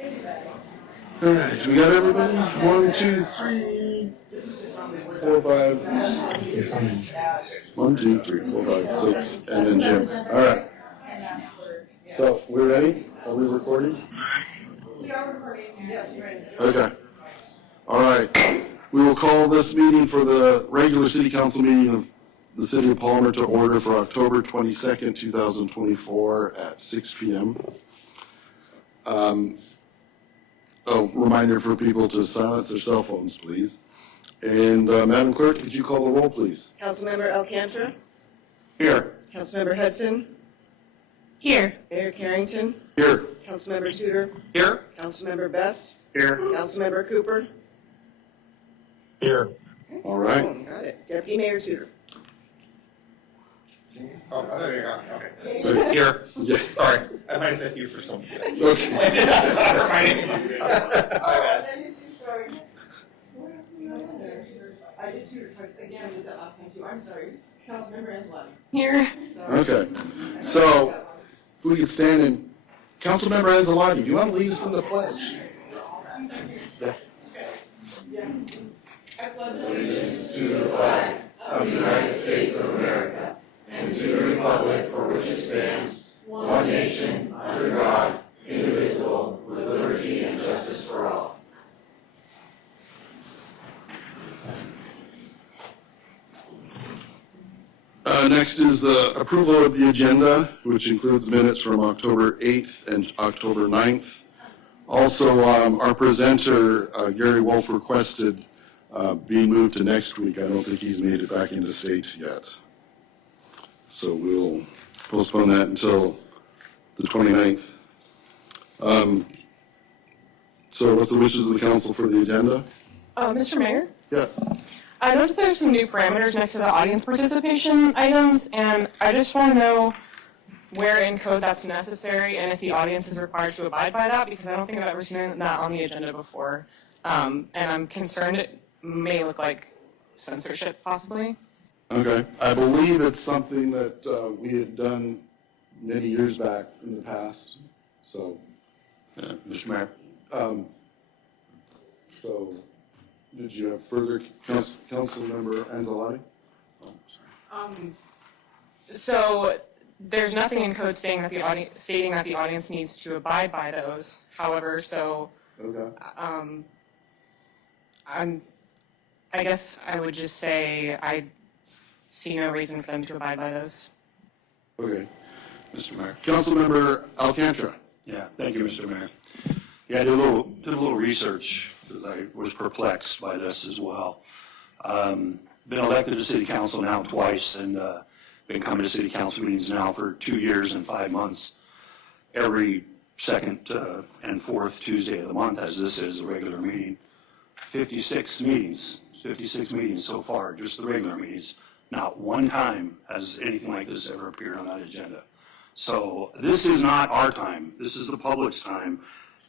All right, we got everybody? 1, 2, 3, 4, 5. 1, 2, 3, 4, 5, 6, and then Jim. All right. So, we're ready? Are we recording? We are recording. Yes, you're ready. Okay. All right. We will call this meeting for the regular city council meeting of the city of Palmer to order for October 22nd, 2024 at 6 p.m. Reminder for people to silence their cell phones, please. And Madam Clerk, could you call the roll, please? Councilmember Alcantara. Here. Councilmember Hudson. Here. Mayor Carrington. Here. Councilmember Tudor. Here. Councilmember Best. Here. Councilmember Cooper. Here. All right. Oh, got it. Deputy Mayor Tudor. Oh, there you go. Okay. Here. Yeah. Sorry, I might have said you for something else. Okay. My name. My bad. I did Tudor twice. Again, I did that last time too. I'm sorry. It's Councilmember Anzalati. Here. Okay. So, if we could stand and, Councilmember Anzalati, do you want to lead us in the pledge? I pledge allegiance to the flag of the United States of America and to the republic for which it stands, one nation, under God, indivisible, with liberty and justice for all. Next is approval of the agenda, which includes minutes from October 8th and October 9th. Also, our presenter, Gary Wolf, requested being moved to next week. I don't think he's made it back into state yet. So we'll postpone that until the 29th. So what's the wishes of the council for the agenda? Mr. Mayor, Yes. I noticed there's some new parameters next to the audience participation items, and I just want to know where in code that's necessary and if the audience is required to abide by that, because I don't think I've ever seen that on the agenda before. And I'm concerned it may look like censorship, possibly. Okay. I believe it's something that we had done many years back in the past. So, Mr. Mayor. So, did you have further, Councilmember Anzalati? So there's nothing in code stating that the audience needs to abide by those. However, so Okay. I guess I would just say I see no reason for them to abide by those. Okay. Mr. Mayor. Councilmember Alcantara. Yeah, thank you, Mr. Mayor. Yeah, I did a little research because I was perplexed by this as well. Been elected to city council now twice and been coming to city council meetings now for 2 years and 5 months. Every second and fourth Tuesday of the month, as this is a regular meeting. 56 meetings so far, just the regular meetings. Not one time has anything like this ever appeared on that agenda. So this is not our time. This is the public's time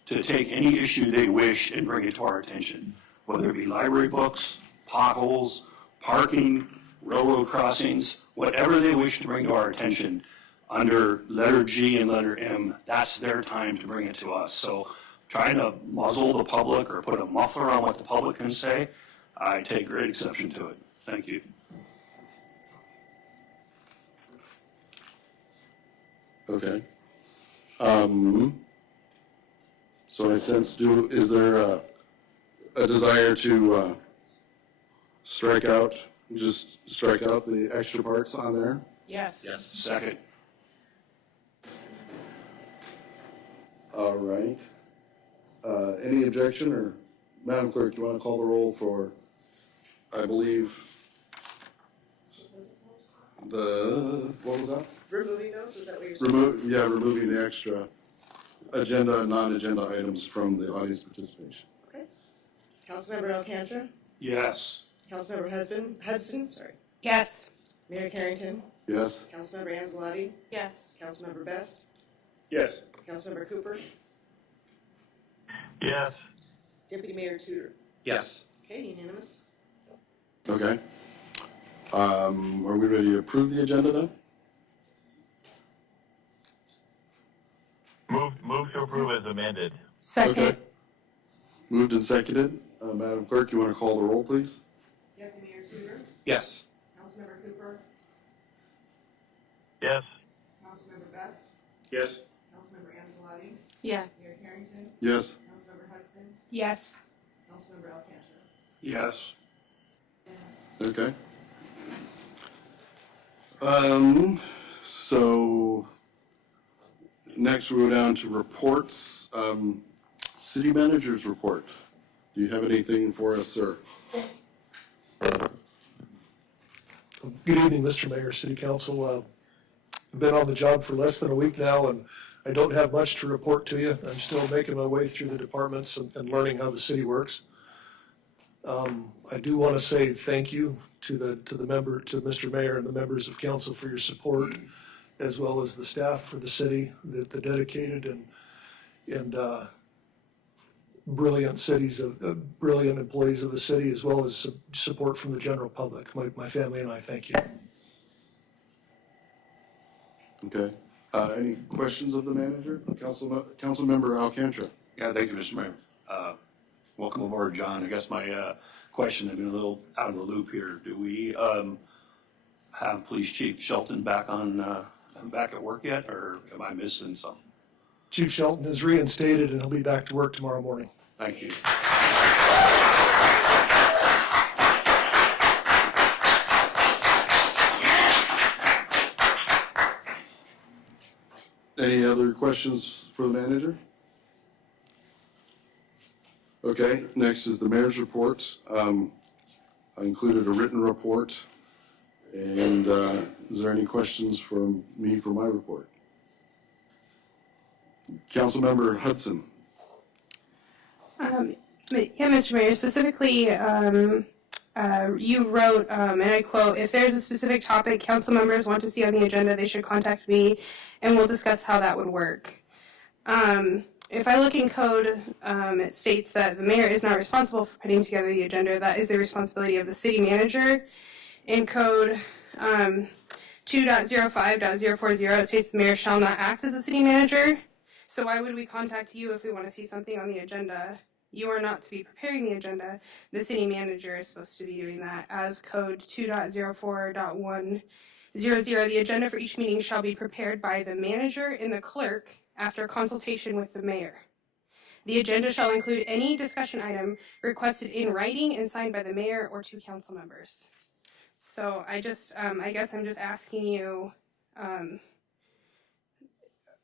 to take any issue they wish and bring it to our attention, whether it be library books, potholes, parking, railroad crossings, whatever they wish to bring to our attention under letter G and letter M, that's their time to bring it to us. So trying to muzzle the public or put a muffler on what the public can say, I take great exception to it. Thank you. Okay. So I sense, is there a desire to strike out the extra parts on there? Yes. Yes. Second. All right. Any objection, or Madam Clerk, you want to call the roll for, I believe, what was that? Removing those? Is that what you're saying? Removing the extra agenda and non-agenda items from the audience participation. Okay. Councilmember Alcantara. Yes. Councilmember Hudson. Sorry. Yes. Mayor Carrington. Yes? Councilmember Anzalati. Yes. Councilmember Best. Yes. Councilmember Cooper. Yes. Deputy Mayor Tudor. Yes. Okay, unanimous. Okay. Are we ready to approve the agenda then? Move to approve as amended. Okay. Moved and seconded. Madam Clerk, you want to call the roll, please? Deputy Mayor Tudor, Yes. Councilmember Cooper, Yes. Councilmember Best, Yes. Councilmember Anzalati, Yes. Mayor Carrington, Yes. Councilmember Hudson, Yes. Councilmember Alcantara. Yes. Okay. So next we'll go down to reports. City manager's report. Do you have anything for us, sir? Good evening, Mr. Mayor, City Council. I've been on the job for less than a week now, and I don't have much to report to you. I'm still making my way through the departments and learning how the city works. I do want to say thank you to Mr. Mayor and the members of council for your support, as well as the staff for the city, the dedicated and brilliant brilliant employees of the city, as well as support from the general public. My family and I thank you. Okay. Any questions of the manager? Councilmember Alcantara. Yeah, thank you, Mr. Mayor. Welcome aboard, John. I guess my question, I've been a little out of the loop here. Do we have Police Chief Shelton back at work yet, or am I missing something? Chief Shelton is reinstated and he'll be back to work tomorrow morning. Thank you. Any other questions for the manager? Okay, next is the mayor's reports. I included a written report. And is there any questions from me for my report? Councilmember Hudson. Yeah, Mr. Mayor, specifically, you wrote, and I quote, "If there's a specific topic council members want to see on the agenda, they should contact me, and we'll discuss how that would work." If I look in code, it states that the mayor is not responsible for putting together the agenda. That is the responsibility of the city manager. In code 2.05.040, it states the mayor shall not act as a city manager. So why would we contact you if we want to see something on the agenda? You are not to be preparing the agenda. The city manager is supposed to be doing that. As code 2.04.100, the agenda for each meeting shall be prepared by the manager and the clerk after consultation with the mayor. The agenda shall include any discussion item requested in writing and signed by the mayor or two council members. So I guess I'm just asking you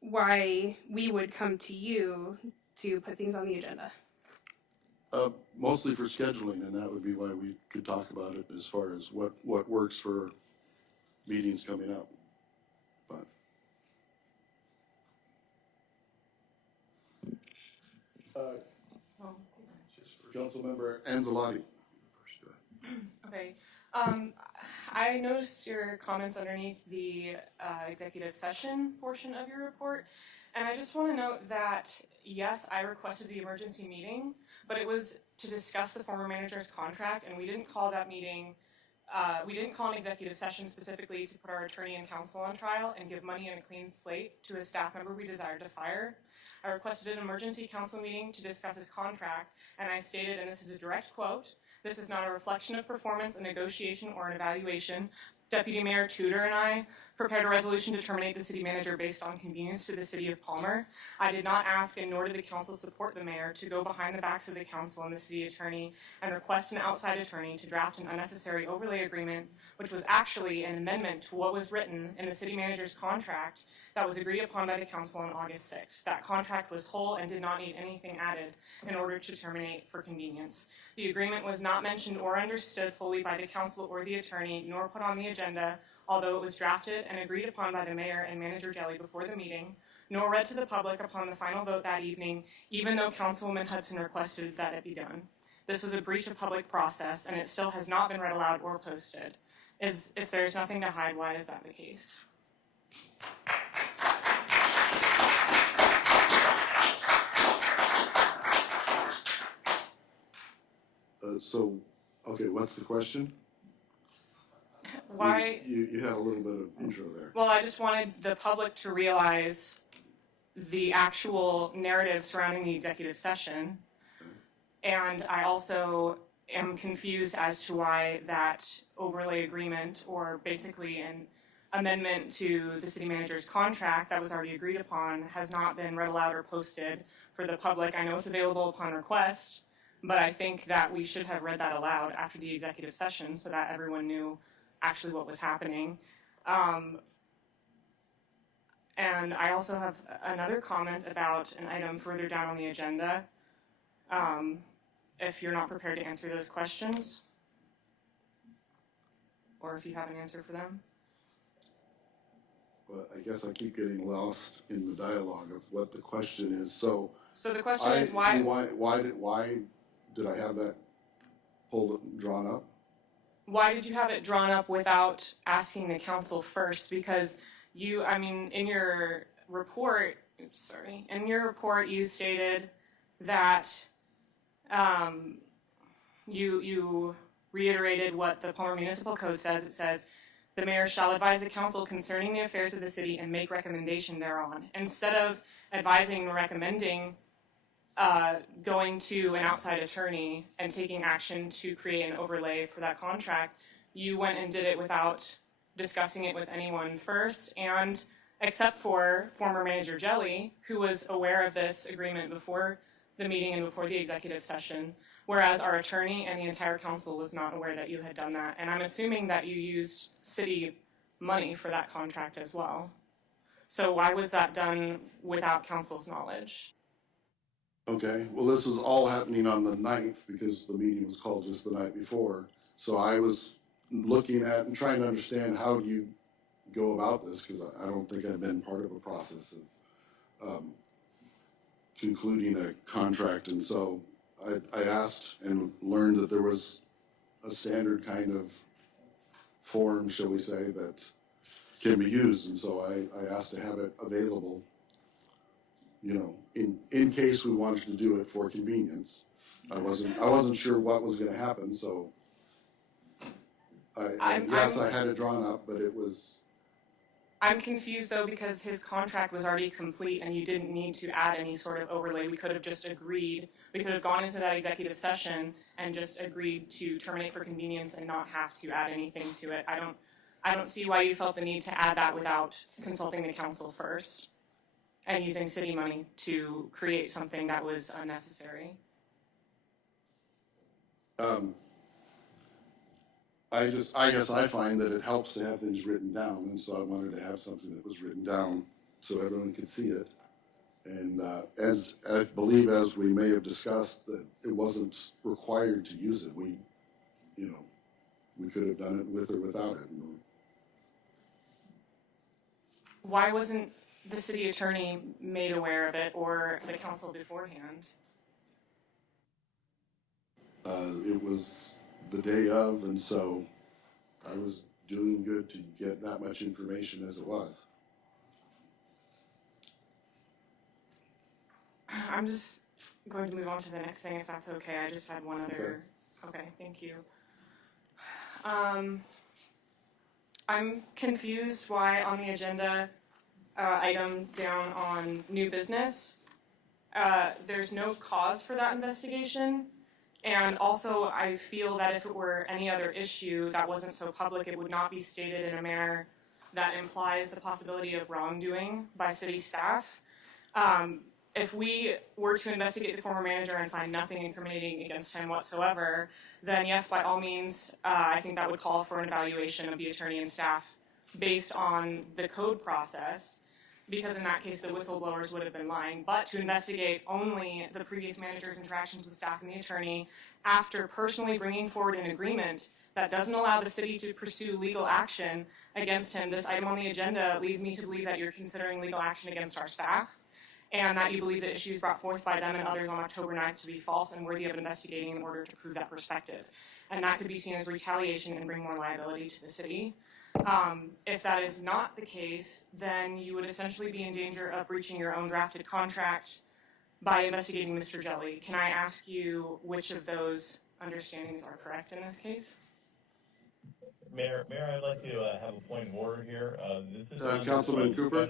why we would come to you to put things on the agenda. Mostly for scheduling, and that would be why we could talk about it as far as what works for meetings coming up. But Councilmember Anzalati. Okay. I noticed your comments underneath the executive session portion of your report, and I just want to note that, yes, I requested the emergency meeting, but it was to discuss the former manager's contract, and we didn't call that meeting, we didn't call an executive session specifically to put our attorney and counsel on trial and give money and a clean slate to a staff member we desired to fire. I requested an emergency council meeting to discuss his contract, and I stated, and this is a direct quote, "This is not a reflection of performance, a negotiation, or an evaluation. Deputy Mayor Tudor and I prepared a resolution to terminate the city manager based on convenience to the city of Palmer. I did not ask, and nor did the council support the mayor, to go behind the backs of the council and the city attorney and request an outside attorney to draft an unnecessary overlay agreement, which was actually an amendment to what was written in the city manager's contract that was agreed upon by the council on August 6th. That contract was whole and did not need anything added in order to terminate for convenience. The agreement was not mentioned or understood fully by the council or the attorney, nor put on the agenda, although it was drafted and agreed upon by the mayor and manager Jelly before the meeting, nor read to the public upon the final vote that evening, even though Councilwoman Hudson requested that it be done. This was a breach of public process, and it still has not been read aloud or posted. If there's nothing to hide, why is that the case?" Okay, what's the question? Why? You had a little bit of intro there. Well, I just wanted the public to realize the actual narrative surrounding the executive session. And I also am confused as to why that overlay agreement, or basically an amendment to the city manager's contract that was already agreed upon, has not been read aloud or posted for the public. I know it's available upon request, but I think that we should have read that aloud after the executive session so that everyone knew actually what was happening. And I also have another comment about an item further down on the agenda. If you're not prepared to answer those questions, or if you have an answer for them. But I guess I keep getting lost in the dialogue of what the question is. So the question is why did I have that drawn up? Why did you have it drawn up without asking the council first? Because in your report, you stated that you reiterated what the Palmer Municipal Code says. It says, the mayor shall advise the council concerning the affairs of the city and make recommendation thereon. Instead of advising or recommending going to an outside attorney and taking action to create an overlay for that contract, you went and did it without discussing it with anyone first, and except for former manager Jelly, who was aware of this agreement before the meeting and before the executive session, whereas our attorney and the entire council was not aware that you had done that. And I'm assuming that you used city money for that contract as well. So why was that done without council's knowledge? Okay, well, this was all happening on the 9th because the meeting was called just the night before. So I was looking at and trying to understand how do you go about this, because I don't think I've been part of a process of concluding a contract. And so I asked and learned that there was a standard kind of form, shall we say, that can be used. And so I asked to have it available, in case we wanted to do it for convenience. I wasn't sure what was going to happen, so I had it drawn up, but it was. I'm confused though, because his contract was already complete and you didn't need to add any sort of overlay. We could have just agreed. We could have gone into that executive session and just agreed to terminate for convenience and not have to add anything to it. I don't see why you felt the need to add that without consulting the council first and using city money to create something that was unnecessary. I guess I find that it helps to have things written down, and so I wanted to have something that was written down so everyone could see it. And as I believe, as we may have discussed, that it wasn't required to use it. We could have done it with or without it. Why wasn't the city attorney made aware of it, or the council beforehand? It was the day of, and so I was doing good to get that much information as it was. I'm just going to move on to the next thing, if that's okay. I just had one other. Okay, thank you. I'm confused why on the agenda item down on new business, there's no cause for that investigation. And also, I feel that if it were any other issue that wasn't so public, it would not be stated in a manner that implies the possibility of wrongdoing by city staff. If we were to investigate the former manager and find nothing incriminating against him whatsoever, then yes, by all means, I think that would call for an evaluation of the attorney and staff based on the code process, because in that case, the whistleblowers would have been lying. But to investigate only the previous manager's interactions with staff and the attorney after personally bringing forward an agreement that doesn't allow the city to pursue legal action against him, this item on the agenda leads me to believe that you're considering legal action against our staff, and that you believe the issues brought forth by them and others on October 9th to be false and worthy of investigating in order to prove that perspective. And that could be seen as retaliation and bring more liability to the city. If that is not the case, then you would essentially be in danger of breaching your own drafted contract by investigating Mr. Jelly. Can I ask you which of those understandings are correct in this case? Mayor, I'd like to have a point of order here. This is Councilman Cooper?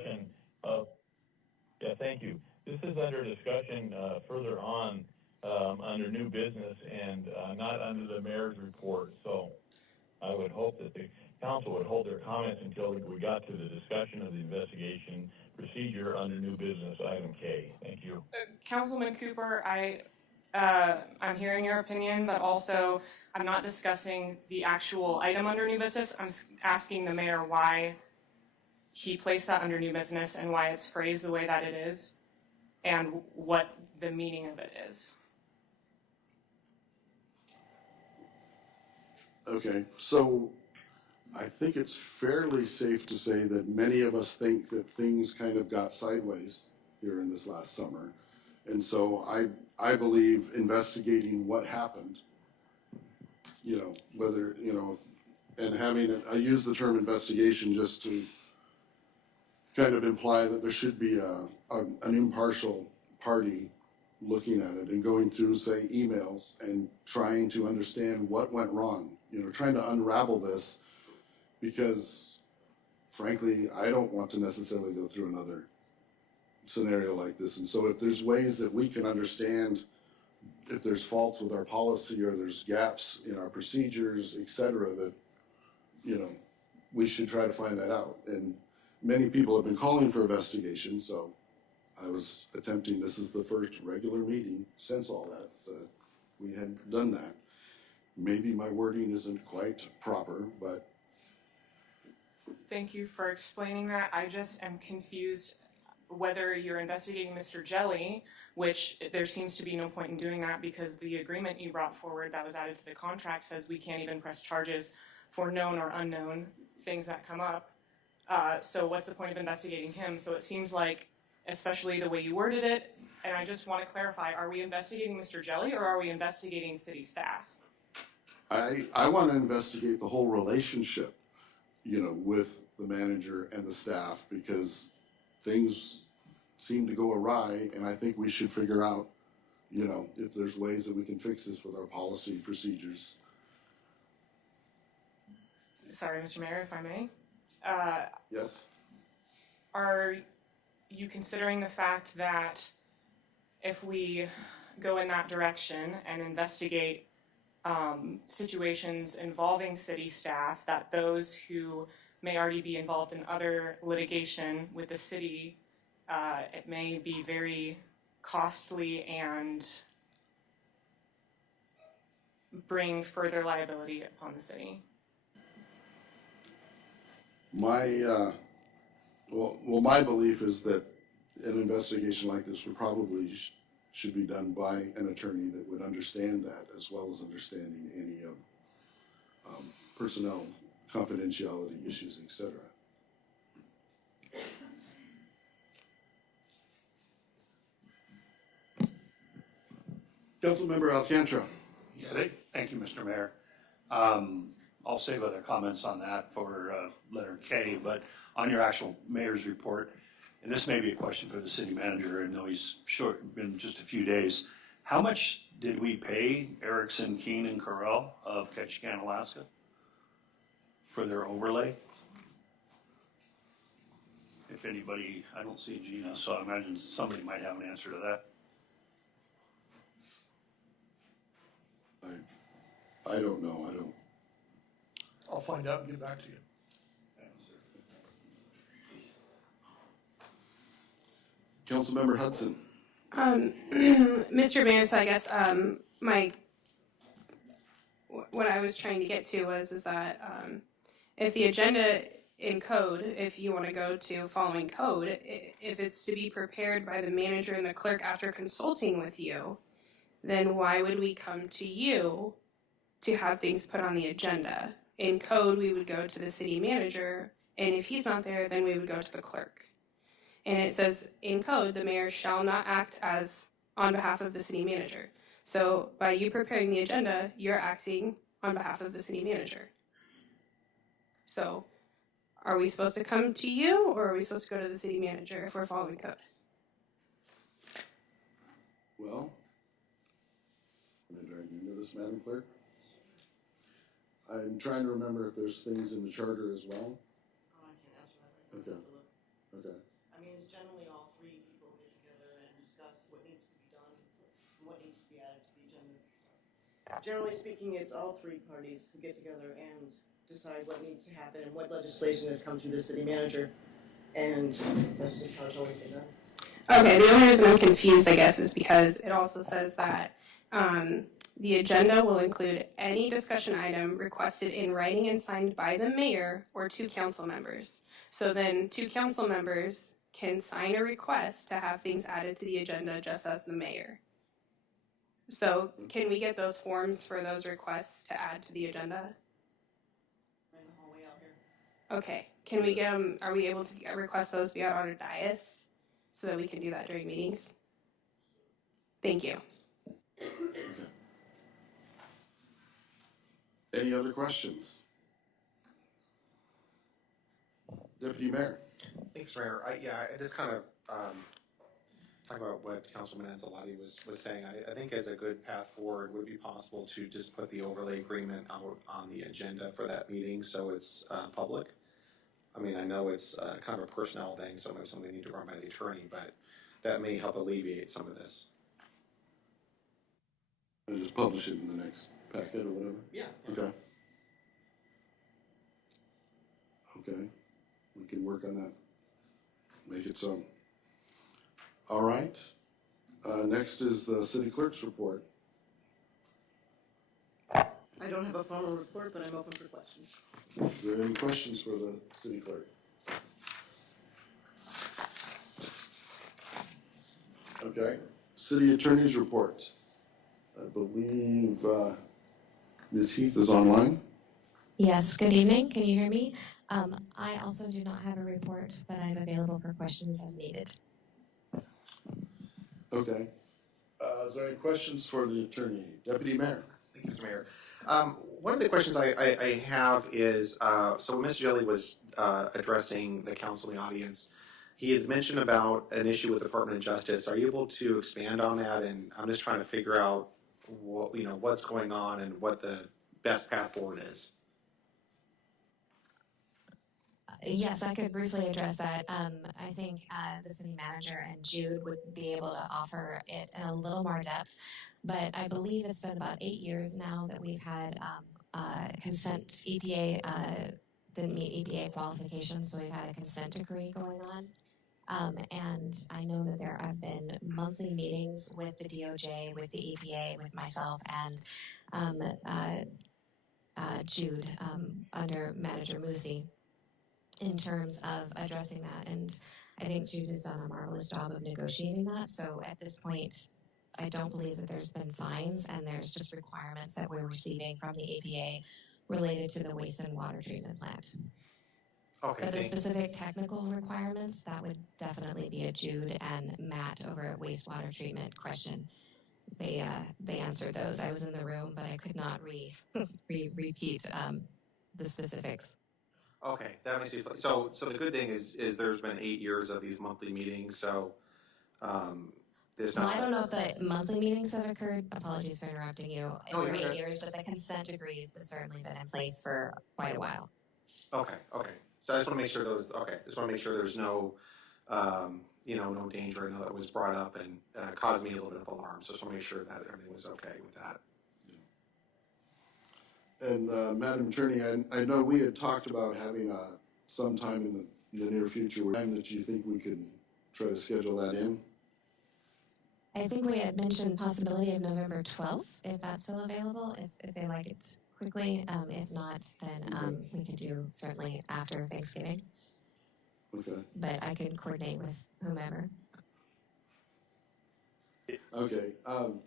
Yeah, thank you. This is under discussion further on under new business and not under the mayor's report. So I would hope that the council would hold their comments until we got to the discussion of the investigation procedure under new business item K. Thank you. Councilman Cooper, I'm hearing your opinion, but also I'm not discussing the actual item under new business. I'm asking the mayor why he placed that under new business and why it's phrased the way that it is and what the meaning of it is. Okay, so I think it's fairly safe to say that many of us think that things kind of got sideways here in this last summer. And so I believe investigating what happened, you know, whether, you know, and having it, I use the term investigation just to kind of imply that there should be an impartial party looking at it and going through, say, emails and trying to understand what went wrong, you know, trying to unravel this, because frankly, I don't want to necessarily go through another scenario like this. And so if there's ways that we can understand if there's faults with our policy or there's gaps in our procedures, et cetera, that, you know, we should try to find that out. And many people have been calling for investigation, so I was attempting, this is the first regular meeting since all that, we had done that. Maybe my wording isn't quite proper, but. Thank you for explaining that. I just am confused whether you're investigating Mr. Jelly, which there seems to be no point in doing that because the agreement you brought forward that was added to the contract says we can't even press charges for known or unknown things that come up. So what's the point of investigating him? So it seems like, especially the way you worded it, and I just want to clarify, are we investigating Mr. Jelly or are we investigating city staff? I want to investigate the whole relationship, you know, with the manager and the staff, because things seem to go awry, and I think we should figure out, you know, if there's ways that we can fix this with our policy and procedures. Sorry, Mr. Mayor, if I may. Yes? Are you considering the fact that if we go in that direction and investigate situations involving city staff, that those who may already be involved in other litigation with the city, it may be very costly and bring further liability upon the city? My my belief is that an investigation like this would probably should be done by an attorney that would understand that, as well as understanding any personnel confidentiality issues, etc. Councilmember Alcantara. Yeah, thank you, Mr. Mayor. I'll save other comments on that for letter K, but on your actual mayor's report, and this may be a question for the city manager, I know he's been just a few days. How much did we pay Erickson, Keene, and Carell of Ketchikan, Alaska for their overlay? If anybody, I don't see Gina, so I imagine somebody might have an answer to that. I don't know. I'll find out and get back to you. Councilmember Hudson. Mr. Mayor, so I guess what I was trying to get to is that if the agenda in code, if you want to go to following code, if it's to be prepared by the manager and the clerk after consulting with you, then why would we come to you to have things put on the agenda? In code, we would go to the city manager, and if he's not there, then we would go to the clerk. And it says in code, the mayor shall not act as on behalf of the city manager. So by you preparing the agenda, you're acting on behalf of the city manager. So are we supposed to come to you, or are we supposed to go to the city manager if we're following code? Well, am I dragging into this, Madam Clerk? I'm trying to remember if there's things in the charter as well. Oh, I can't answer that right now. Okay. Okay. I mean, it's generally all three people discuss what needs to be done and what needs to be added to the agenda. Generally speaking, it's all three parties who get together and decide what needs to happen and what legislation has come through the city manager. And that's just how it's always been done. Okay, the only reason I'm confused, I guess, is because it also says that the agenda will include any discussion item requested in writing and signed by the mayor or 2 council members. So then 2 council members can sign a request to have things added to the agenda just as the mayor. So can we get those forms for those requests to add to the agenda? In the hallway out here. Okay, can we get them, are we able to request those via our dais so that we can do that during meetings? Thank you. Okay. Any other questions? Deputy Mayor? Thanks, Mayor. I just kind of talk about what Councilman Anzalati was saying. I think as a good path forward would be possible to just put the overlay agreement out on the agenda for that meeting so it's public. I mean, I know it's kind of a personnel thing, so maybe something we need to run by the attorney, but that may help alleviate some of this. And just publish it in the next packet or whatever? Yeah. Okay. Okay, we can work on that. Make it so. All right. Next is the city clerk's report. I don't have a formal report, but I'm open for questions. Is there any questions for the city clerk? Okay, city attorney's report. I believe Ms. Heath is online. Yes, good evening. Can you hear me? I also do not have a report, but I'm available for questions as needed. Okay. Is there any questions for the attorney? Deputy Mayor? Thank you, Mr. Mayor. One of the questions I have is, so when Mr. Jelly was addressing the council in the audience, he had mentioned about an issue with the Department of Justice. Are you able to expand on that? And I'm just trying to figure out what, what's going on and what the best path forward is. Yes, I could briefly address that. I think the city manager and Jude would be able to offer it in a little more depth, but I believe it's been about 8 years now that we've had consent. EPA didn't meet EPA qualifications, so we've had a consent decree going on. And I know that there have been monthly meetings with the DOJ, with the EPA, with myself, and Jude under Manager Moosey, in terms of addressing that. And I think Jude has done a marvelous job of negotiating that. So at this point, I don't believe that there's been fines, and there's just requirements that we're receiving from the EPA related to the waste and water treatment plant. Okay. But the specific technical requirements, that would definitely be a Jude and Matt over at wastewater treatment question. They answered those. I was in the room, but I could not repeat the specifics. Okay, that makes me feel, so the good thing is there's been 8 years of these monthly meetings, so there's not. Well, I don't know if the monthly meetings have occurred. Apologies for interrupting you. No, For you're 8 good. years, but the consent decrees have certainly been in place for quite a while. Okay. So I just want to make sure there's no, no danger. I know that was brought up and caused me a little bit of alarm. So I just want to make sure that everything was okay with that. And Madam Attorney, I know we had talked about having some time in the near future, time that you think we could try to schedule that in. I think we had mentioned possibility of November 12th, if that's still available, if they like it quickly. If not, then we could do certainly after Thanksgiving. Okay. But I could coordinate with whomever. Okay.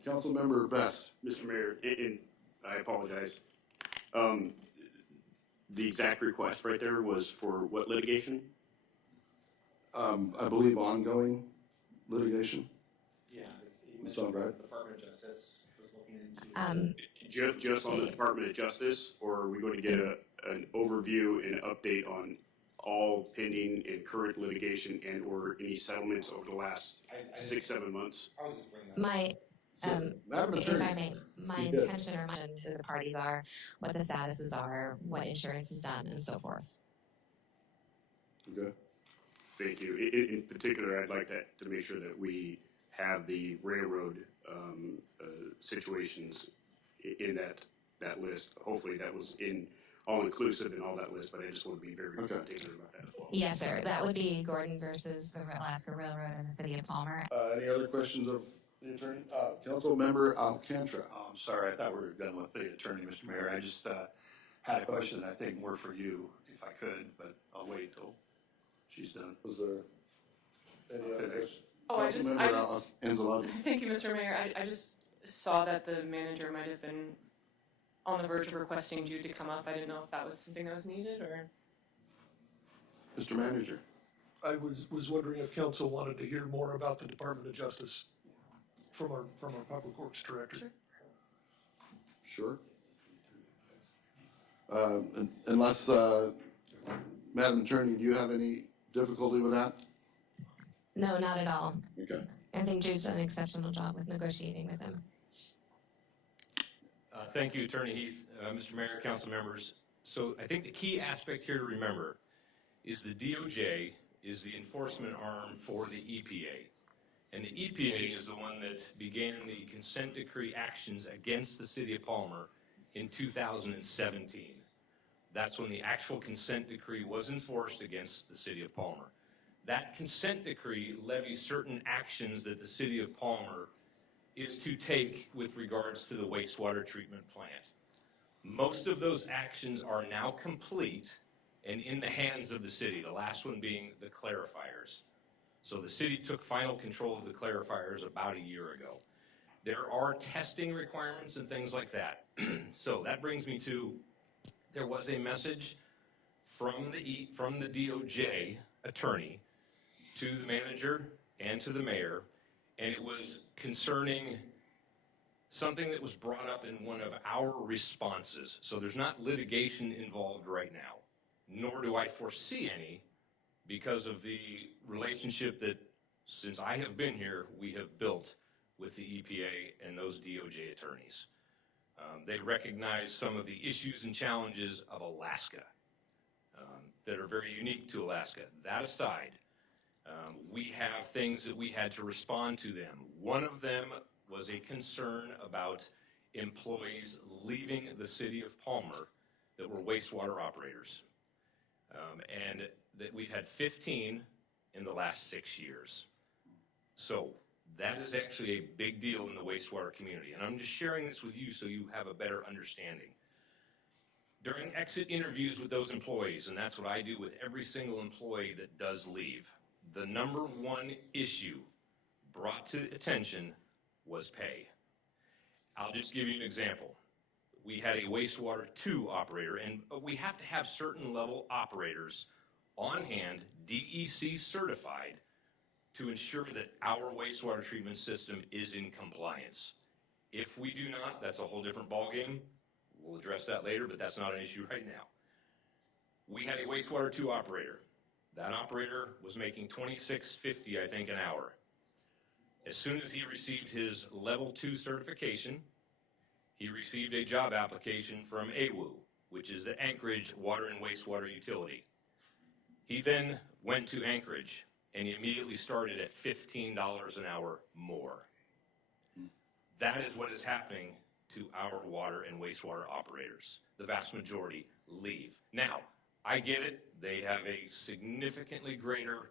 Councilmember Best. Mr. Mayor, and I apologize. The exact request right there was for what litigation? I believe ongoing litigation. Yeah, Sound right? the Department of Justice was looking into. Just on the Department of Justice, or are we going to get an overview and update on all pending and current litigation and or any settlements over the last 6-7 months? I was just bringing that up. Madam If Attorney. I may, my Yes. intention or mention who the parties are, what the statuses are, what insurance is done, and so forth. Okay. Thank you. In particular, I'd like to make sure that we have the railroad situations in that list. Hopefully that was all-inclusive in all that list, but I just want to be very particular about that as well. Yes, sir. That would be Gordon versus the Alaska Railroad and the city of Palmer. Any other questions of the attorney? Councilmember Alcantara. I'm sorry, I thought we were done with the attorney, Mr. Mayor. I just had a question I think more for you, if I could, but I'll wait till she's done. Was there any other questions? I Councilmember Anzalati. Thank you, Mr. Mayor. I just saw that the manager might have been on the verge of requesting Jude to come up. I didn't know if that was something that was needed or. Mr. Manager. I was wondering if council wanted to hear more about the Department of Justice from our Public Works Director. Sure. Unless, Madam Attorney, do you have any difficulty with that? No, not at all. Okay. I think Jude's done an exceptional job with negotiating with him. Thank you, Attorney Heath, Mr. Mayor, council members. So I think the key aspect here to remember is the DOJ is the enforcement arm for the EPA. And the EPA is the one that began the consent decree actions against the city of Palmer in 2017. That's when the actual consent decree was enforced against the city of Palmer. That consent decree levies certain actions that the city of Palmer is to take with regards to the wastewater treatment plant. Most of those actions are now complete and in the hands of the city, the last one being the clarifiers. So the city took final control of the clarifiers about a year ago. There are testing requirements and things like that. So that brings me to, there was a message from the DOJ attorney to the manager and to the mayor, and it was concerning something that was brought up in one of our responses. So there's not litigation involved right now, nor do I foresee any because of the relationship that, since I have been here, we have built with the EPA and those DOJ attorneys. They recognize some of the issues and challenges of Alaska that are very unique to Alaska. That aside, we have things that we had to respond to them. One of them was a concern about employees leaving the city of Palmer that were wastewater operators. And that we've had 15 in the last 6 years. So that is actually a big deal in the wastewater community. And I'm just sharing this with you so you have a better understanding. During exit interviews with those employees, and that's what I do with every single employee that does leave, the number one issue brought to attention was pay. I'll just give you an example. We had a wastewater 2 operator, and we have to have certain level operators on hand, DEC certified, to ensure that our wastewater treatment system is in compliance. If we do not, that's a whole different ballgame. We'll address that later, but that's not an issue right now. We had a wastewater 2 operator. That operator was making $26.50, I think, an hour. As soon as he received his level 2 certification, he received a job application from AWU, which is the Anchorage Water and Wastewater Utility. He then went to Anchorage and he immediately started at $15 an hour more. That is what is happening to our water and wastewater operators. The vast majority leave. Now, I get it. They have a significantly greater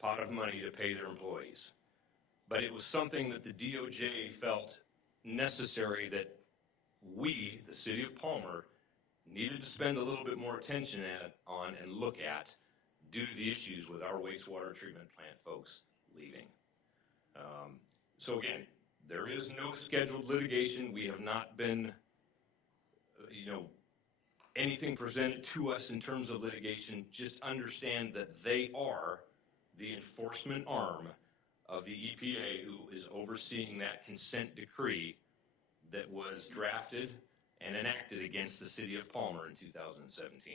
pot of money to pay their employees. But it was something that the DOJ felt necessary that we, the city of Palmer, needed to spend a little bit more attention on and look at due to the issues with our wastewater treatment plant folks leaving. So again, there is no scheduled litigation. We have not been, anything presented to us in terms of litigation. Just understand that they are the enforcement arm of the EPA who is overseeing that consent decree that was drafted and enacted against the city of Palmer in 2017.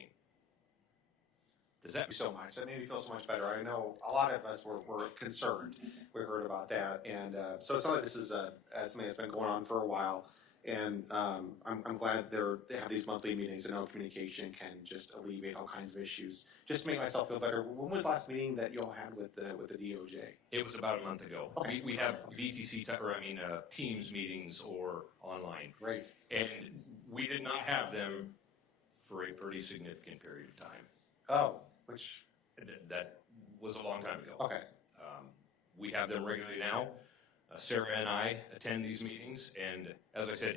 Does that So much. That made me feel so much better. I know a lot of us were concerned. We heard about that. And so it's not like this is something that's been going on for a while. And I'm glad they have these monthly meetings and our communication can just alleviate all kinds of issues. Just to make myself feel better, when was the last meeting that you all had with the DOJ? It was about a month ago. Okay. We have VTC, Teams meetings or online. Great. And we did not have them for a pretty significant period of time. Oh, which? That was a long time ago. Okay. We have them regularly now. Sarah and I attend these meetings, and as I said,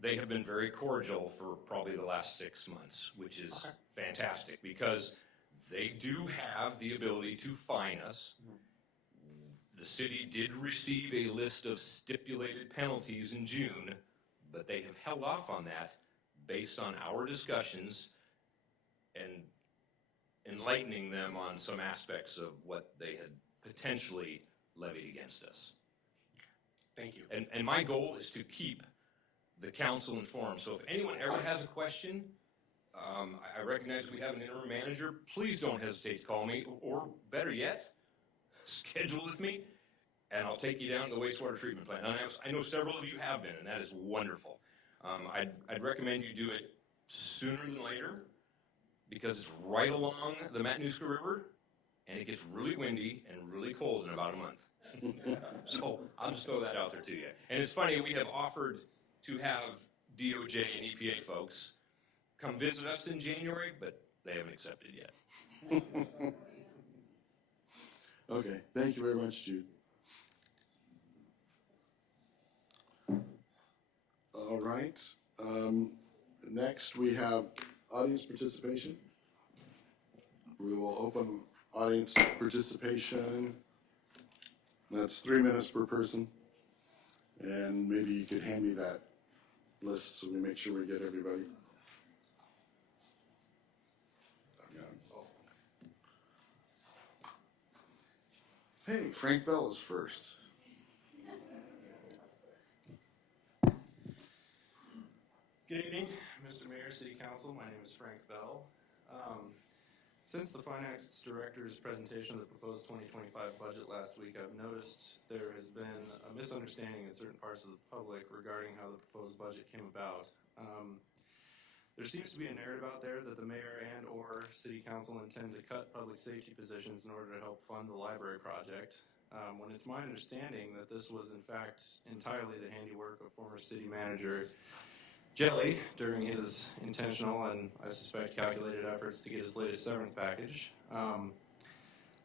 they have been very cordial for probably the last 6 months, which is fantastic because they do have the ability to fine us. The city did receive a list of stipulated penalties in June, but they have held off on that based on our discussions and enlightening them on some aspects of what they had potentially levied against us. Thank you. And my goal is to keep the council informed. So if anyone ever has a question, I recognize we have an interim manager. Please don't hesitate to call me, or better yet, schedule with me, and I'll take you down to the wastewater treatment plant. And I know several of you have been, and that is wonderful. I'd recommend you do it sooner than later because it's right along the Matanuska River, and it gets really windy and really cold in about a month. So I'll just throw that out there to you. And it's funny, we have offered to have DOJ and EPA folks come visit us in January, but they haven't accepted yet. Okay, thank you very much, Jude. All right, next we have audience participation. We will open audience participation. That's 3 minutes per person. And maybe you could hand me that list so we make sure we get everybody. Hey, Frank Bell is first. Good evening, Mr. Mayor, City Council. My name is Frank Bell. Since the Finance Director's presentation of the proposed 2025 budget last week, I've noticed there has been a misunderstanding in certain parts of the public regarding how the proposed budget came about. There seems to be a narrative out there that the mayor and or city council intend to cut public safety positions in order to help fund the library project, when it's my understanding that this was in fact entirely the handiwork of former city manager Jelly during his intentional and I suspect calculated efforts to get his latest severance package.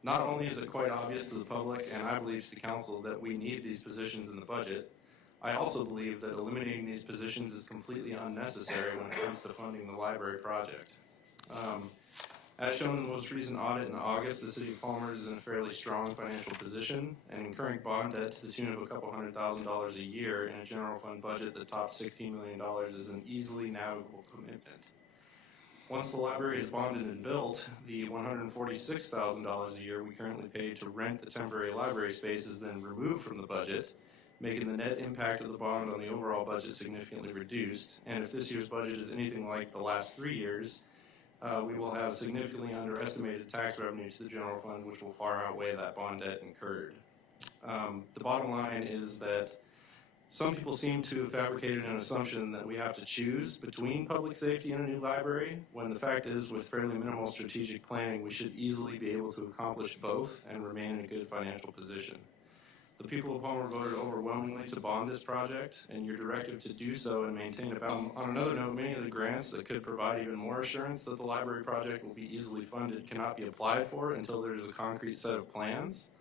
Not only is it quite obvious to the public and I believe to the council that we need these positions in the budget, I also believe that eliminating these positions is completely unnecessary when it comes to funding the library project. As shown in the most recent audit in August, the city of Palmer is in a fairly strong financial position and incurring bond debt to the tune of a couple $100,000 a year in a general fund budget that tops $16 million is an easily navigable commitment. Once the library is bonded and built, the $146,000 a year we currently pay to rent the temporary library space is then removed from the budget, making the net impact of the bond on the overall budget significantly reduced. And if this year's budget is anything like the last 3 years, we will have significantly underestimated tax revenue to the general fund, which will far outweigh that bond debt incurred. The bottom line is that some people seem to have fabricated an assumption that we have to choose between public safety and a new library, when the fact is, with fairly minimal strategic planning, we should easily be able to accomplish both and remain in a good financial position. The people of Palmer voted overwhelmingly to bond this project, and your directive to do so and maintain a balance. On another note, many of the grants that could provide even more assurance that the library project will be easily funded cannot be applied for until there is a concrete set of plans.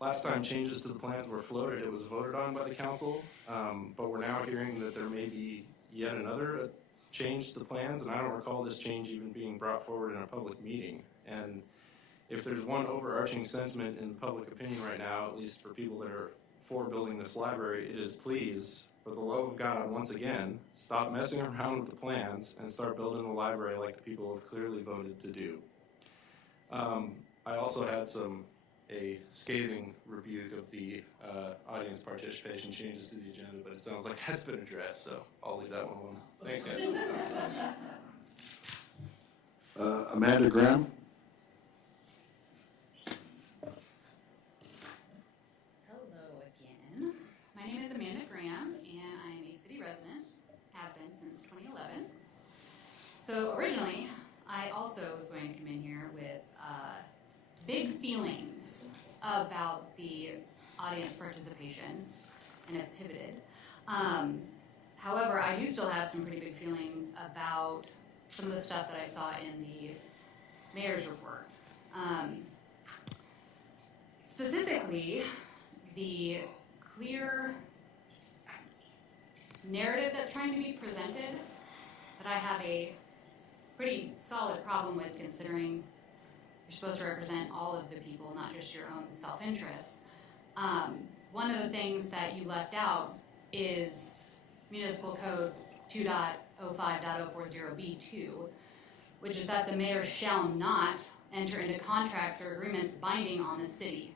Last time changes to the plans were floated, it was voted on by the council, but we're now hearing that there may be yet another change to the plans, and I don't recall this change even being brought forward in a public meeting. And if there's one overarching sentiment in public opinion right now, at least for people that are for building this library, it is please, for the love of God, once again, stop messing around with the plans and start building the library like the people have clearly voted to do. I also had a scathing rebuke of the audience participation changes to the agenda, but it sounds like that's been addressed, so I'll leave that one alone. Thanks, guys. Amanda Graham. Hello again. My name is Amanda Graham, and I'm a So originally, I also was going to come in here with big feelings about the audience participation and have pivoted. However, I do still have some pretty big feelings about some of the stuff that I saw in the mayor's report. Specifically, the clear narrative that's trying to be presented that I have a pretty solid problem with, considering you're supposed to represent all of the people, not just your own self-interests. One of the things that you left out is Municipal Code 2.05.040B2, which is that the mayor shall not enter into contracts or agreements binding on the city.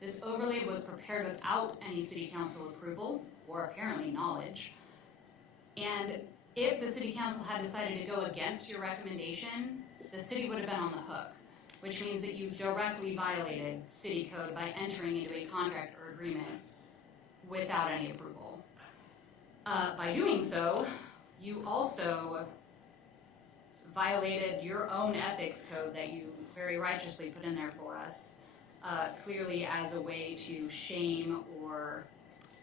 This overlay was prepared without any city council approval, or apparently knowledge. And if the city council had decided to go against your recommendation, the city would have been on the hook, which means that you directly violated city code by entering into a contract or agreement without any approval. By doing so, you also violated your own ethics code that you very righteously put in there for us, clearly as a way to shame or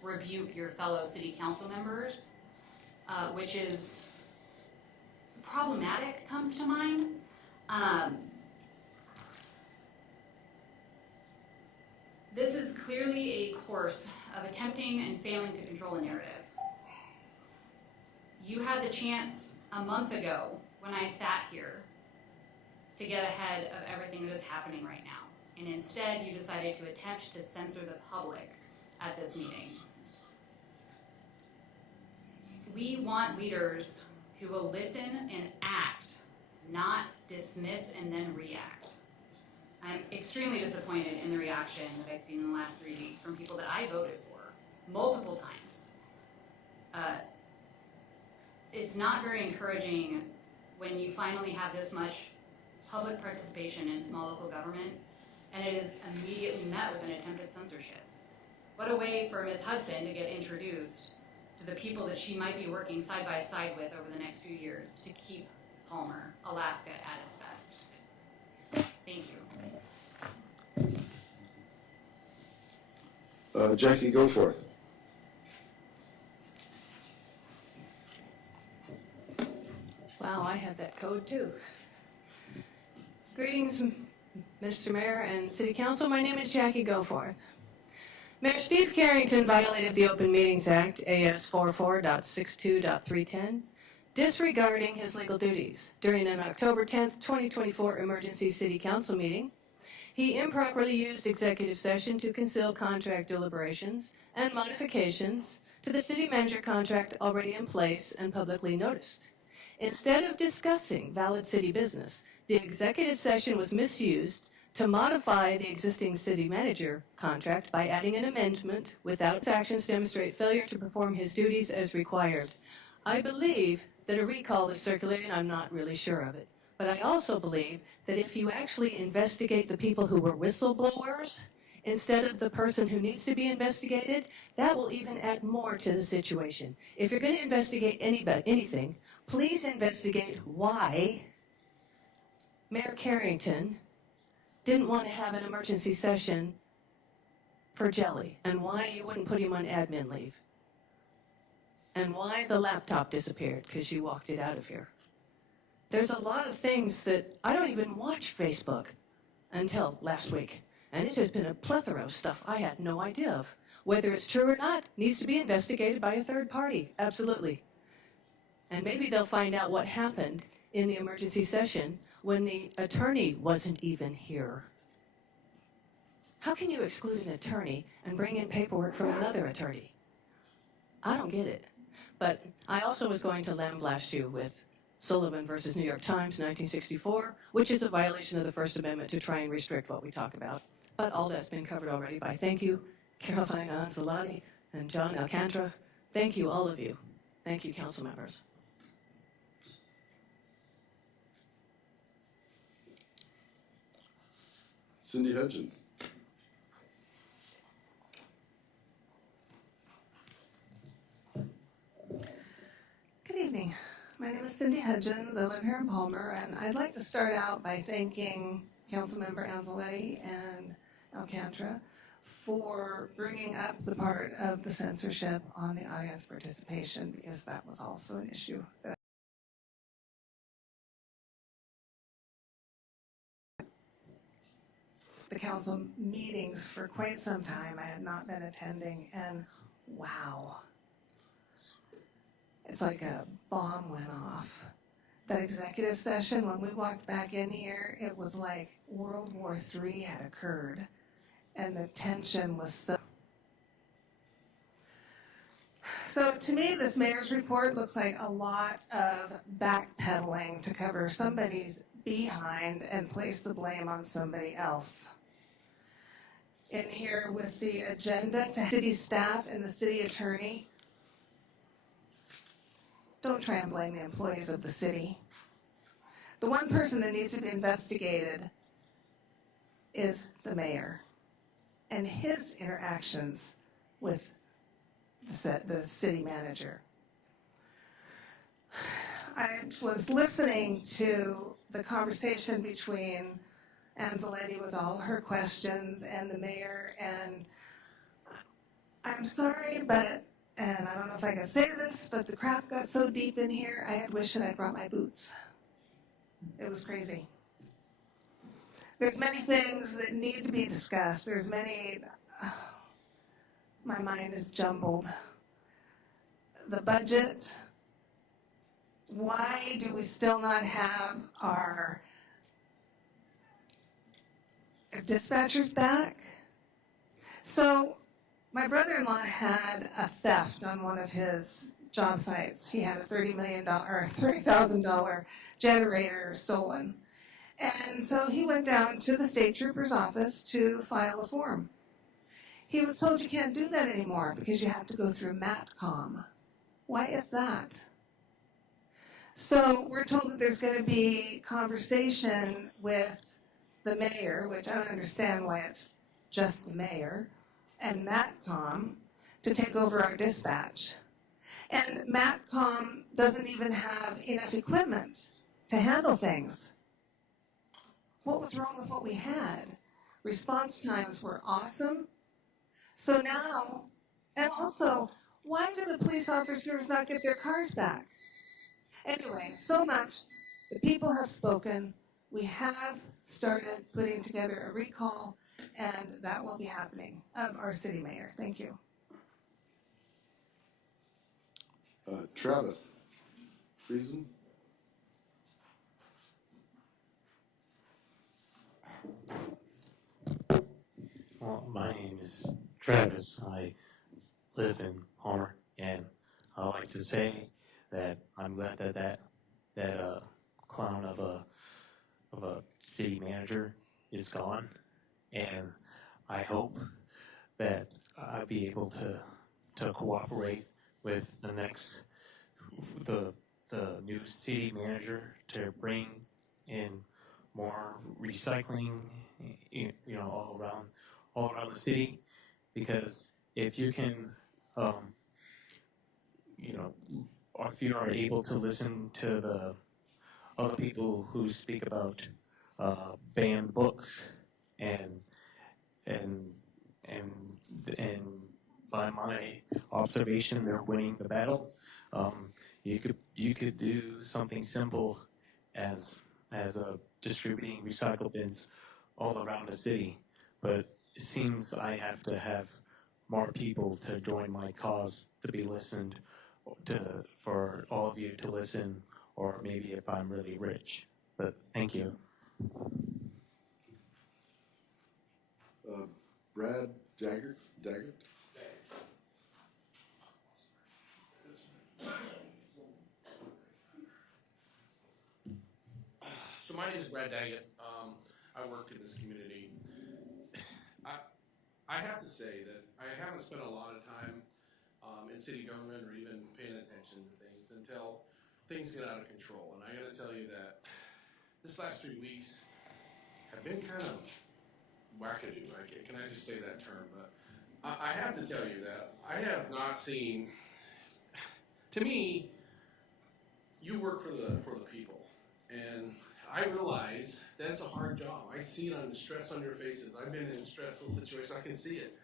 rebuke your fellow city council members, which is problematic, comes to mind. This is clearly a course of attempting and failing to control a narrative. You had the chance a month ago when I sat here to get ahead of everything that is happening right now. And instead, you decided to attempt to censor the public at this meeting. We want leaders who will listen and act, not dismiss and then react. I'm extremely disappointed in the reaction that I've seen in the last 3 weeks from people that I voted for multiple times. It's not very encouraging when you finally have this much public participation in small local government, and it is immediately met with an attempted censorship. What a way for Ms. Hudson to get introduced to the people that she might be working side by side with over the next few years to keep Palmer, Alaska at its best. Thank you. Jackie, go for it. Wow, I had that code too. Greetings, Mr. Mayor and City Council. My name is Jackie Goforth. Mayor Steve Carrington violated the Open Meetings Act, AS 44.62.310, disregarding his legal duties. During an October 10th, 2024 emergency City Council meeting, he improperly used executive session to conceal contract deliberations and modifications to the city manager contract already in place and publicly noticed. Instead of discussing valid city business, the executive session was misused to modify the existing city manager contract by adding an amendment without actions to demonstrate failure to perform his duties as required. I believe that a recall is circulating. I'm not really sure of it. But I also believe that if you actually investigate the people who were whistleblowers instead of the person who needs to be investigated, that will even add more to the situation. If you're going to investigate anything, please investigate why Mayor Carrington didn't want to have an emergency session for Jelly, and why you wouldn't put him on admin leave, and why the laptop disappeared because you walked it out of here. There's a lot of things that I don't even watch Facebook until last week, and it has been a plethora of stuff I had no idea of. Whether it's true or not needs to be investigated by a third party, absolutely. And maybe they'll find out what happened in the emergency session when the attorney wasn't even here. How can you exclude an attorney and bring in paperwork from another attorney? I don't get it. But I also was going to lambaste you with Sullivan versus New York Times, 1964, which is a violation of the First Amendment to try and restrict what we talk about. But all that's been covered already by thank you, Caroline Anzalati and John Alcantara. Thank you, all of you. Thank you, council members. Cindy Hudgens. Good evening. My name name is Cindy Hudgens. I live here in Palmer, and I'd like to start out by thanking Councilmember Anzaletti and Alcantara for bringing up the part of the censorship on the audience participation, because that was also an issue that the council meetings for quite some time I had not been attending, and wow, it's like a bomb went off. That executive session, when we walked back in here, it was like World War III had occurred, and the tension was so. So to me, this mayor's report looks like a lot of backpedaling to cover somebody's behind and place the blame on somebody else. In here with the agenda to city staff and the city attorney, don't try and blame the employees of the city. The one person that needs to be investigated is the mayor and his interactions with the city manager. I was listening to the conversation between Anzaletti with all her questions and the mayor, and I'm sorry, but, and I don't know if I can say this, but the crap got so deep in here, I had wished that I'd brought my boots. It was crazy. There's many things that need to be discussed. There's many, my mind is jumbled. The budget, why do we still not have our dispatchers back? So my brother-in-law had a theft on one of his job sites. He had a $30,000 generator stolen. And so he went down to the state trooper's office to file a form. He was told you can't do that anymore because you have to go through MATCOM. Why is that? So we're told that there's going to be conversation with the mayor, which I don't understand why it's just the mayor, and MATCOM to take over our dispatch. And MATCOM doesn't even have enough equipment to handle things. What was wrong with what we had? Response times were awesome. So now, and also, why do the police officers not get their cars back? Anyway, so much. The people have spoken. We have started putting together a recall, and that will be happening of our city mayor. Thank you. Travis Friesen. Well, my name is Travis. I live in Palmer, and I like to say that I'm glad that clown of a city manager is gone, and I hope that I'll be able to cooperate with the new city manager to bring in more recycling, all around the city, because if you can, if you are able to listen to the other people who speak about banned books and and and and by my observation, they're winning the battle. You could do something simple as distributing recycle bins all around the city, but it seems I have to have more people to join my cause to be listened to, for all of you to listen, or maybe if I'm really rich. But thank you. Brad Daggett. So my name is Brad Daggett. I work in this community. I have to say that I haven't spent a lot of time in city government or even paying attention to things until things get out of control. And I got to tell you that this last 3 weeks have been kind of wackadoo. Can I just say that term? But I have to tell you that I have not seen, to me, you work for the people. And I realize that's a hard job. I see it on the stress on your faces. I've been in stressful situations. I can see it.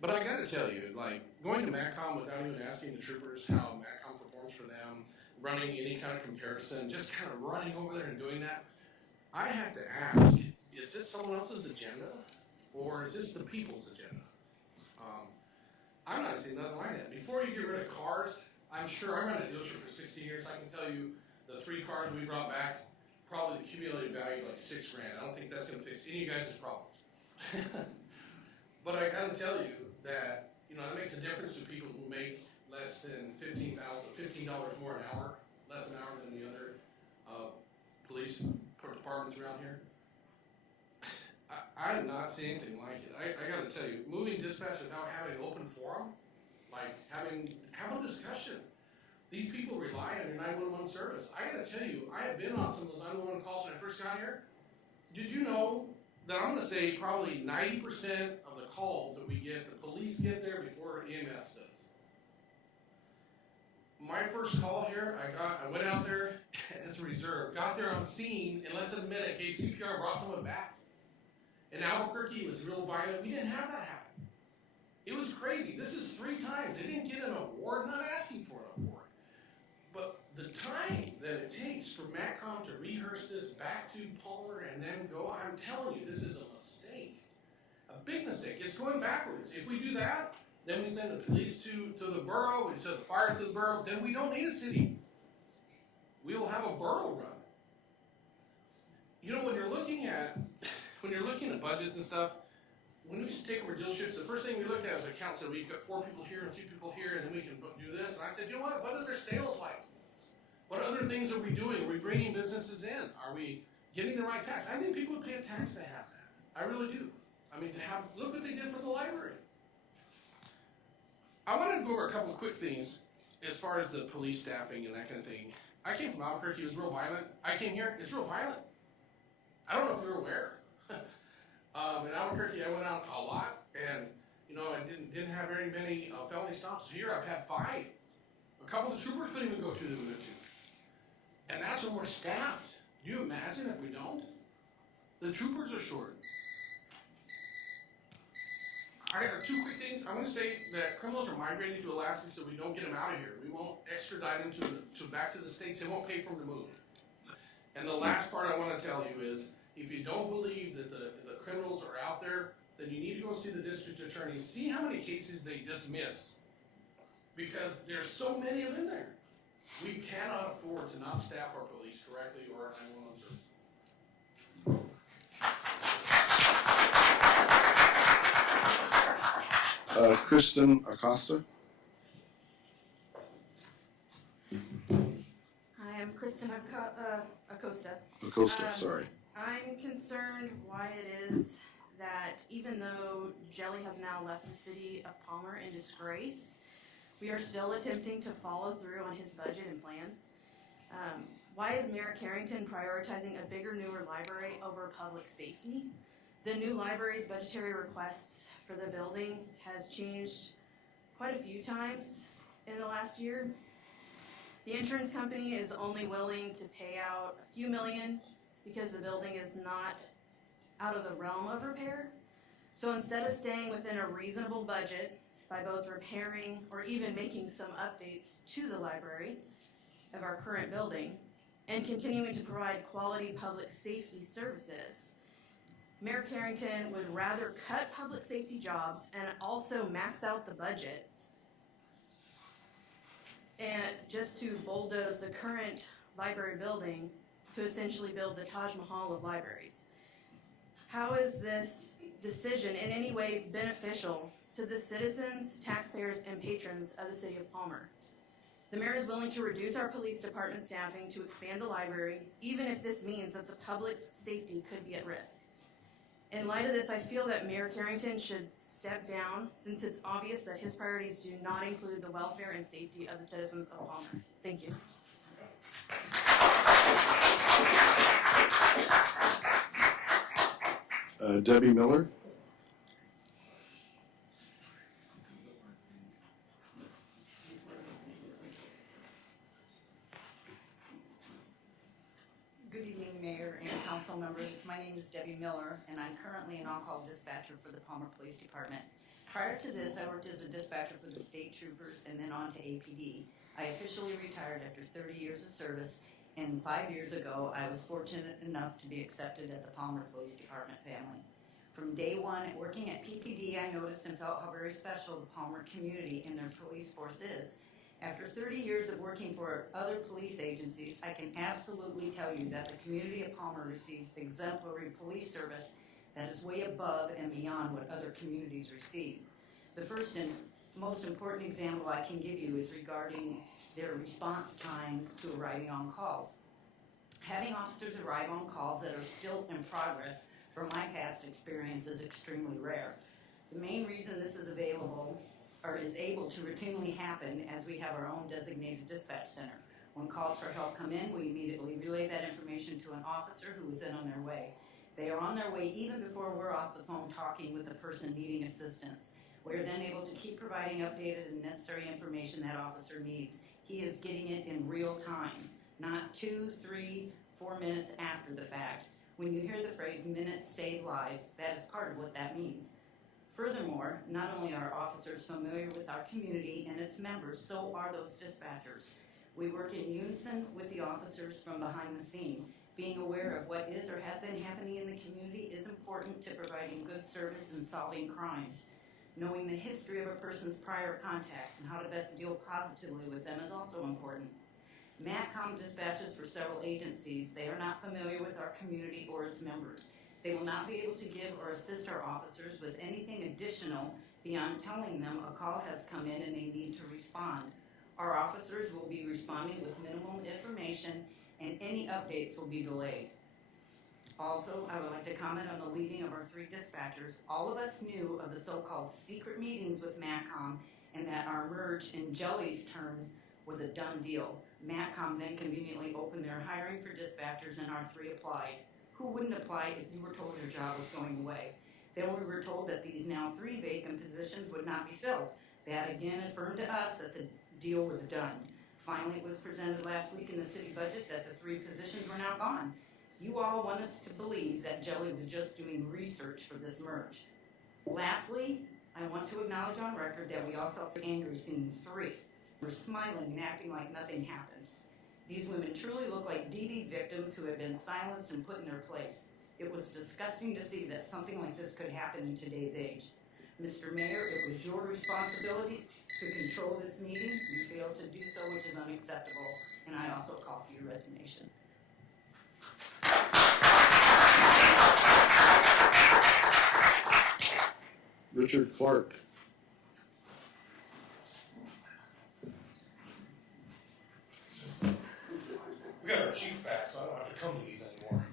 But I got to tell you, like going to MACCOM without even asking the troopers how MACCOM performs for them, running any kind of comparison, just kind of running over there and doing that, I have to ask, is this someone else's agenda or is this the people's agenda? I'm not seeing nothing like that. Before you get rid of cars, I'm sure I ran a dealership for 16 years. I can tell you the 3 cars we brought back, probably the cumulative value like $6 grand. I don't think that's going to fix any of you guys' problems. But I got to tell you that, you know, that makes a difference to people who make less than $15 more an hour, less an hour than the other police departments around here. I did not see anything like it. I got to tell you, moving dispatch without having an open forum, like have a discussion. These people rely on your 911 service. I got to tell you, I have been on some of those 911 calls when I first got here. Did you know that I'm going to say probably 90% of the calls that we get, the police get there before EMS does? My first call here, I went out there as a reserve, got there on scene in less than a minute, gave CPR, brought someone back. In Albuquerque, it was real violent. We didn't have that happen. It was crazy. This is 3 times. They didn't get an award, not asking for an award. But the time that it takes for MACCOM to rehearse this back to Palmer and then go, I'm telling you, this is a mistake. A big mistake. It's going backwards. If we do that, then we send the police to the borough, we send the fire to the borough, then we don't need a city. We will have a borough run. You know, when you're looking at budgets and stuff, when we used to take over dealerships, the first thing we looked at was account said we've got 4 people here and 3 people here, and then we can do this. And I said, you know what are their sales like? What other things are we doing? Are we bringing businesses in? Are we getting the right tax? I think people would pay a tax to have that. I really do. I mean, look what they did for the library. I wanted to go over a couple of quick things as far as the police staffing and that kind of thing. I came from Albuquerque, it was real violent. I came here, it's real violent. I don't know if you're aware. In Albuquerque, I went out a lot, and you know, I didn't have very many felony stops. Here, I've had 5. A couple of the troopers couldn't even go to that we went to, and that's when we're staffed. Do you imagine if we don't? The troopers are short. I got 2 quick things. I want to say that criminals are migrating to Alaska, so we don't get them out of here. We won't extradite them to back to the States. They won't pay for them to move. And the last part I want to tell you is, if you don't believe that the criminals are out there, then you need to go see the district attorney. See how many cases they dismiss. Because there's so many of them in there. We cannot afford to not staff our police correctly or our 911 services. Kristen Acosta. Hi, I'm Kristen Acosta. Acosta, sorry. I'm concerned why it is that even though Jelly has now left the city of Palmer in disgrace, we are still attempting to follow through on his budget and plans. Why is Mayor Carrington prioritizing a bigger, newer library over public safety? The new library's budgetary requests for the building has changed quite a few times in the last year. The insurance company is only willing to pay out a few million because the building is not out of the realm of repair. So instead of staying within a reasonable budget by both repairing or even making some updates to the library of our current building and continuing to provide quality public safety services, Mayor Carrington would rather cut public safety jobs and also max out the budget and just to bulldoze the current library building to essentially build the Taj Mahal of libraries. How is this decision in any way beneficial to the citizens, taxpayers, and patrons of the city of Palmer? The mayor is willing to reduce our police department staffing to expand the library, even if this means that the public's safety could be at risk. In light of this, I feel that Mayor Carrington should step down since it's obvious that his priorities do not include the welfare and safety of the citizens of Palmer. Thank you. Debbie Miller. council members. My name is Debbie Miller, and I'm currently an on-call dispatcher for the Palmer Police Department. Prior to this, I worked as a dispatcher for the state troopers and then on to APD. I officially retired after 30 years of service, and 5 years ago, I was fortunate enough to be accepted at the Palmer Police Department family. From day one, working at PPD, I noticed and felt how very special the Palmer community and their police force is. After 30 years of working for other police agencies, I can absolutely tell you that the community of Palmer receives exemplary police service that is way above and beyond what other communities receive. The first and most important example I can give you is regarding their response times to arriving on calls. Having officers arrive on calls that are still in progress, from my past experience, is extremely rare. The main reason this is available or is able to routinely happen as we have our own designated dispatch center. When calls for help come in, we immediately relay that information to an officer who is then on their way. They are on their way even before we're off the phone talking with the person needing assistance. We are then able to keep providing updated and necessary information that officer needs. He is getting it in real time, not 2, 3, 4 minutes after the fact. When you hear the phrase "minutes save lives," that is part of what that means. Furthermore, not only are officers familiar with our community and its members, so are those dispatchers. We work in unison with the officers from behind the scene. Being aware of what is or has been happening in the community is important to providing good service and solving crimes. Knowing the history of a person's prior contacts and how to best deal positively with them is also important. MATCOM dispatches for several agencies. They are not familiar with our community or its members. They will not be able to give or assist our officers with anything additional beyond telling them a call has come in and they need to respond. Our officers will be responding with minimum information, and any updates will be delayed. Also, I would like to comment on the leaving of our 3 dispatchers. All of us knew of the so-called secret meetings with MATCOM and that our merge in Jelly's terms was a done deal. MATCOM then conveniently opened their hiring for dispatchers and our 3 applied. Who wouldn't apply if you were told your job was going away? Then we were told that these now 3 vacant positions would not be filled. That again affirmed to us that the deal was done. Finally, it was presented last week in the city budget that the 3 positions were now gone. You all want us to believe that Jelly was just doing research for this merge. Lastly, I want to acknowledge on record that we also saw Andrew scene 3. We're smiling and acting like nothing happened. These women truly look like DV victims who have been silenced and put in their place. It was disgusting to see that something like this could happen in today's age. Mr. Mayor, it was your responsibility to control this meeting. You failed to do so, which is unacceptable, and I also call for your resignation. Richard Clerk. We got our chief back, so I don't have to come to these anymore.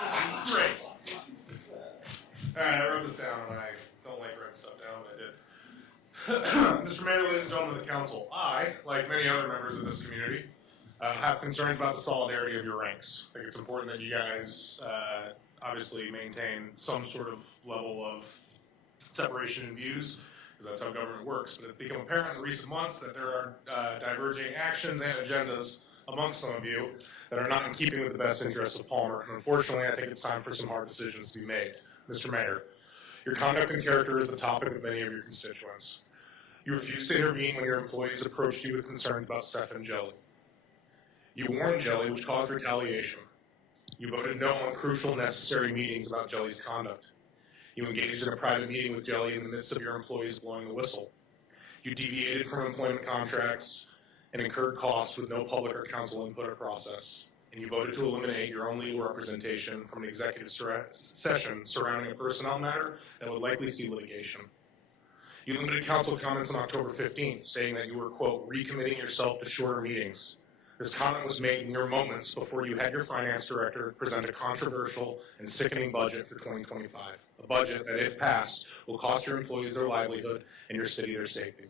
This is great. Alright, I wrote this down and I don't like writing stuff down, but I did. Mr. Mayor, ladies and gentlemen of the council, I, like many other members of this community, have concerns about the solidarity of your ranks. I think it's important that you guys obviously maintain some sort of level of separation in views, because that's how government works. But it's become apparent in recent months that there are diverging actions and agendas amongst some of you that are not in keeping with the best interests of Palmer. And unfortunately, I think it's time for some hard decisions to be made. Mr. Mayor, your conduct and character is the topic of many of your constituents. You refused to intervene when your employees approached you with concerns about Steph and Jelly. You warned Jelly, which caused retaliation. You voted no on crucial, necessary meetings about Jelly's conduct. You engaged in a private meeting with Jelly in the midst of your employees blowing the whistle. You deviated from employment contracts and incurred costs with no public or council input or process. And you voted to eliminate your own legal representation from an executive session surrounding a personnel matter that would likely see litigation. You limited council comments on October 15th, stating that you were, quote, recommitting yourself to shorter meetings. This comment was made mere moments before you had your finance director present a controversial and sickening budget for 2025, a budget that, if passed, will cost your employees their livelihood and your city their safety.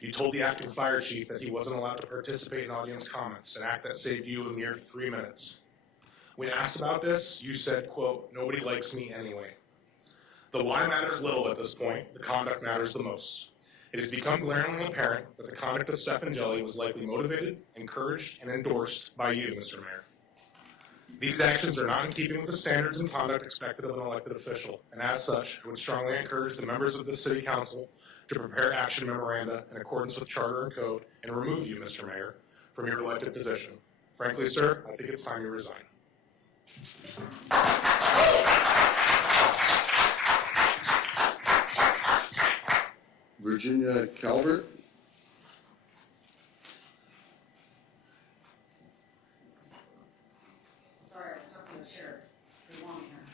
You told the acting fire chief that he wasn't allowed to participate in audience comments, an act that saved you a mere 3 minutes. When asked about this, you said, quote, nobody likes me anyway. The why matters little at this point, the conduct matters the most. It has become glaringly apparent that the conduct of Steph and Jelly was likely motivated, encouraged, and endorsed by you, Mr. Mayor. These actions are not in keeping with the standards and conduct expected of an elected official, and as such, I would strongly encourage the members of the City Council to prepare action memoranda in accordance with Charter and Code and remove you, Mr. Mayor, from your elected position. Frankly, sir, I think it's time you resign. Virginia Calvert. Sorry, I was circling the chair. It's pretty long here.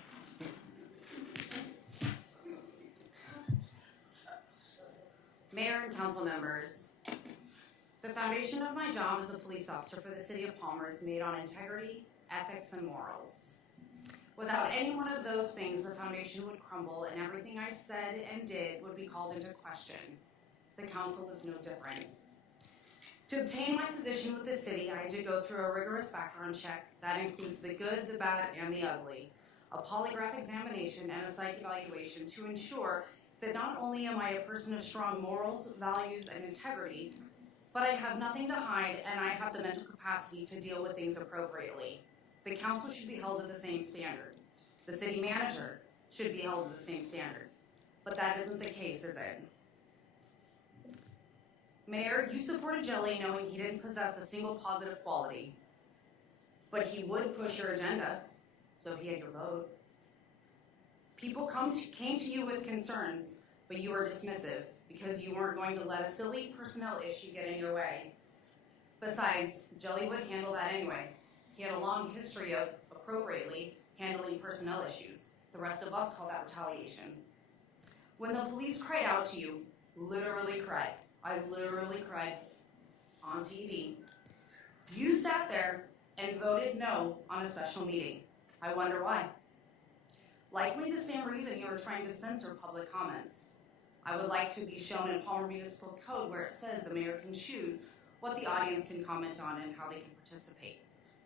Mayor and council members, the foundation of my job as a police officer for the city of Palmer is made on integrity, ethics, and morals. Without any one of those things, the foundation would crumble and everything I said and did would be called into question. The council is no different. To obtain my position with the city, I had to go through a rigorous background check that includes the good, the bad, and the ugly, a polygraph examination, and a psych evaluation to ensure that not only am I a person of strong morals, values, and integrity, but I have nothing to hide and I have the mental capacity to deal with things appropriately. The council should be held to the same standard. The city manager should be held to the same standard. But that isn't the case, is it? Mayor, you supported Jelly knowing he didn't possess a single positive quality. But he would push your agenda, so he had your vote. People came to you with concerns, but you were dismissive because you weren't going to let a silly personnel issue get in your way. Besides, Jelly would handle that anyway. He had a long history of, appropriately, handling personnel issues. The rest of us call that retaliation. When the police cried out to you, literally cried, I literally cried on TV, you sat there and voted no on a special meeting. I wonder why. Likely the same reason you were trying to censor public comments. I would like to be shown in Palmer Municipal Code where it says the mayor can choose what the audience can comment on and how they can participate.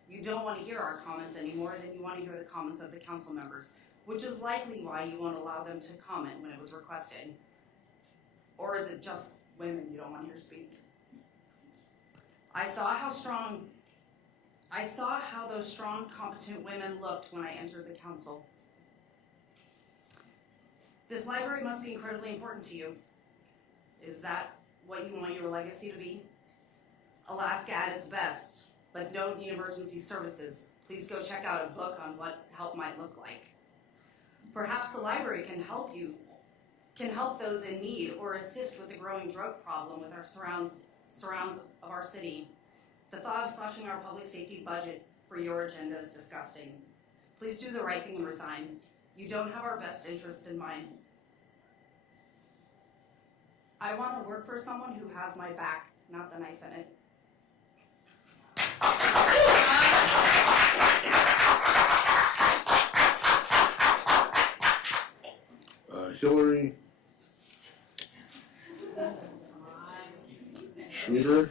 You don't want to hear our comments anymore than you want to hear the comments of the council members, which is likely why you won't allow them to comment when it was requested. Or is it just women you don't want to hear speak? I saw how those strong, competent women looked when I entered the council. This library must be incredibly important to you. Is that what you want your legacy to be? Alaska at its best, but don't need emergency services. Please go check out a book on what help might look like. Perhaps the library can help those in need or assist with the growing drug problem with our surrounds of our city. The thought of slashing our public safety budget for your agenda is disgusting. Please do the right thing and resign. You don't have our best interests in mind. I want to work for someone who has my back, not the knife in it. Hillary Schroeder.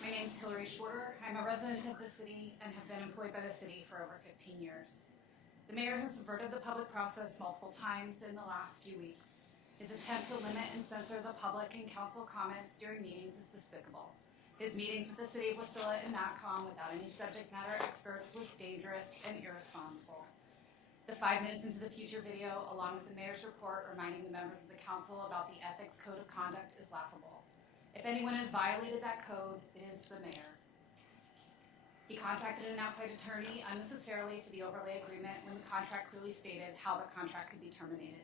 My name's Hillary Schwarter. I'm a resident of the city and have been employed by the city for over 15 years. The mayor has subverted the public process multiple times in the last few weeks. His attempt to limit and censor the public and council comments during meetings is despicable. His meetings with the city of Wasilla and NatCom without any subject matter experts was dangerous and irresponsible. The 5 minutes into the future video, along with the mayor's report reminding the members of the council about the ethics code of conduct, is laughable. If anyone has violated that code, it is the mayor. He contacted an outside attorney unnecessarily for the overlay agreement when the contract clearly stated how the contract could be terminated.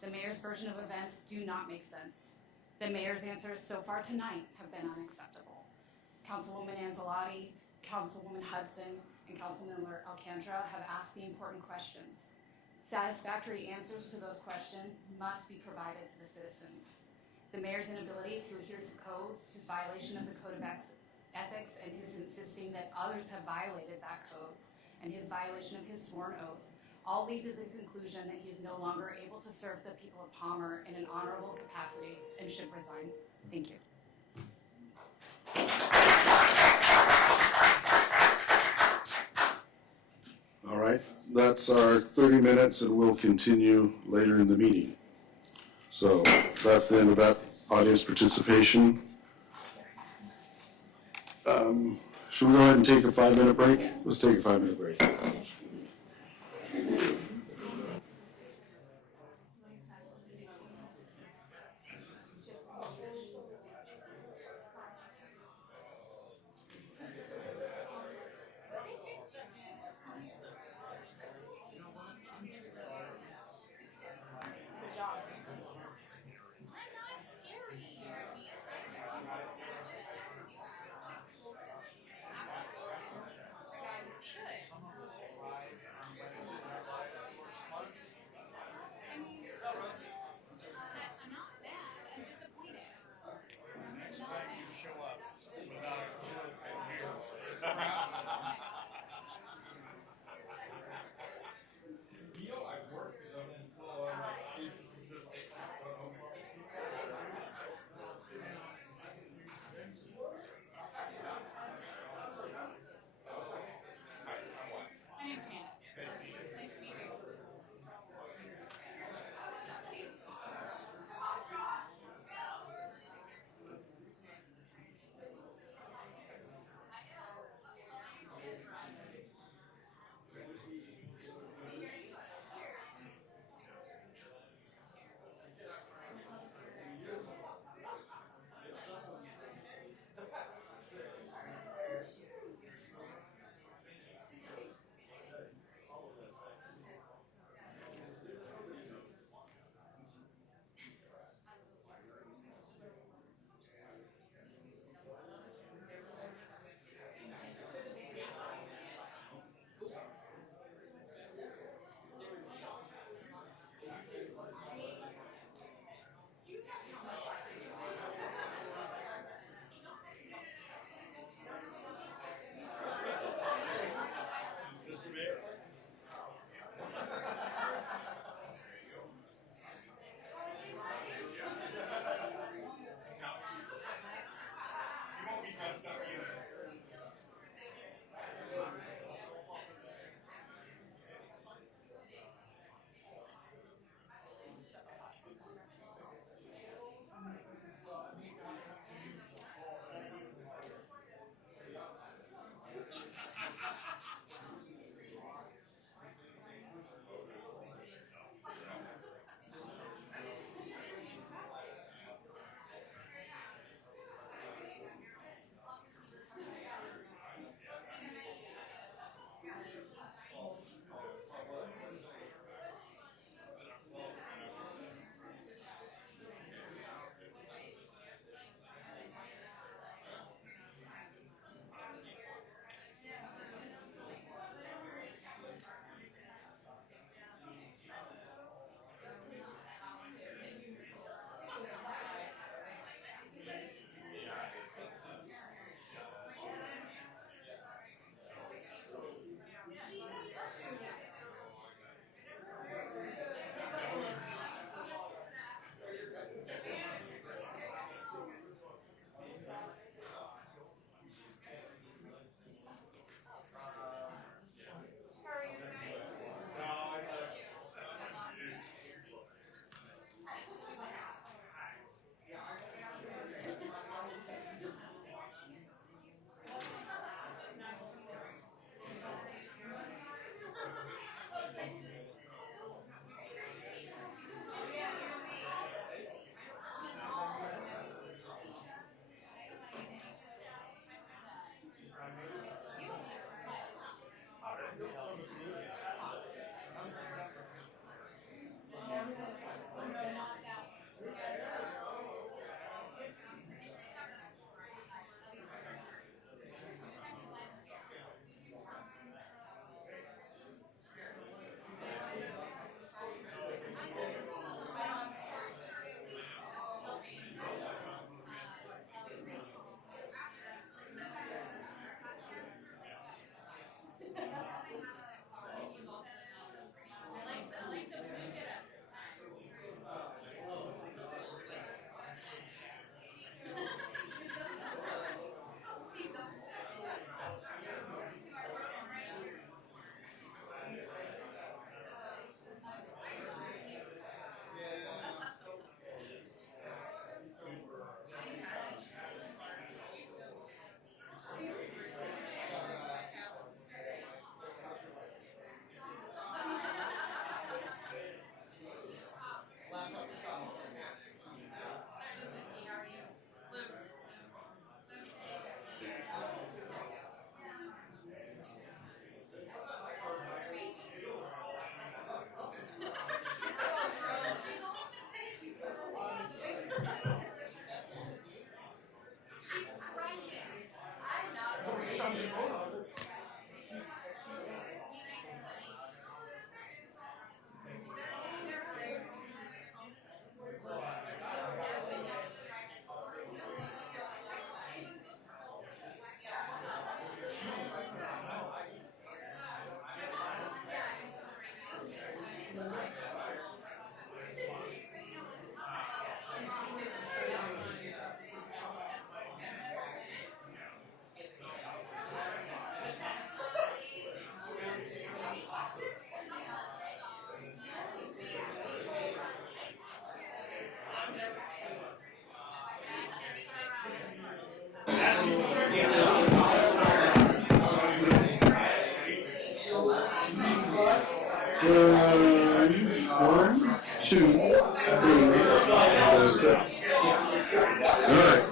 The mayor's version of events do not make sense. The mayor's answers so far tonight have been unacceptable. Councilwoman Anzalotti, Councilwoman Hudson, and Councilmember Alcantara have asked the important questions. Satisfactory answers to those questions must be provided to the citizens. The mayor's inability to adhere to code, his violation of the code of ethics, and his insisting that others have violated that code, and his violation of his sworn oath, all lead to the conclusion that he is no longer able to serve the people of Palmer in an honorable capacity and should resign. Thank you. All right, that's our 30 minutes and we'll continue later in the meeting. So that's the end of that audience participation. Should we go ahead and take a 5-minute break? Let's take a 5-minute break. One, two, three. All right.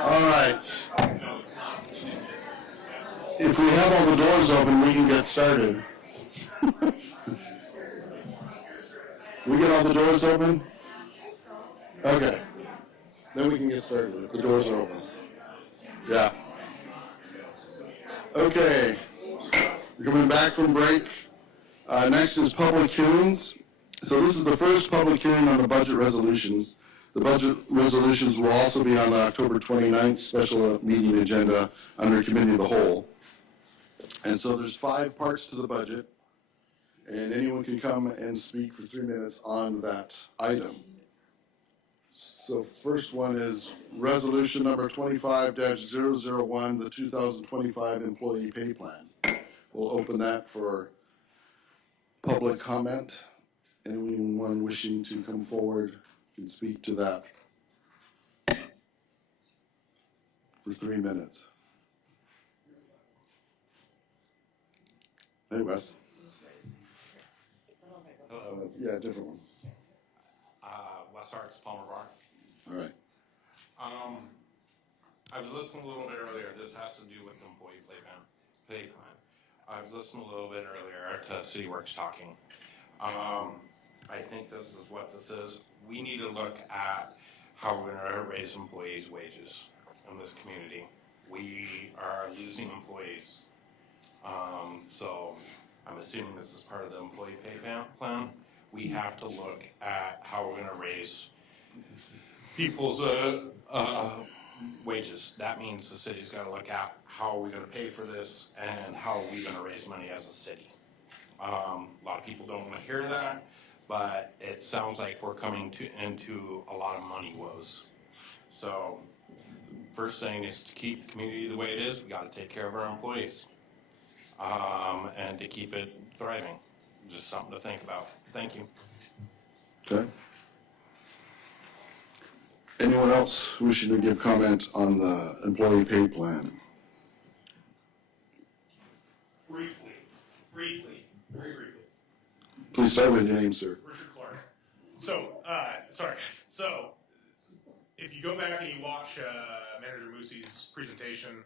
All right. If we have all the doors open, we can get started. We get all the doors open? Okay. Then we can get started if the doors are open. Yeah. Okay. We're coming back from break. Next is public hearings. So this is the first public hearing on the budget resolutions. The budget resolutions will also be on the October 29th special meeting agenda under Committee of the Whole. And so there's 5 parts to the budget, and anyone can come and speak for 3 minutes on that item. So first one is resolution number 25-001, the 2025 employee pay plan. We'll open that for public comment. Anyone wishing to come forward can speak to that for 3 minutes. Hey, Wes. Hello. Yeah, different one. Wes Harks, Palmer Bar. All right. I was listening a little bit earlier. This has to do with the employee pay plan. I was listening a little bit earlier to City Works talking. I think this is what this is. We need to look at how we're going to raise employees' wages in this community. We are losing employees. So I'm assuming this is part of the employee pay plan. We have to look at how we're going to raise people's wages. That means the city's got to look at how are we going to pay for this and how are we going to raise money as a city. A lot of people don't want to hear that, but it sounds like we're coming into a lot of money woes. So first thing is to keep the community the way it is. We got to take care of our employees and to keep it thriving. Just something to think about. Thank you. Okay. Anyone else wishing to give comment on the employee pay plan? Briefly, very briefly. Please start with your name, sir. Richard Clerk. So, sorry guys. So, if you go back and you watch Manager Moosey's presentation,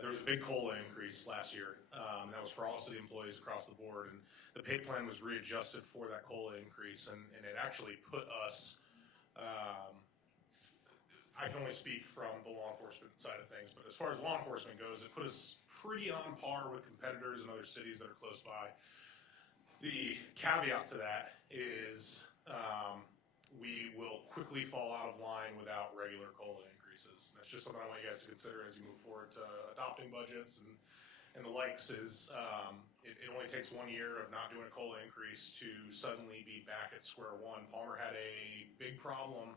there was a big COLA increase last year. That was for all city employees across the board, and the pay plan was readjusted for that COLA increase, and it actually put us, I can only speak from the law enforcement side of things, but as far as law enforcement goes, it put us pretty on par with competitors in other cities that are close by. The caveat to that is we will quickly fall out of line without regular COLA increases. That's just something I want you guys to consider as you move forward to adopting budgets and the likes is it only takes 1 year of not doing a COLA increase to suddenly be back at square one. Palmer had a big problem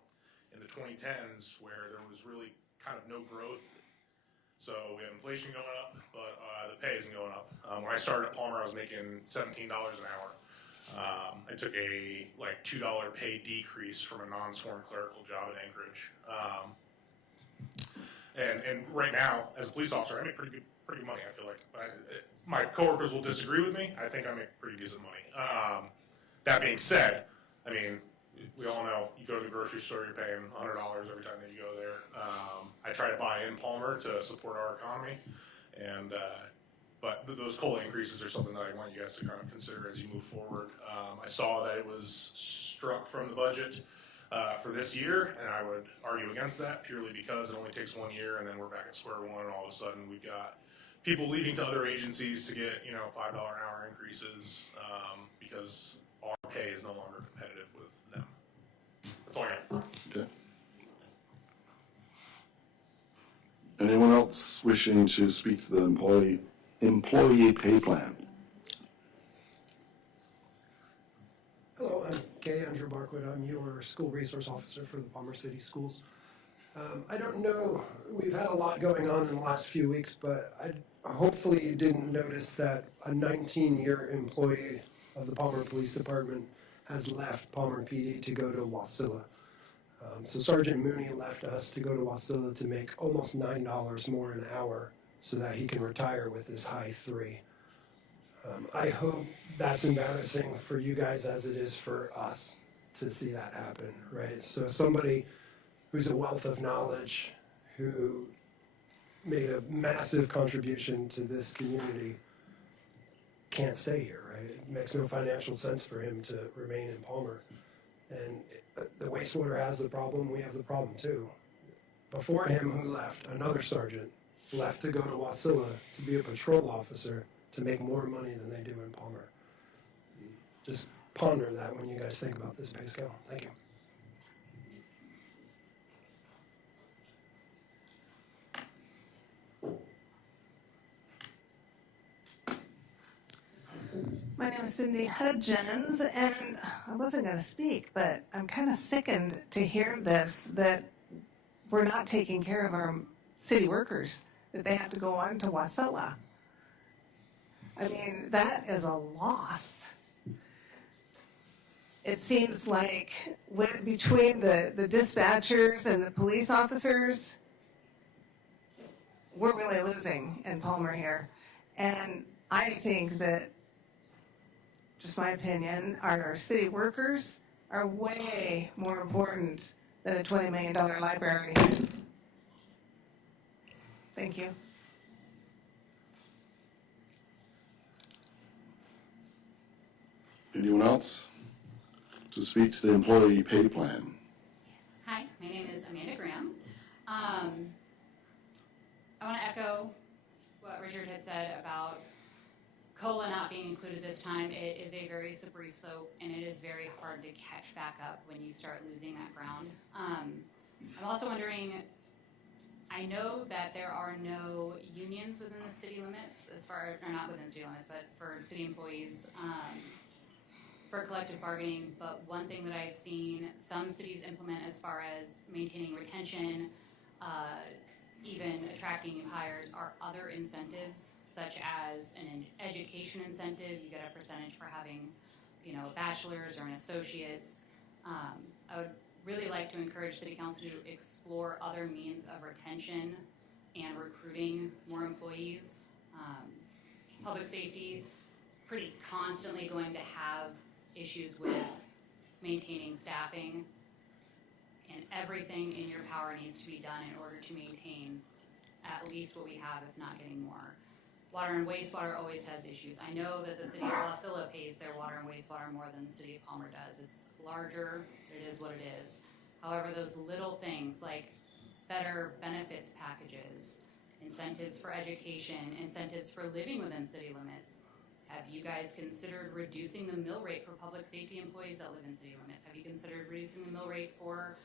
in the 2010s where there was really kind of no growth. So we have inflation going up, but the pay isn't going up. When I started at Palmer, I was making $17 an hour. I took a $2 pay decrease from a non-sworn clerical job in Anchorage. And right now, as a police officer, I make pretty good money, I feel like. My coworkers will disagree with me. I think I make pretty decent money. That being said, I mean, we all know you go to the grocery store, you're paying $100 every time that you go there. I try to buy in Palmer to support our economy, and But those COLA increases are something that I want you guys to kind of consider as you move forward. I saw that it was struck from the budget for this year, and I would argue against that purely because it only takes 1 year, and then we're back at square one, and all of a sudden we've got people leaving to other agencies to get, $5 an hour increases because our pay is no longer competitive with them. That's all I got. Okay. Anyone else wishing to speak to the employee pay plan? Hello, I'm Kay Andrew Barkwood. I'm your school resource officer for the Palmer City Schools. I don't know, we've had a lot going on in the last few weeks, but hopefully you didn't notice that a 19-year employee of the Palmer Police Department has left Palmer PD to go to Wasilla. So Sergeant Mooney left us to go to Wasilla to make almost $9 more an hour so that he can retire with his high 3. I hope that's embarrassing for you guys as it is for us to see that happen, right? So somebody who's a wealth of knowledge, who made a massive contribution to this community, can't stay here, right? It makes no financial sense for him to remain in Palmer. And the wastewater has the problem, we have the problem too. Before him, who left? Another sergeant left to go to Wasilla to be a patrol officer to make more money than they do in Palmer. Just ponder that when you guys think about this pay scale. Thank you. My name is Cindy Hudgens, and I wasn't going to speak, but I'm kind of sickened to hear this, that we're not taking care of our city workers, that they have to go on to Wasilla. I mean, that is a loss. It seems like between the dispatchers and the police officers, we're really losing in Palmer here. And I think that, just my opinion, our city workers are way more important than a $20 million library. Thank you. Anyone else to speak to the employee pay plan? Hi, my name is Amanda Graham. I want to echo what Richard had said about COLA not being included this time. It is a very slippery slope, and it is very hard to catch back up when you start losing that ground. I'm also wondering, I know that there are no unions within the city limits, or not within city limits, but for city employees for collective bargaining. But one thing that I've seen some cities implement as far as maintaining retention, even attracting new hires, are other incentives, such as an education incentive. You get a percentage for having, a bachelor's or an associate's. I would really like to encourage City Council to explore other means of retention and recruiting more employees. Public safety, pretty constantly going to have issues with maintaining staffing, and everything in your power needs to be done in order to maintain at least what we have, if not getting more. Water and wastewater always has issues. I know that the city of Wasilla pays their water and wastewater more than the city of Palmer does. It's larger, it is what it is. However, those little things like better benefits packages, incentives for education, incentives for living within city limits. Have you guys considered reducing the mill rate for public safety employees that live in city limits? Have you considered reducing the mill rate for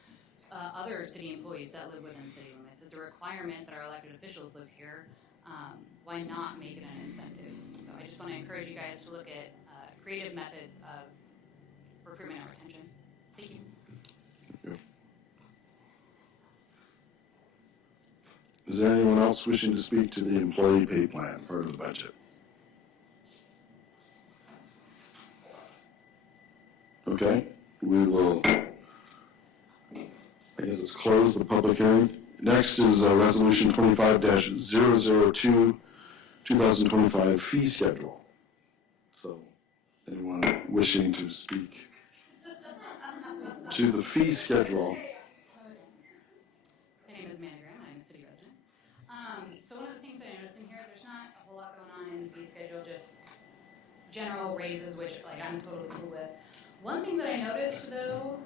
other city employees that live within city limits? It's a requirement that our elected officials live here. Why not make it an incentive? So I just want to encourage you guys to look at creative methods of recruitment and retention. Thank you. Is there anyone else wishing to speak to the employee pay plan, part of the budget? Okay, we will, close the public hearing. Next is Resolution 25-002, 2025 fee schedule. So, anyone wishing to speak to the fee schedule? My name is Amanda Graham. I'm a city resident. So one of the things that I noticed in here, there's not a whole lot going on in general raises, which like I'm totally cool with. One thing that I noticed though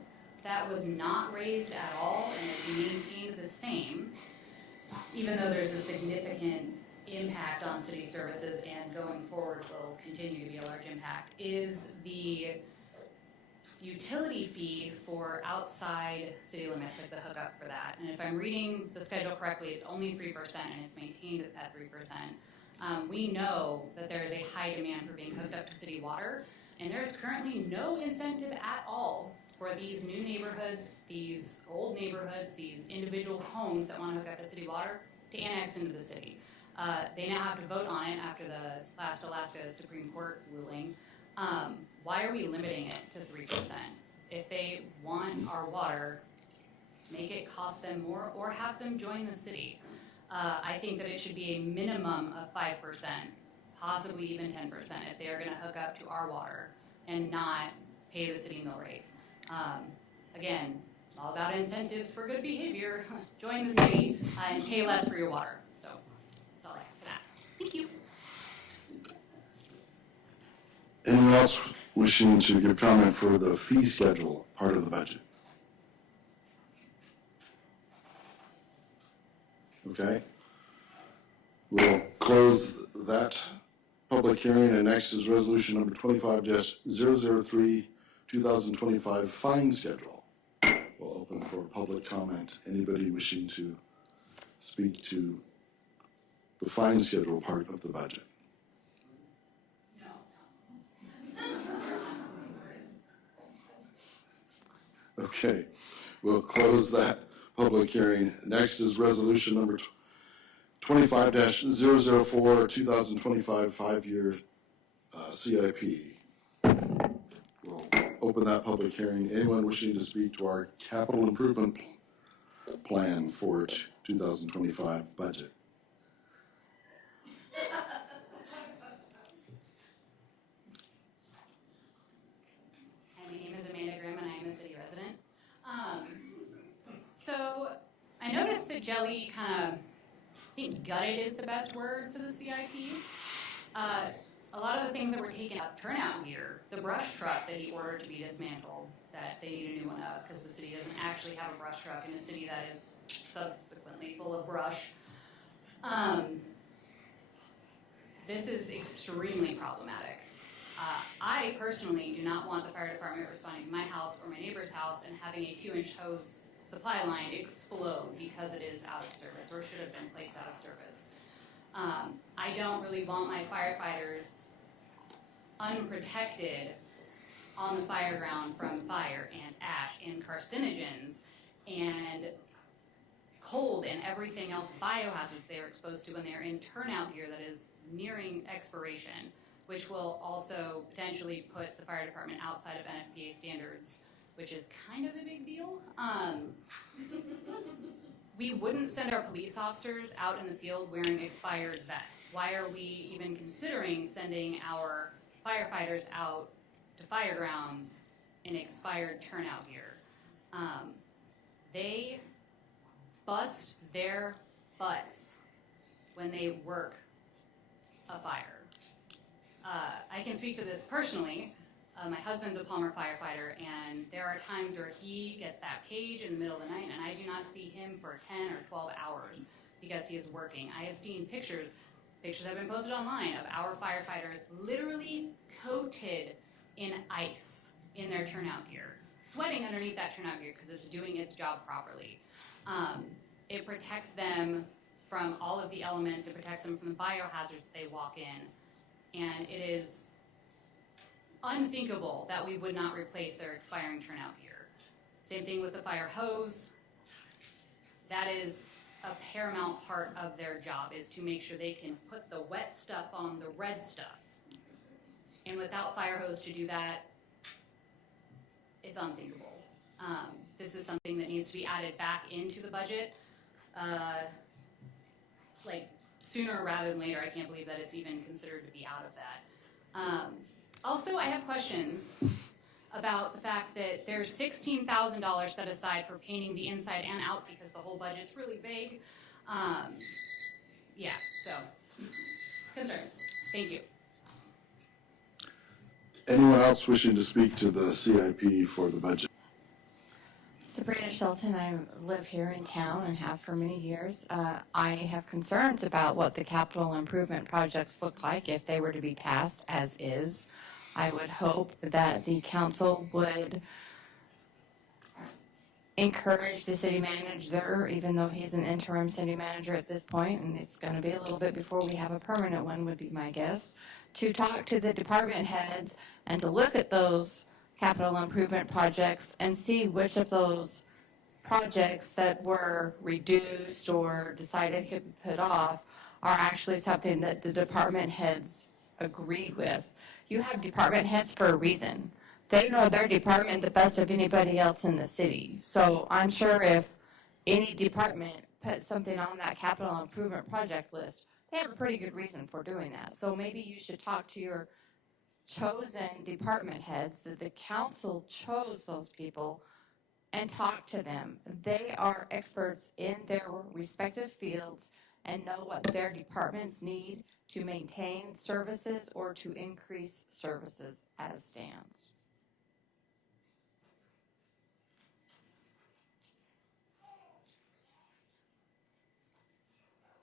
that was not raised at all and is maintained the same, even though there's a significant impact on city services and going forward will continue to be a large impact, is the utility fee for outside city limits, like the hookup for that. And if I'm reading the schedule correctly, it's only 3% and it's maintained at 3%. We know that there is a high demand for being hooked up to city water, and there is currently no incentive at all for these new neighborhoods, these old neighborhoods, these individual homes that want to hook up to city water to annex into the city. They now have to vote on it after the last Alaska Supreme Court ruling. Why are we limiting it to 3%? If they want our water, make it cost them more or have them join the city. I think that it should be a minimum of 5%, possibly even 10% if they are going to hook up to our water and not pay the city mill rate. Again, all about incentives for good behavior. Join the city and pay less for your water. So that's all I have for that. Thank you. Anyone else wishing to give comment for the fee schedule part of the budget? Okay. We'll close that public hearing, and next is resolution number 25-003, 2025 fine schedule. We'll open for public comment. Anybody wishing to speak to the fine schedule part of the budget? Okay, we'll close that public hearing. Next is resolution number 25-004, 2025 five-year CIP. We'll open that public hearing. Anyone wishing to speak to our capital improvement plan for 2025 budget? So I noticed that Jelly kind of, I think gutted is the best word for the CIP. A lot of the things that were taken up, turnout gear, the brush truck that he ordered to be dismantled, that they need a new one of because the city doesn't actually have a brush truck in a city that is subsequently full of brush. This is extremely problematic. I personally do not want the fire department responding to my house or my neighbor's house and having a 2-inch hose supply line explode because it is out of service or should have been placed out of service. I don't really want my firefighters unprotected on the fire ground from fire and ash and carcinogens and cold and everything else, biohazards they are exposed to when they are in turnout gear that is nearing expiration, which will also potentially put the fire department outside of NFPA standards, which is kind of a big deal. We wouldn't send our police officers out in the field wearing expired vests. Why are we even considering sending our firefighters out to fire grounds in expired turnout gear? They bust their butts when they work a fire. I can speak to this personally. My husband's a Palmer firefighter, and there are times where he gets that cage in the middle of the night, and I do not see him for 10 or 12 hours because he is working. I have seen pictures have been posted online of our firefighters literally coated in ice in their turnout gear, sweating underneath that turnout gear because it's doing its job properly. It protects them from all of the elements. It protects them from the biohazards they walk in, and it is unthinkable that we would not replace their expiring turnout gear. Same thing with the fire hose. That is a paramount part of their job, is to make sure they can put the wet stuff on the red stuff. And without fire hose to do that, it's unthinkable. This is something that needs to be added back into the budget, like sooner rather than later. I can't believe that it's even considered to be out of that. Also, I have questions about the fact that there's $16,000 set aside for painting the inside and outside because the whole budget's really vague. Yeah, so concerns. Thank you. Anyone else wishing to speak to the CIP for the budget? Sabrina Shelton, I live here in town and have for many years. I have concerns about what the capital improvement projects look like if they were to be passed as is. I would hope that the council would encourage the city manager, even though he's an interim city manager at this point, and it's going to be a little bit before we have a permanent one, would be my guess, to talk to the department heads and to look at those capital improvement projects and see which of those projects that were reduced or decided could be put off are actually something that the department heads agreed with. You have department heads for a reason. They know their department the best of anybody else in the city. So I'm sure if any department puts something on that capital improvement project list, they have a pretty good reason for doing that. So maybe you should talk to your chosen department heads, that the council chose those people, and talk to them. They are experts in their respective fields and know what their departments need to maintain services or to increase services as stands.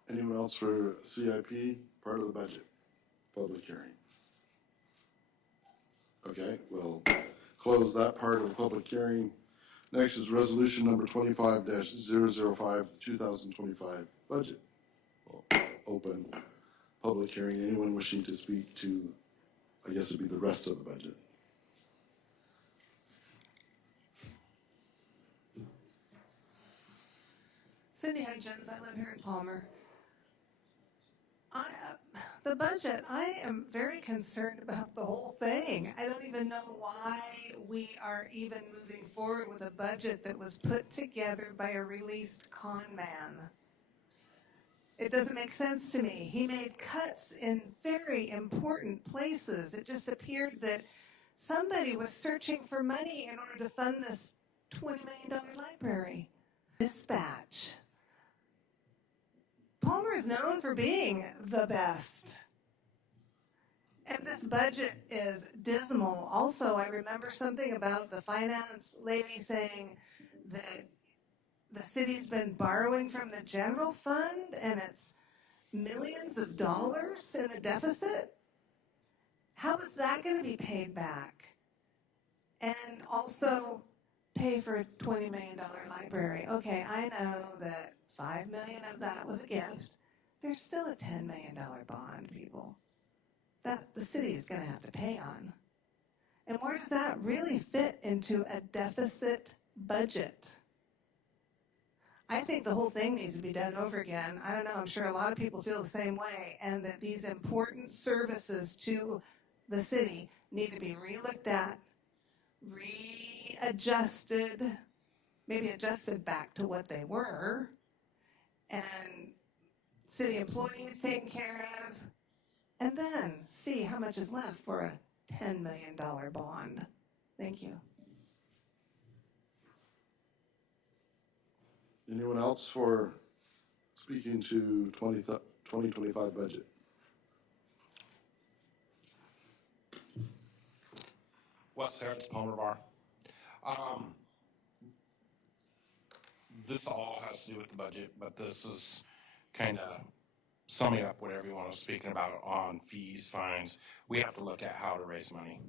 Anyone else for CIP, part of the budget, public hearing? Okay, we'll close that part of the public hearing. Next is resolution number 25-005, the 2025 budget. We'll open public hearing. Anyone wishing to speak to, I guess it'd be the rest of the budget. Cindy Hutchins, I live here in Palmer. The budget, I am very concerned about the whole thing. I don't even know why we are even moving forward with a budget that was put together by a released con man. It doesn't make sense to me. He made cuts in very important places. It just appeared that somebody was searching for money in order to fund this $20 million library. Dispatch. Palmer is known for being the best. And this budget is dismal. Also, I remember something about the finance lady saying that the city's been borrowing from the general fund and it's millions of dollars in the deficit. How is that going to be paid back? And also pay for a $20 million library. Okay, I know that $5 million of that was a gift. There's still a $10 million bond, people, that the city is going to have to pay on. And where does that really fit into a deficit budget? I think the whole thing needs to be done over again. I don't know, I'm sure a lot of people feel the same way, and that these important services to the city need to be re-looked at, readjusted, maybe adjusted back to what they were, and city employees taken care of, and then see how much is left for a $10 million bond. Thank you. Anyone else for speaking to 2025 budget? Wes Harris, Palmer Bar. This all has to do with the budget, but this is kind of summing up what everyone was speaking about on fees, fines. We have to look at how to raise money.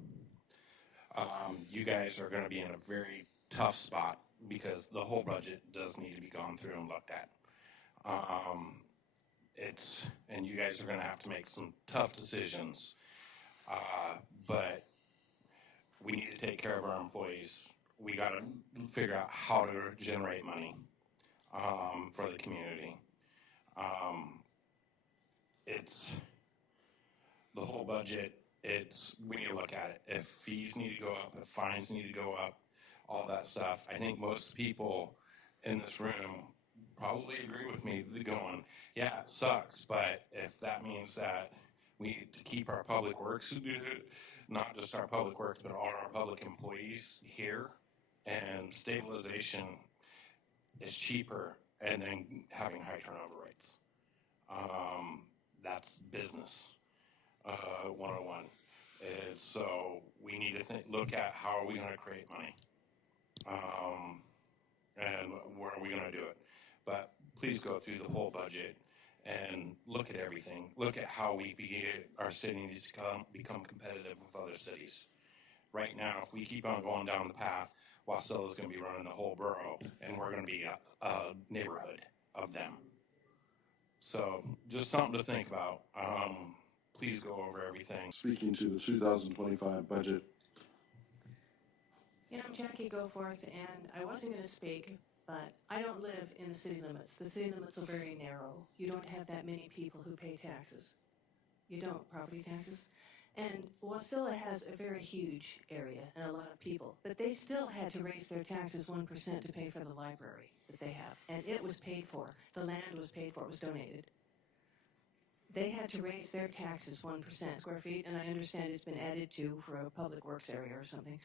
You guys are going to be in a very tough spot because the whole budget does need to be gone through and looked at. And you guys are going to have to make some tough decisions, but we need to take care of our employees. We got to figure out how to generate money for the community. It's the whole budget. We need to look at it. If fees need to go up, if fines need to go up, all that stuff. I think most people in this room probably agree with me going, yeah, it sucks, but if that means that we need to keep our public works, not just our public works, but all our public employees here, and stabilization is cheaper, and then having high turnover rates. That's business 101. And so we need to look at how are we going to create money, and where are we going to do it. But please go through the whole budget and look at everything. Look at how we our city needs to become competitive with other cities. Right now, if we keep on going down the path, Wasilla is going to be running the whole borough, and we're going to be a neighborhood of them. So just something to think about. Please go over everything. Speaking to the 2025 budget. Yeah, I'm Jackie Goforth, and I wasn't going to speak, but I don't live in the city limits. The city limits are very narrow. You don't have that many people who pay taxes. You don't, property taxes. And Wasilla has a very huge area and a lot of people, but they still had to raise their taxes 1% to pay for the library that they have. And it was paid for. The land was paid for. It was donated. They had to raise their taxes 1% square feet, and I understand it's been added to for a public works area or something.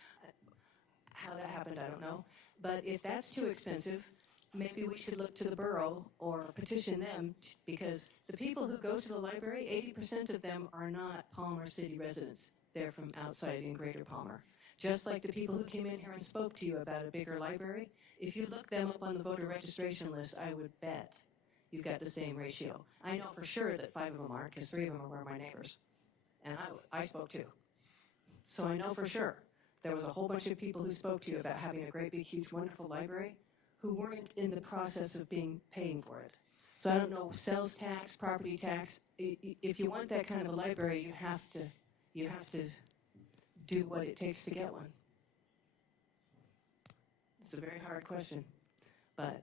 How that happened, I don't know. But if that's too expensive, maybe we should look to the borough or petition them, because the people who go to the library, 80% of them are not Palmer City residents. They're from outside in Greater Palmer. Just like the people who came in here and spoke to you about a bigger library, if you look them up on the voter registration list, I would bet you've got the same ratio. I know for sure that 5 of them aren't, because 3 of them are my neighbors. And I spoke too. So I know for sure. There was a whole bunch of people who spoke to you about having a great big huge wonderful library who weren't in the process of paying for it. So I don't know, sales tax, property tax, if you want that kind of a library, you have to do what it takes to get one. It's a very hard question. But,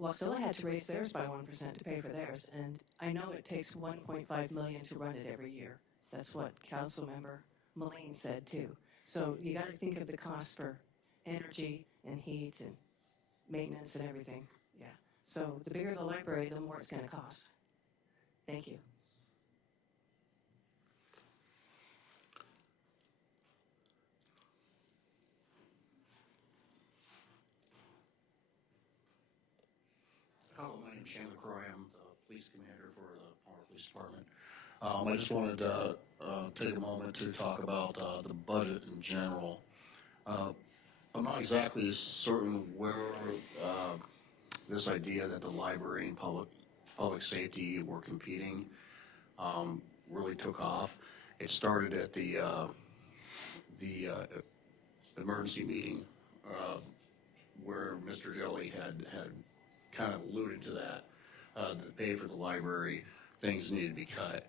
Wasilla had to raise theirs by 1% to pay for theirs, and I know it takes $1.5 million to run it every year. That's what Councilmember Moline said too. So you got to think of the cost for energy and heat and maintenance and everything. Yeah. So the bigger the library, the more it's going to cost. Thank you. Hello, my name's Chandler Croy. I'm the police commander for the Palmer Police Department. I just wanted to take a moment to talk about the budget in general. I'm not exactly certain where this idea that the library and public safety were competing really took off. It started at the emergency meeting where Mr. Jelly had kind of alluded to that. The pay for the library, things need to be cut.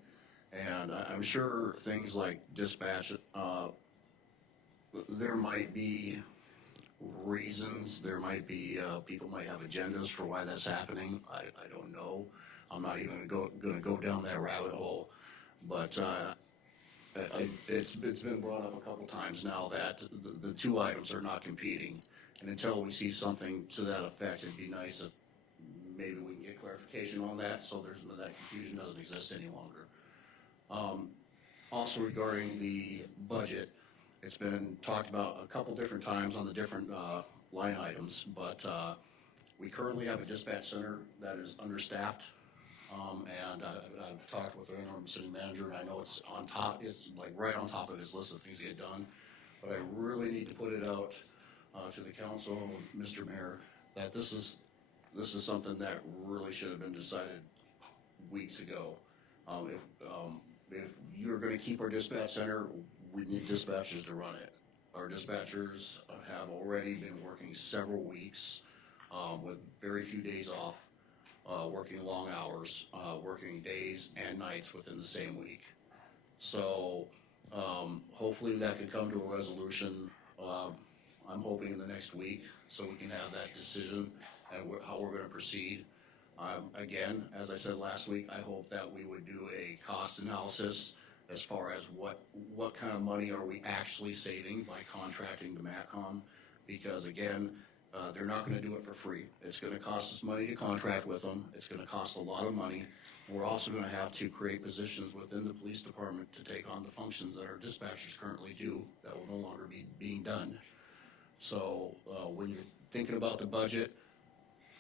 And I'm sure things like dispatch, there might be reasons, there might be, people might have agendas for why that's happening. I don't know. I'm not even gonna go down that rabbit hole. But it's been brought up a couple times now that the two items are not competing. And until we see something to that effect, it'd be nice if maybe we can get clarification on that so that confusion doesn't exist any longer. Also regarding the budget, it's been talked about a couple different times on the different line items, but we currently have a dispatch center that is understaffed. And I've talked with the interim city manager, and I know it's on top, it's like right on top of his list of things to get done. But I really need to put it out to the council, Mr. Mayor, that this is something that really should have been decided weeks ago. If you're going to keep our dispatch center, we need dispatchers to run it. Our dispatchers have already been working several weeks with very few days off, working long hours, working days and nights within the same week. So hopefully that can come to a resolution. I'm hoping in the next week so we can have that decision and how we're going to proceed. Again, as I said last week, I hope that we would do a cost analysis as far as what kind of money are we actually saving by contracting to MACCOM, because again, they're not going to do it for free. It's going to cost us money to contract with them. It's going to cost a lot of money. We're also going to have to create positions within the police department to take on the functions that our dispatchers currently do that will no longer be being done. So when you're thinking about the budget,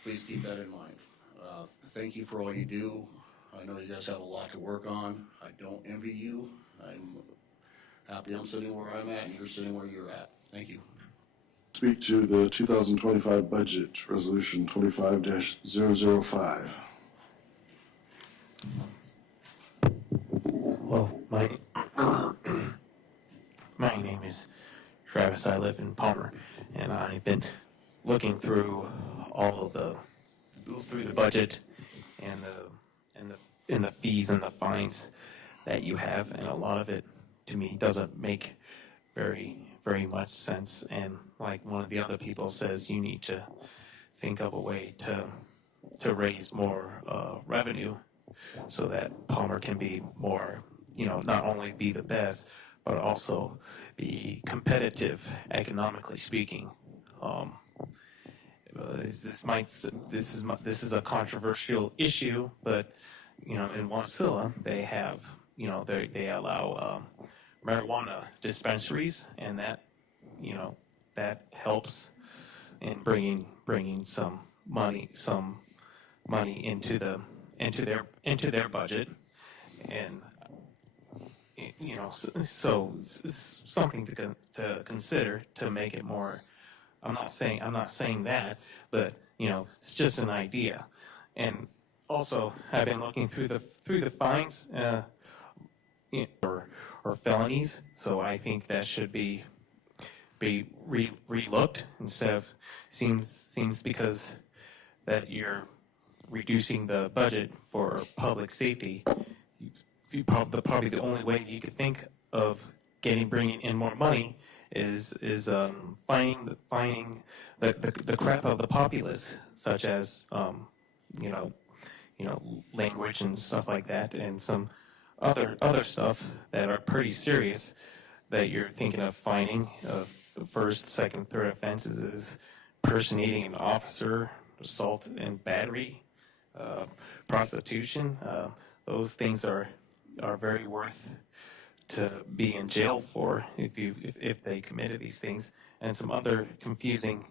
please keep that in mind. Thank you for all you do. I know you guys have a lot to work on. I don't envy you. happy I'm sitting where I'm at and you're sitting where you're at. Thank you. Speak to the 2025 budget, Resolution 25-005. Well, my name is Travis. I live in Palmer, and I've been looking through all of the budget and the fees and the fines that you have, and a lot of it to me doesn't make very much sense. And like one of the other people says, you need to think of a way to raise more revenue so that Palmer can be more, not only be the best, but also be competitive economically speaking. This is a controversial issue, but in Wasilla they have, they allow marijuana dispensaries, and that helps in bringing some money into their budget, and so it's something to consider to make it more. I'm not saying that, but it's just an idea. And also, I've been looking through the fines or felonies, so I think that should be relooked instead of seems because that you're reducing the budget for public safety. Probably the only way you could think of bringing in more money is finding the crap of the populace, such as language and stuff like that, and some other stuff that are pretty serious that you're thinking of finding. The first, second, third offenses is personating an officer, assault and battery, prostitution. Those things are very worth to be in jail for if they committed these things. And some other confusing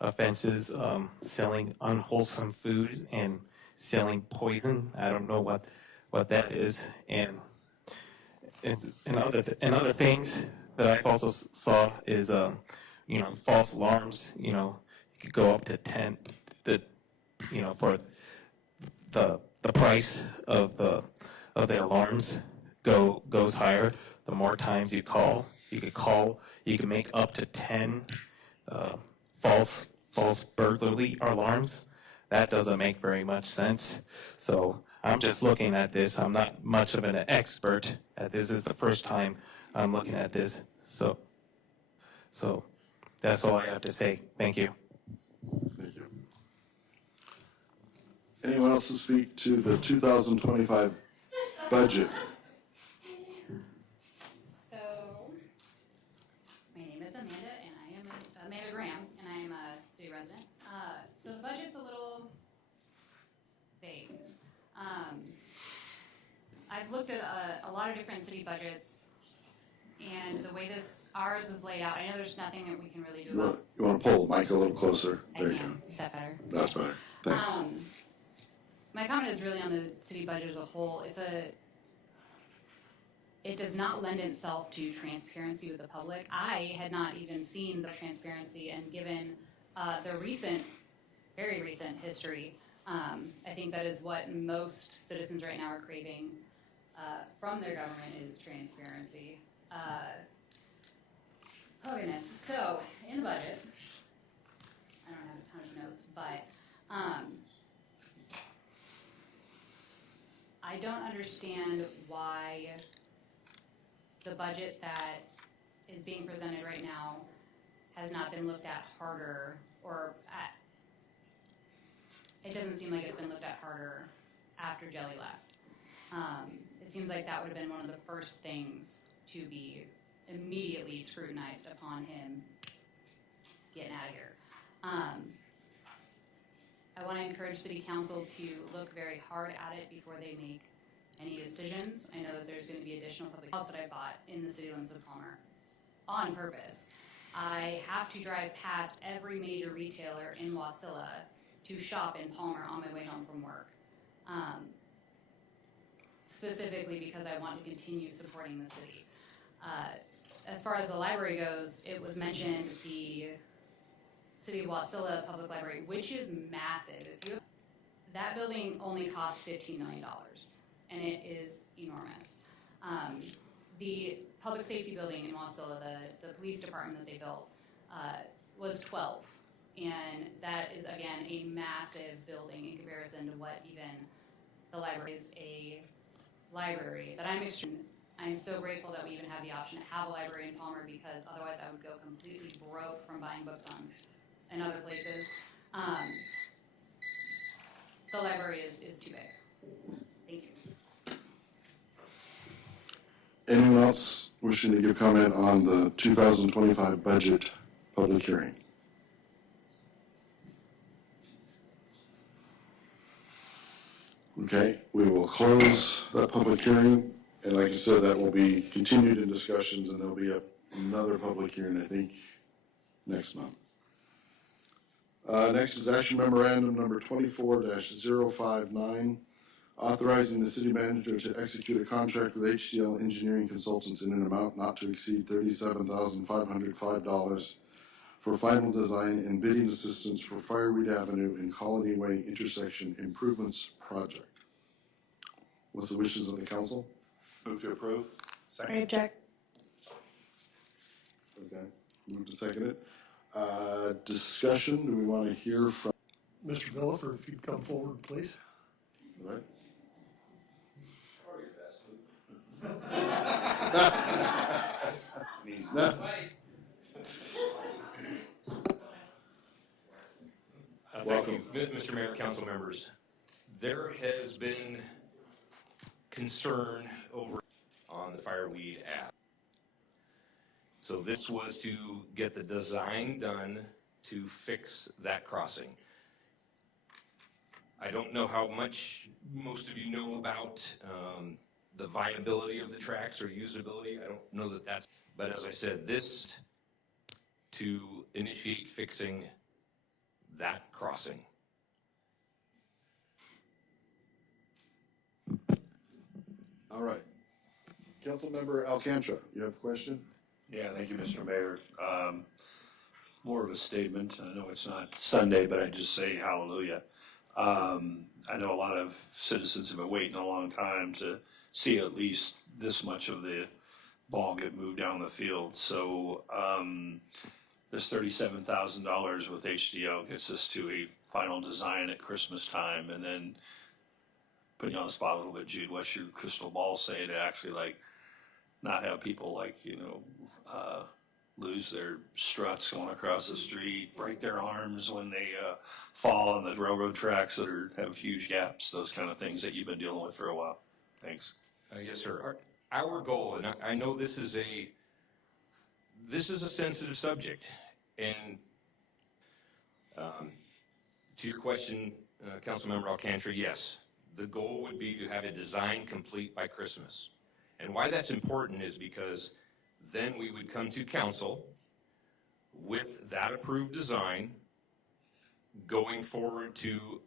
offenses, selling unwholesome food and selling poison. I don't know what that is. And other things that I also saw is false alarms. You could go up to 10. For the price of the alarms goes higher. The more times you can make up to 10 false burglary alarms. That doesn't make very much sense. So I'm just looking at this. I'm not much of an expert at this. This is the first time I'm looking at this. So that's all I have to say. Thank you. Thank you. Anyone else to speak to the 2025 budget? So, my name is Amanda, and I am Amanda Graham, and I am a city resident. So the budget's a little vague. I've looked at a lot of different city budgets, and the way ours is laid out, I know there's nothing that we can really do about. You want to pull the mic a little closer? I There you can. go. Is that better? That's better. Thanks. My comment is really on the city budget as a whole. It does not lend itself to transparency with the public. I had not even seen the transparency, and given the very recent history, I think that is what most citizens right now are craving from their government is transparency. Oh goodness. So in the budget, I don't have a ton of notes, but I don't understand why the budget that is being presented right now has not been looked at harder, it doesn't seem like it's been looked at harder after Jelly left. It seems like that would have been one of the first things to be immediately scrutinized upon him getting out of here. I want to encourage City Council to look very hard at it before they make any decisions. I know that there's going to be additional public house that I bought in the city limits of Palmer on purpose. I have to drive past every major retailer in Wasilla to shop in Palmer on my way home from work. Specifically because I want to continue supporting the city. as far as the library goes, it was mentioned the City of Wasilla Public Library, which is massive. That building only cost $15 million, and it is enormous. The public safety building in Wasilla, the police department that they built, was 12. And that is, again, a massive building in comparison to what even the library is. A library that I'm so grateful that we even have the option to have a library in Palmer, because otherwise I would go completely broke from buying books in other places. The library is too big. Thank you. Anyone else wishing to give comment on the 2025 budget public hearing? Okay, we will close that public hearing, and like I said, that will be continued in discussions, and there'll be another public hearing, I think, next month. Next is action memorandum number 24-059, authorizing the city manager to execute a contract with HCL Engineering Consultants in an amount not to exceed $37,505 for final design and bidding assistance for Fireweed Avenue and Colony Way intersection improvements project. What's the wishes of the council? Move to approve. I object. Okay, move to second it. Discussion, do we want to hear from? Mr. Millifer, if you'd come forward, please. All right. Thank you, Mr. Mayor, council members. There has been concern over on the Fireweed app. So this was to get the design done to fix that crossing. I don't know how much most of you know about the viability of the tracks or usability. I don't know that that's, but as I said, this to initiate fixing that crossing. All right. Councilmember Alcantara, you have a question? Yeah, thank you, Mr. Mayor. More of a statement. I know it's not Sunday, but I just say hallelujah. I know a lot of citizens have been waiting a long time to see at least this much of the ball get moved down the field. So this $37,000 with HDO gets us to a final design at Christmas time, and then putting you on the spot a little bit, Jude, what's your crystal ball say to actually like not have people like, lose their struts going across the street, break their arms when they fall on the railroad tracks that have huge gaps, those kind of things that you've been dealing with for a while. Thanks. Yes, sir. Our goal, and I know this is a sensitive subject, and to your question, Councilmember Alcantara, yes, the goal would be to have a design complete by Christmas. And why that's important is because then we would come to council with that approved design going forward to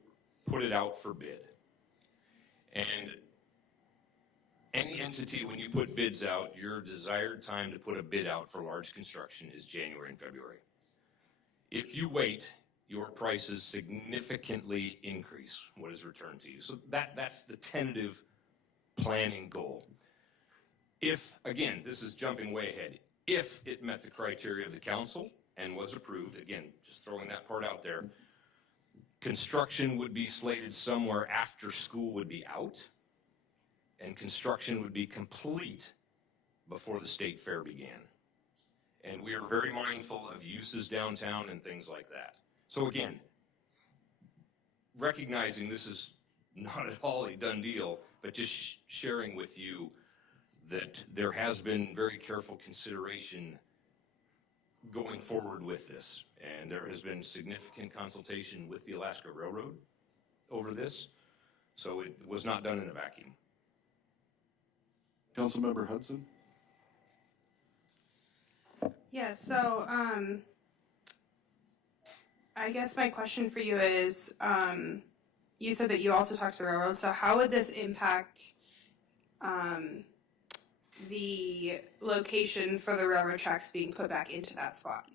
put it out for bid. And any entity, when you put bids out, your desired time to put a bid out for large construction is January and February. If you wait, your prices significantly increase what is returned to you. So that's the tentative planning goal. If, again, this is jumping way ahead, if it met the criteria of the council and was approved, again, just throwing that part out there, construction would be slated somewhere after school would be out, and construction would be complete before the state fair began. And we are very mindful of uses downtown and things like that. So again, recognizing this is not at all a done deal, but just sharing with you that there has been very careful consideration going forward with this. And there has been significant consultation with the Alaska Railroad over this. So it was not done in a vacuum. Councilmember Hudson? Yeah, so I guess my question for you is, you said that you also talked to the railroad, so how would this impact the location for the railroad tracks being put back into that spot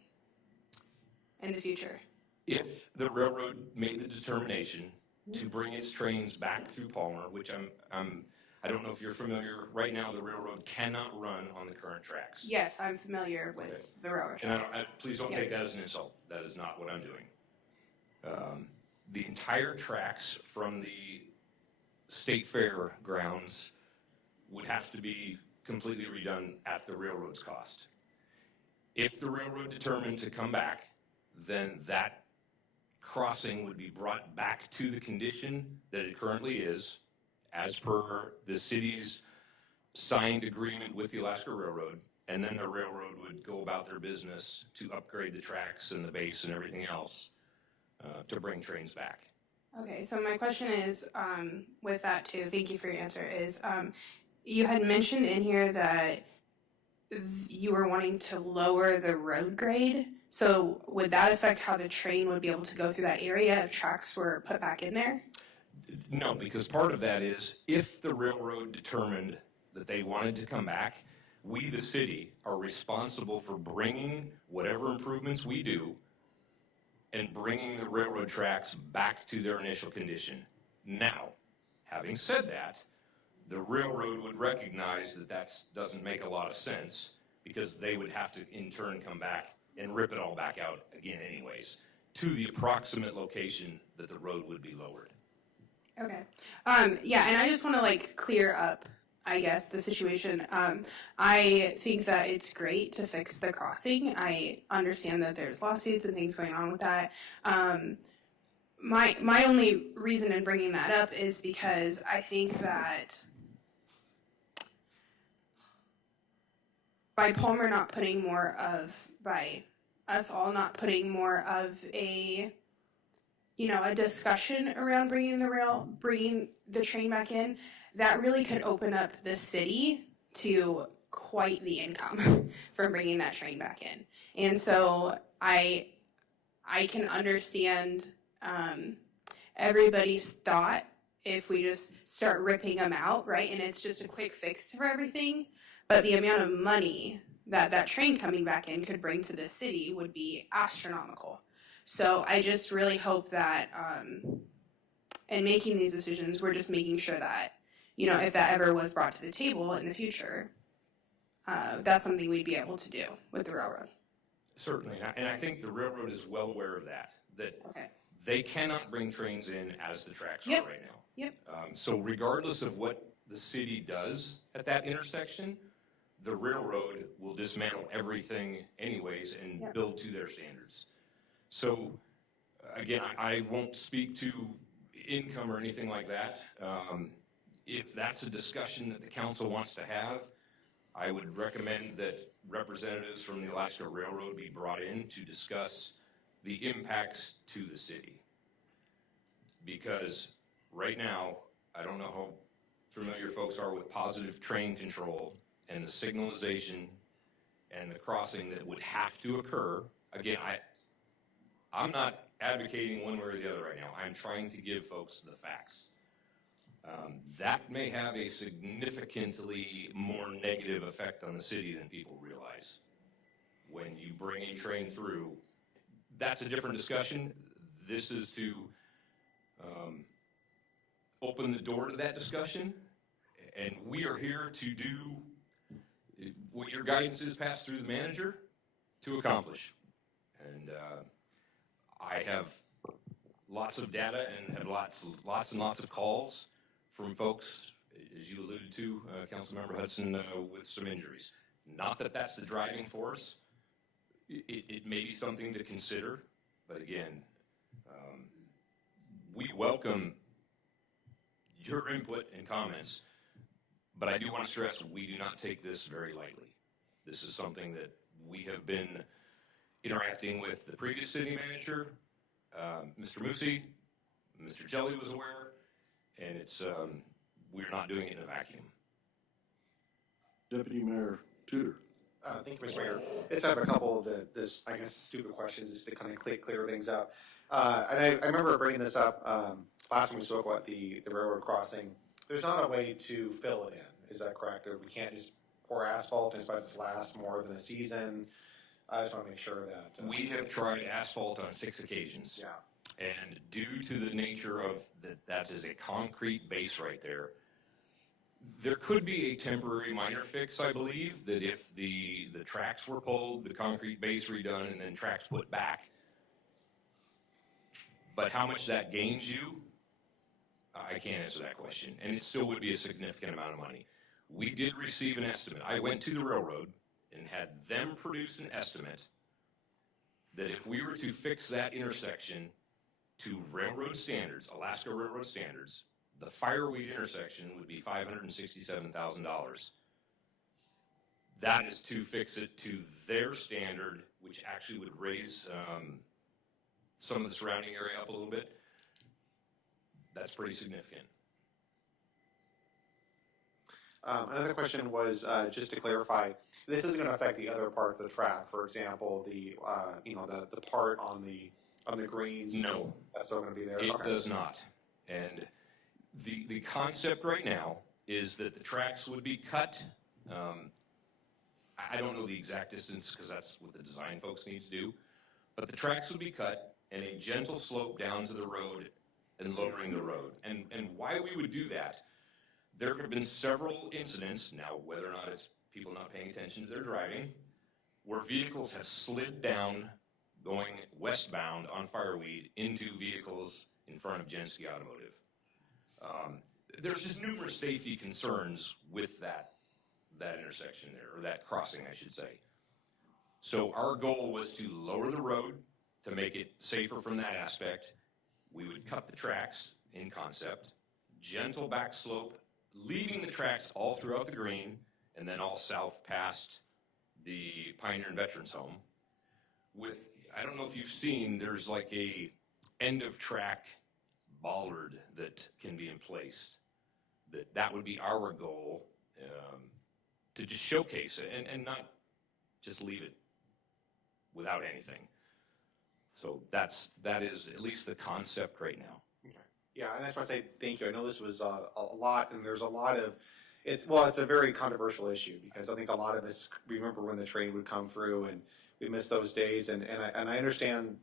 in the future? If the railroad made the determination to bring its trains back through Palmer, which I don't know if you're familiar, right now the railroad cannot run on the current tracks. Yes, I'm familiar with the railroad And tracks. please don't take that as an insult. That is not what I'm doing. The entire tracks from the State Fair grounds would have to be completely redone at the railroad's cost. If the railroad determined to come back, then that crossing would be brought back to the condition that it currently is, as per the city's signed agreement with the Alaska Railroad, and then the railroad would go about their business to upgrade the tracks and the base and everything else to bring trains back. Okay, so my question is, with that too, thank you for your answer, is you had mentioned in here that you were wanting to lower the road grade. So would that affect how the train would be able to go through that area if tracks were put back in there? No, because part of that is if the railroad determined that they wanted to come back, we, the city, are responsible for bringing whatever improvements we do and bringing the railroad tracks back to their initial condition. Now, having said that, the railroad would recognize that that doesn't make a lot of sense because they would have to in turn come back and rip it all back out again anyways to the approximate location that the road would be lowered. Okay. Yeah, and I just want to clear up, I guess, the situation. I think that it's great to fix the crossing. I understand that there's lawsuits and things going on with that. My only reason in bringing that up is because I think that by Palmer not putting more of, by us all not putting more of a discussion around bringing the train back in, that really could open up the city to quite the income from bringing that train back in. And so I can understand everybody's thought if we just start ripping them out, right? And it's just a quick fix for everything. But the amount of money that train coming back in could bring to the city would be astronomical. So I just really hope that in making these decisions, we're just making sure that, if that ever was brought to the table in the future, that's something we'd be able to do with the railroad. Certainly, and I think the railroad is well aware of that okay. They cannot bring trains in as the tracks Yep. are right now. Yep. So regardless of what the city does at that intersection, the railroad will dismantle everything anyways and Yep. build to their standards. So again, I won't speak to income or anything like that. If that's a discussion that the council wants to have, I would recommend that representatives from the Alaska Railroad be brought in to discuss the impacts to the city. Because right now, I don't know how familiar folks are with positive train control and the signalization and the crossing that would have to occur. Again, I'm not advocating one way or the other right now. I'm trying to give folks the facts. That may have a significantly more negative effect on the city than people realize. When you bring a train through, that's a different discussion. This is to open the door to that discussion, and we are here to do what your guidance is passed through the manager to accomplish. And I have lots of data and have lots and lots of calls from folks, as you alluded to, Councilmember Hudson, with some injuries. Not that that's the driving force. It may be something to consider, but again, we welcome your input and comments, but I do want to stress we do not take this very lightly. This is something that we have been interacting with the previous city manager, Mr. Moosey, Mr. Jelly was aware, and it's we're not doing it in a vacuum. Deputy Mayor Tudor. Thank you, Mr. Mayor. I just have a couple of I guess, stupid questions just to kind of clear things up. And I remember bringing this up last time we spoke about the railroad crossing. There's not a way to fill it in. Is that correct? Or we can't just pour asphalt and expect it to last more than a season? I just want to make sure that. We have tried asphalt on 6 occasions. Yeah. And due to the nature of that is a concrete base right there, there could be a temporary minor fix, I believe, that if the tracks were pulled, the concrete base redone, and then tracks put back. But how much that gains you, I can't answer that question. And it still would be a significant amount of money. We did receive an estimate. I went to the railroad and had them produce an estimate that if we were to fix that intersection to railroad standards, Alaska Railroad standards, the Fireweed intersection would be $567,000. That is to fix it to their standard, which actually would raise some of the surrounding area up a little bit. That's pretty significant. Another question was, just to clarify, this isn't going to affect the other part of the track. For example, the part on the greens. No, that's still going to be there. It Okay. does not. And the concept right now is that the tracks would be cut. I don't know the exact distance because that's what the design folks need to do. But the tracks would be cut and a gentle slope down to the road and lowering the road. And why we would do that, there have been several incidents, now whether or not it's people not paying attention to their driving, where vehicles have slid down going westbound on Fireweed into vehicles in front of Genski Automotive. There's just numerous safety concerns with that intersection there, or that crossing, I should say. So our goal was to lower the road to make it safer from that aspect. We would cut the tracks in concept, gentle back slope, leaving the tracks all throughout the green, and then all south past the Pioneer and Veterans Home. With, I don't know if you've seen, there's like a end of track bollard that can be in place. That would be our goal, to just showcase it and not just leave it without anything. So that is at least the concept right now. Okay. Yeah, and I just want to say thank you. I know this was a lot, and there's a lot of, it's a very controversial issue because I think a lot of us remember when the train would come through and we miss those days, and I understand,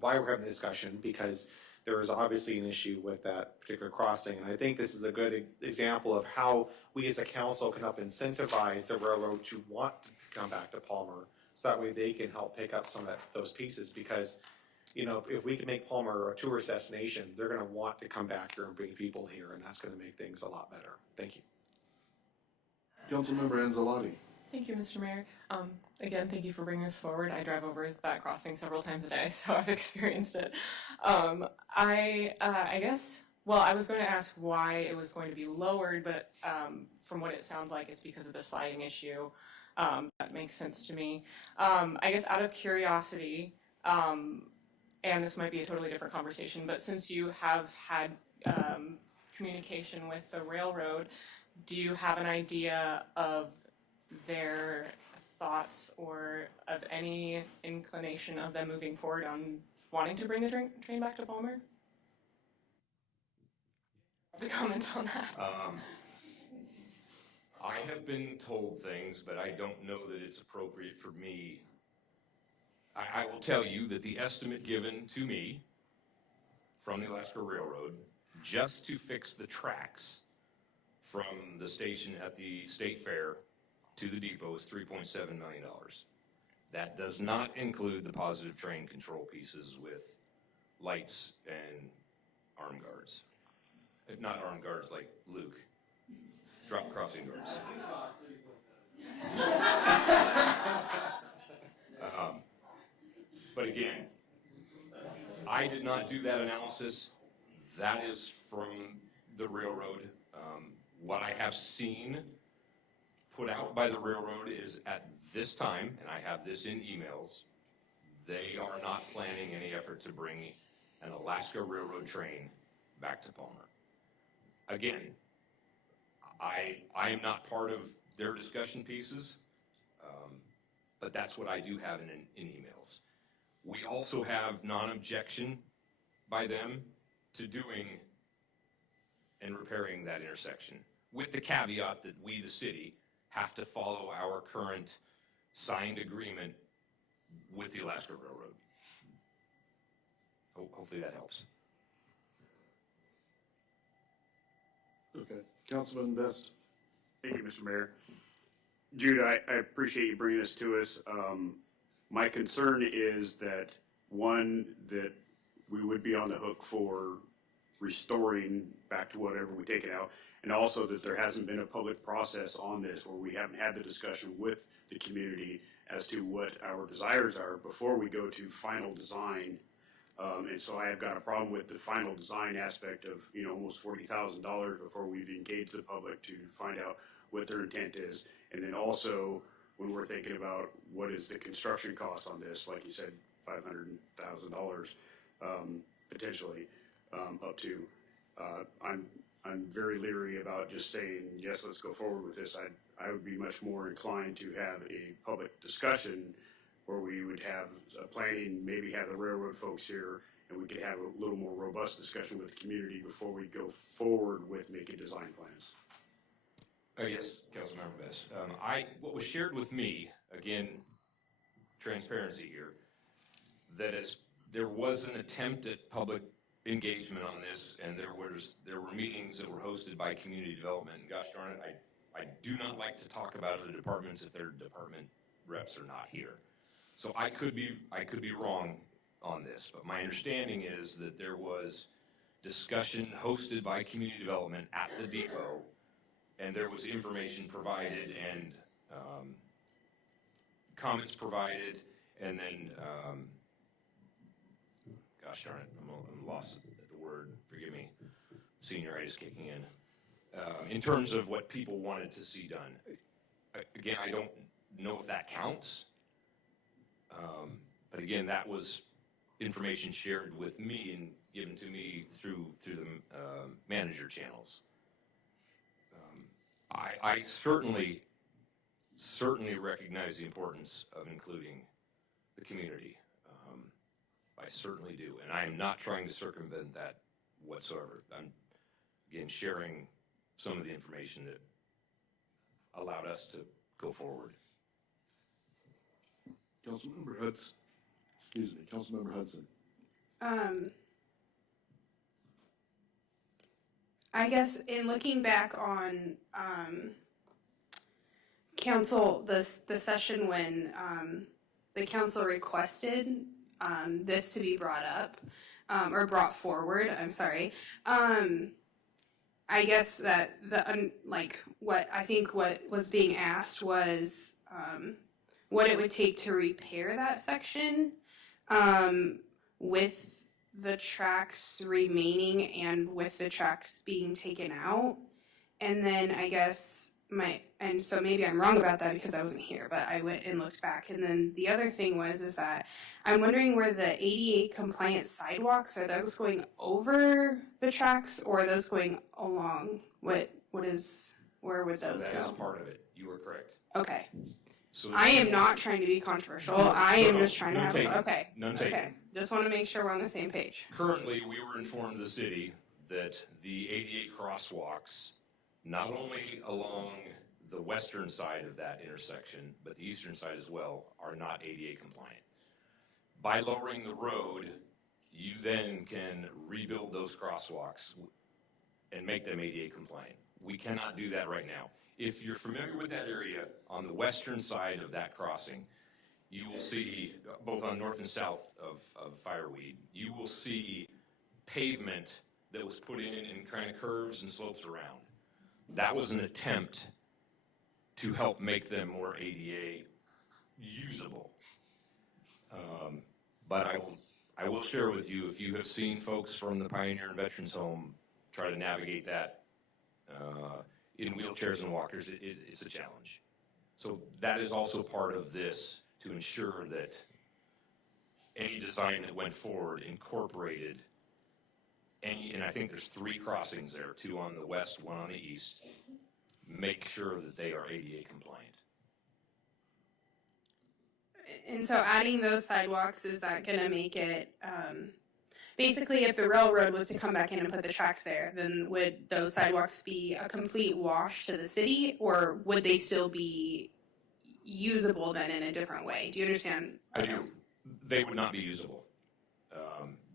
why we're having the discussion because there is obviously an issue with that particular crossing, and I think this is a good example of how we as a council can help incentivize the railroad to want to come back to Palmer, so that way they can help pick up some of those pieces because, if we can make Palmer a tourist destination, they're going to want to come back here and bring people here, and that's going to make things a lot better. Thank you. Councilmember Anzalati. Thank you, Mr. Mayor. Again, thank you for bringing this forward. I drive over that crossing several times a day, so I've experienced it. I guess, I was going to ask why it was going to be lowered, but from what it sounds like, it's because of the sliding issue. That makes sense to me. I guess out of curiosity, and this might be a totally different conversation, but since you have had communication with the railroad, do you have an idea of their thoughts or of any inclination of them moving forward on wanting to bring the train back to Palmer? To comment on that. I have been told things, but I don't know that it's appropriate for me. I will tell you that the estimate given to me from the Alaska Railroad, just to fix the tracks from the station at the State Fair to the depot is $3.7 million. That does not include the positive train control pieces with lights and arm guards. Not arm guards like Luke. Drop crossing guards. But again, I did not do that analysis. That is from the railroad. What I have seen put out by the railroad is at this time, and I have this in emails, they are not planning any effort to bring an Alaska Railroad train back to Palmer. Again, I am not part of their discussion pieces, but that's what I do have in emails. We also have non-objection by them to doing and repairing that intersection, with the caveat that we, the city, have to follow our current signed agreement with the Alaska Railroad. Hopefully that helps. Okay, Councilman Best. Thank you, Mr. Mayor. Jude, I appreciate you bringing this to us. My concern is that, one, that we would be on the hook for restoring back to whatever we take it out, and also that there hasn't been a public process on this where we haven't had the discussion with the community as to what our desires are before we go to final design. And so I have got a problem with the final design aspect of, almost $40,000 before we've engaged the public to find out what their intent is. And then also, when we're thinking about what is the construction cost on this, like you said, $500,000 potentially up to. I'm very leery about just saying, yes, let's go forward with this. I would be much more inclined to have a public discussion where we would have planning, maybe have the railroad folks here, and we could have a little more robust discussion with the community before we go forward with making design plans. Yes, Councilmember Best. What was shared with me, again, transparency here, that there was an attempt at public engagement on this, and there were meetings that were hosted by community development. And gosh darn it, I do not like to talk about other departments if their department reps are not here. So I could be wrong on this, but my understanding is that there was discussion hosted by community development at the depot, and there was information provided and comments provided, and then gosh darn it, I'm lost at the word. Forgive me, senioritis kicking in. In terms of what people wanted to see done, again, I don't know if that counts. But again, that was information shared with me and given to me through the manager channels. I certainly recognize the importance of including the community. I certainly do, and I am not trying to circumvent that whatsoever. I'm, again, sharing some of the information that allowed us to go forward. Councilmember Hudson. Excuse me, Councilmember Hudson. I guess in looking back on council, the session when the council requested this to be brought up or brought forward, I'm sorry. I guess that what was being asked was what it would take to repair that section with the tracks remaining and with the tracks being taken out. And then I guess and so maybe I'm wrong about that because I wasn't here, but I went and looked back. And then the other thing is that I'm wondering where the ADA compliant sidewalks, are those going over the tracks or are those going along? Where would those go? That is part of it. You are correct. Okay. So I am not trying to be controversial. I am just trying to have okay. None taken. Okay. Just want to make sure we're on the same page. Currently, we were informed, the city, that the 88 crosswalks, not only along the western side of that intersection, but the eastern side as well, are not ADA compliant. By lowering the road, you then can rebuild those crosswalks and make them ADA compliant. We cannot do that right now. If you're familiar with that area, on the western side of that crossing, you will see, both on north and south of Fireweed, you will see pavement that was put in kind of curves and slopes around. That was an attempt to help make them more ADA usable. But I will share with you, if you have seen folks from the Pioneer and Veterans Home try to navigate that in wheelchairs and walkers, it's a challenge. So that is also part of this, to ensure that any design that went forward incorporated and I think there's 3 crossings there, 2 on the west, 1 on the east, make sure that they are ADA compliant. And so adding those sidewalks, is that going to make it, basically, if the railroad was to come back in and put the tracks there, then would those sidewalks be a complete wash to the city, or would they still be usable then in a different way? Do you understand? I do. They would not be usable.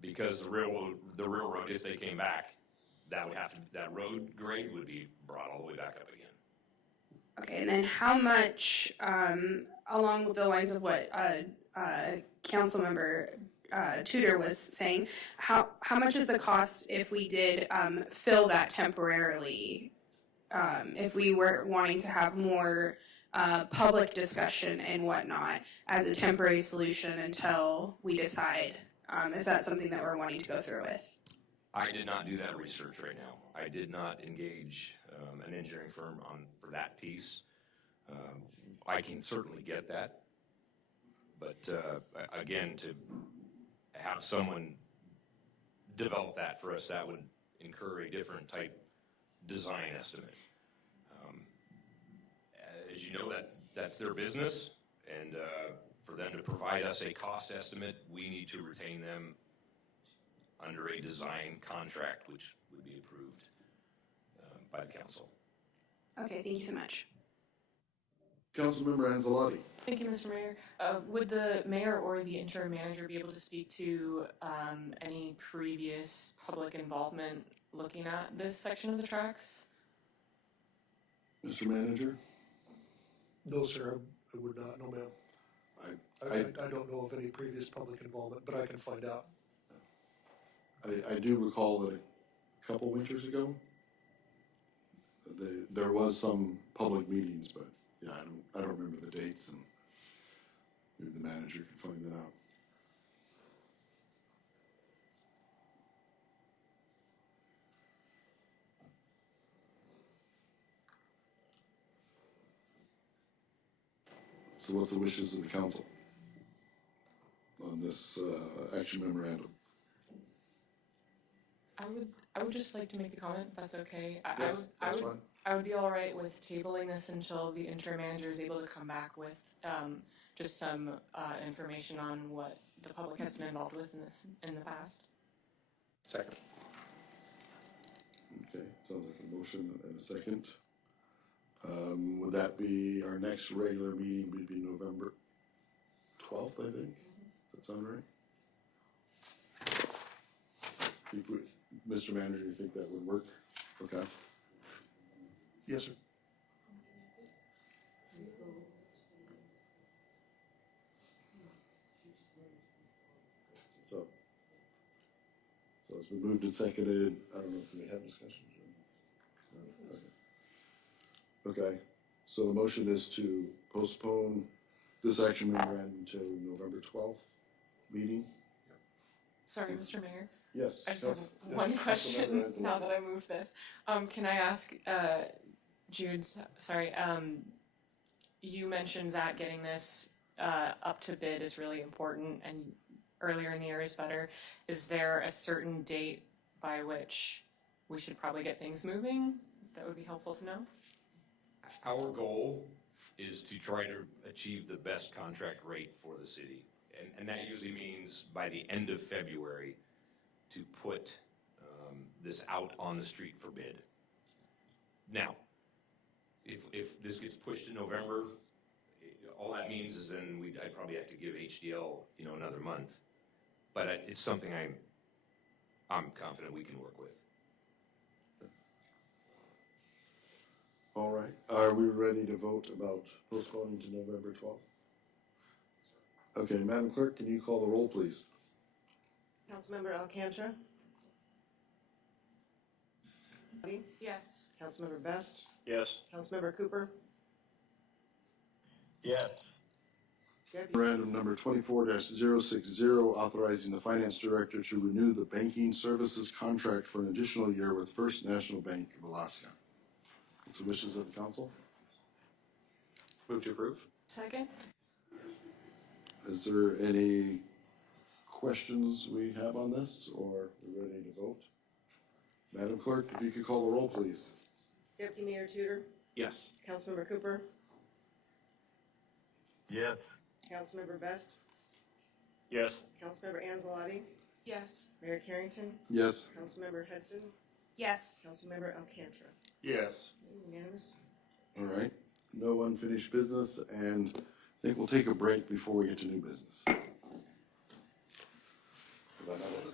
Because the railroad, if they came back, that road grade would be brought all the way back up again. Okay, and then how much, along the lines of what Councilmember Tudor was saying, how much is the cost if we did fill that temporarily? If we were wanting to have more public discussion and whatnot as a temporary solution until we decide if that's something that we're wanting to go through with. I did not do that research right now. I did not engage an engineering firm for that piece. I can certainly get that, but again, to have someone develop that for us, that would incur a different type design estimate. As you know, that's their business, and for them to provide us a cost estimate, we need to retain them under a design contract, which would be approved by the council. Okay, thank you so much. Councilmember Anzalotti. Thank you, Mr. Mayor. Would the mayor or the interim manager be able to speak to any previous public involvement looking at this section of the tracks? Mr. Manager? No, sir, I would not, no, ma'am. I don't know of any previous public involvement, but I can find out. I do recall that a couple winters ago, there was some public meetings, but yeah, I don't remember the dates, and maybe the manager can find that out. So what's the wishes of the council on this action memorandum? I would just like to make the comment, if that's okay. Yes, that's fine. I would be all right with tabling this until the interim manager is able to come back with just some information on what the public has been involved with in the past. Second. Okay, sounds like a motion and a second. Would that be our next regular meeting? Would be November 12th, I think. Does that sound right? Mr. Manager, you think that would work? Okay. Yes, sir. So it's been moved and seconded. I don't know if we have discussions. Okay, so the motion is to postpone this action memorandum to November 12th meeting? Sorry, Mr. Mayor. Yes. I just have one question now that I moved this. Can I ask, Jude, sorry, you mentioned that getting this up to bid is really important and earlier in the year is better. Is there a certain date by which we should probably get things moving? That would be helpful to know. Our goal is to try to achieve the best contract rate for the city. And that usually means by the end of February to put this out on the street for bid. Now, if this gets pushed to November, all that means is then I'd probably have to give HDL, another month. But it's something I'm confident we can work with. All right. Are we ready to vote about postponing to November 12th? Okay, Madam Clerk, can you call the roll, please? Councilmember Alcantara? Yes. Councilmember Best? Yes. Councilmember Cooper? Yes. Memorandum number 24-060, authorizing the finance director to renew the banking services contract for an additional year with First National Bank of Alaska. What's the wishes of the council? Move to approve. Second? Is there any questions we have on this, or are we ready to vote? Madam Clerk, if you could call the roll, please. Deputy Mayor Tudor? Yes. Councilmember Cooper? Yes. Councilmember Best? Yes. Councilmember Anzalotti? Yes. Mayor Carrington? Yes. Councilmember Hudson? Yes. Councilmember Alcantara? Yes. Unanimous? All right. No unfinished business, and I think we'll take a break before we get to new business. 'Cause I know-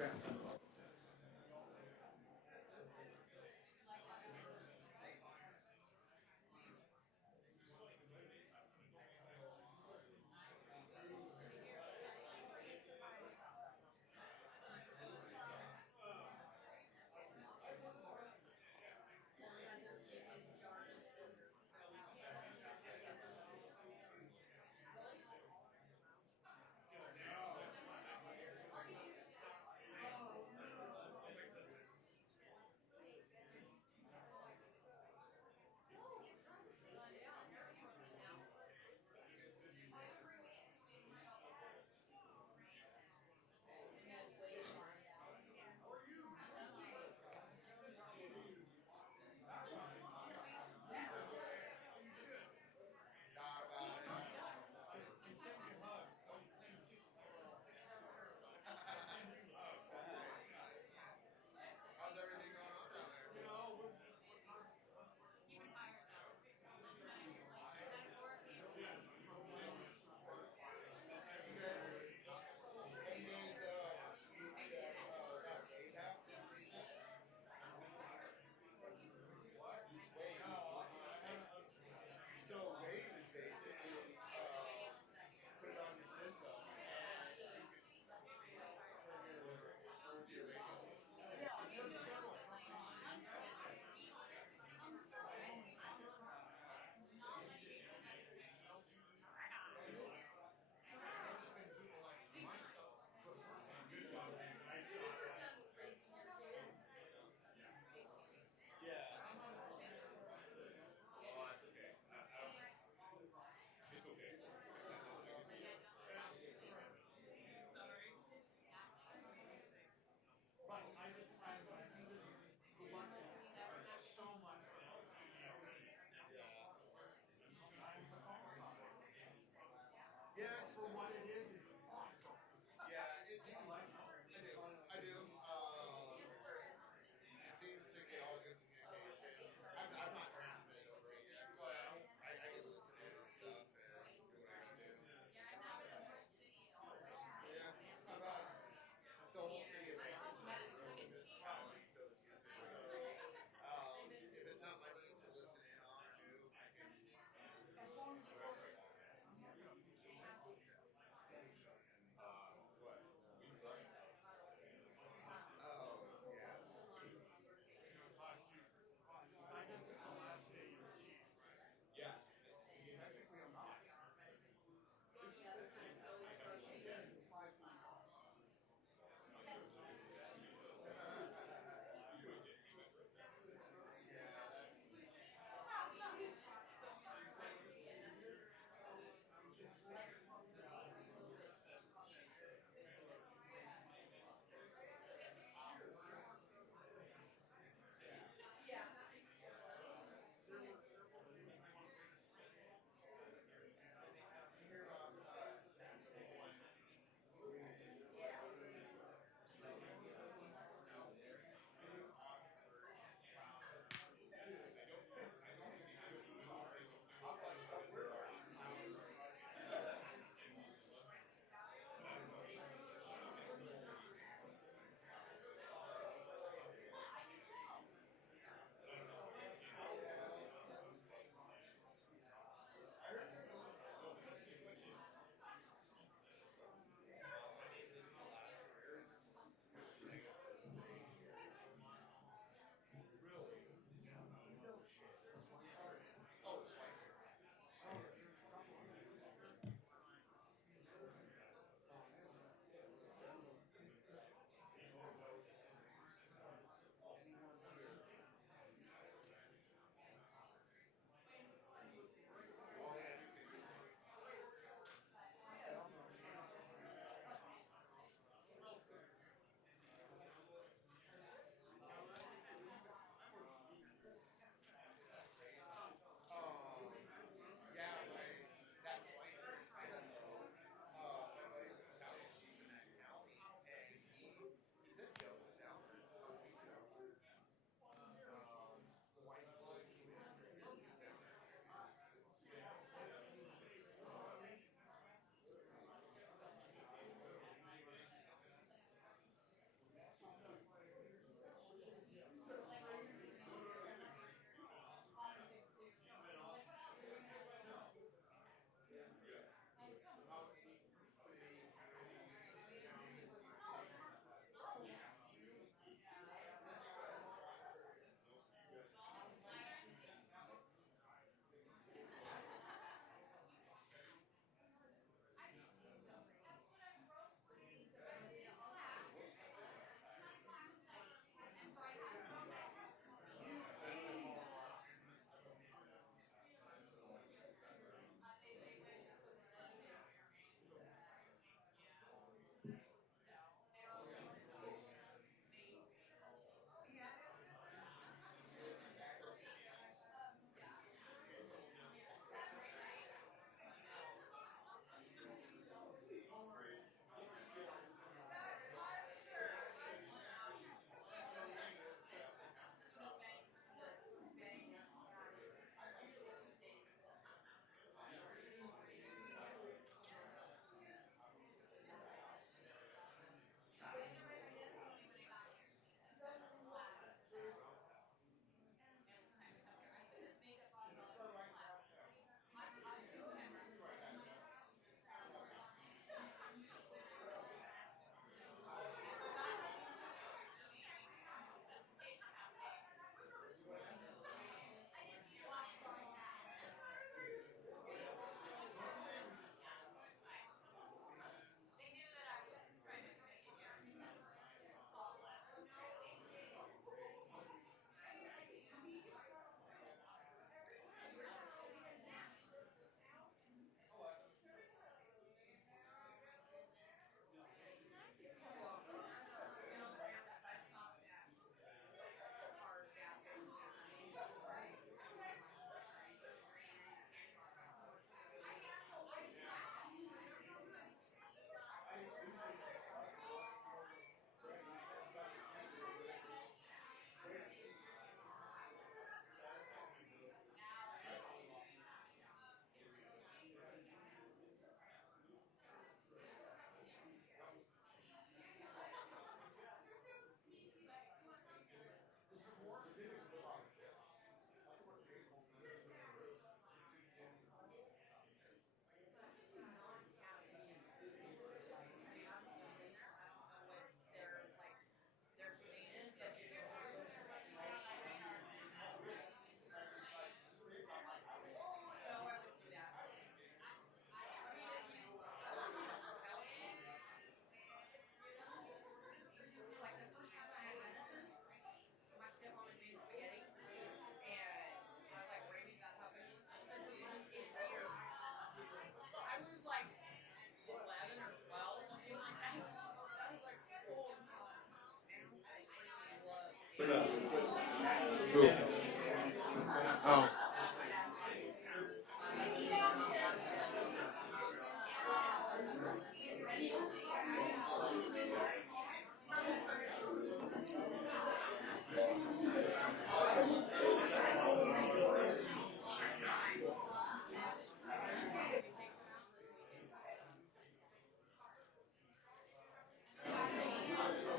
Oh.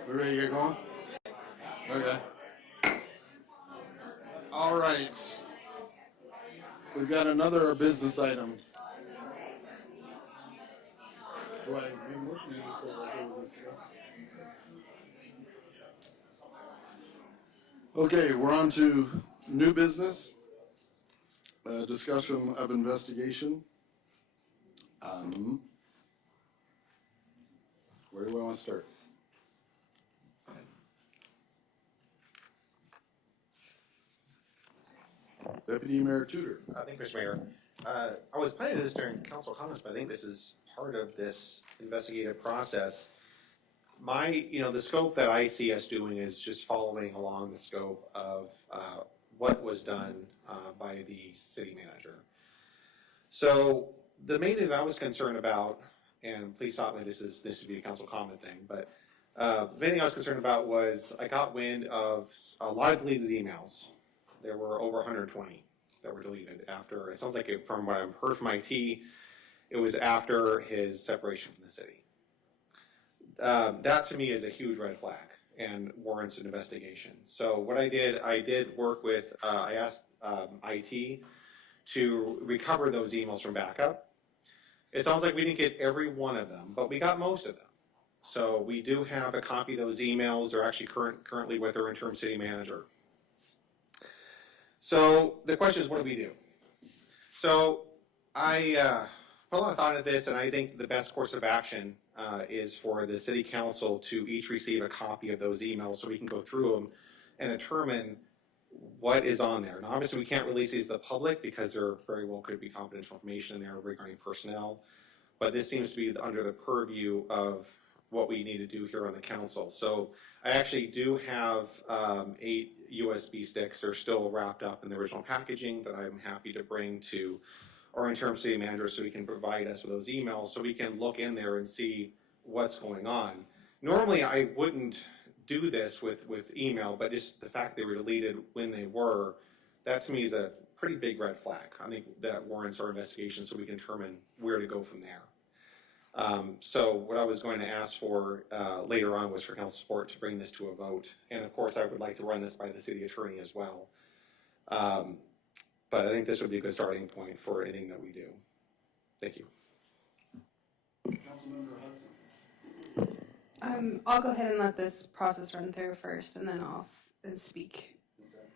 We ready to get going? Okay. All right. We've got another business item. Do I need a motion? You just said okay with this, yes? Okay, we're on to new business. Discussion of investigation. Where do we want to start? Deputy Mayor Tudor. Thank you, Mr. Mayor. I was planning this during council comments, but I think this is part of this investigative process. The scope that I see us doing is just following along the scope of what was done by the city manager. So the main thing that I was concerned about, and please stop me, this would be a council comment thing, but the main thing I was concerned about was I got wind of a lot of deleted emails. There were over 120 that were deleted after, it sounds like from what I've heard from IT, it was after his separation from the city. That to me is a huge red flag and warrants an investigation. So what I did work with, I asked IT to recover those emails from backup. It sounds like we didn't get every one of them, but we got most of them. So we do have a copy of those emails. They're actually currently with our interim city manager. So the question is, what do we do? So I put a lot of thought into this, and I think the best course of action is for the city council to each receive a copy of those emails so we can go through them and determine what is on there. Now, obviously, we can't release these to the public because there very well could be confidential information in there regarding personnel, but this seems to be under the purview of what we need to do here on the council. So I actually do have 8 USB sticks. They're still wrapped up in the original packaging that I'm happy to bring to our interim city manager so he can provide us with those emails so we can look in there and see what's going on. Normally I wouldn't do this with email, but just the fact they were deleted when they were, that to me is a pretty big red flag. I think that warrants our investigation so we can determine where to go from there. So what I was going to ask for later on was for council support to bring this to a vote. And of course, I would like to run this by the city attorney as well. But I think this would be a good starting point for anything that we do. Thank you. Councilmember Hudson. I'll go ahead and let this process run through first, and then I'll speak. Okay.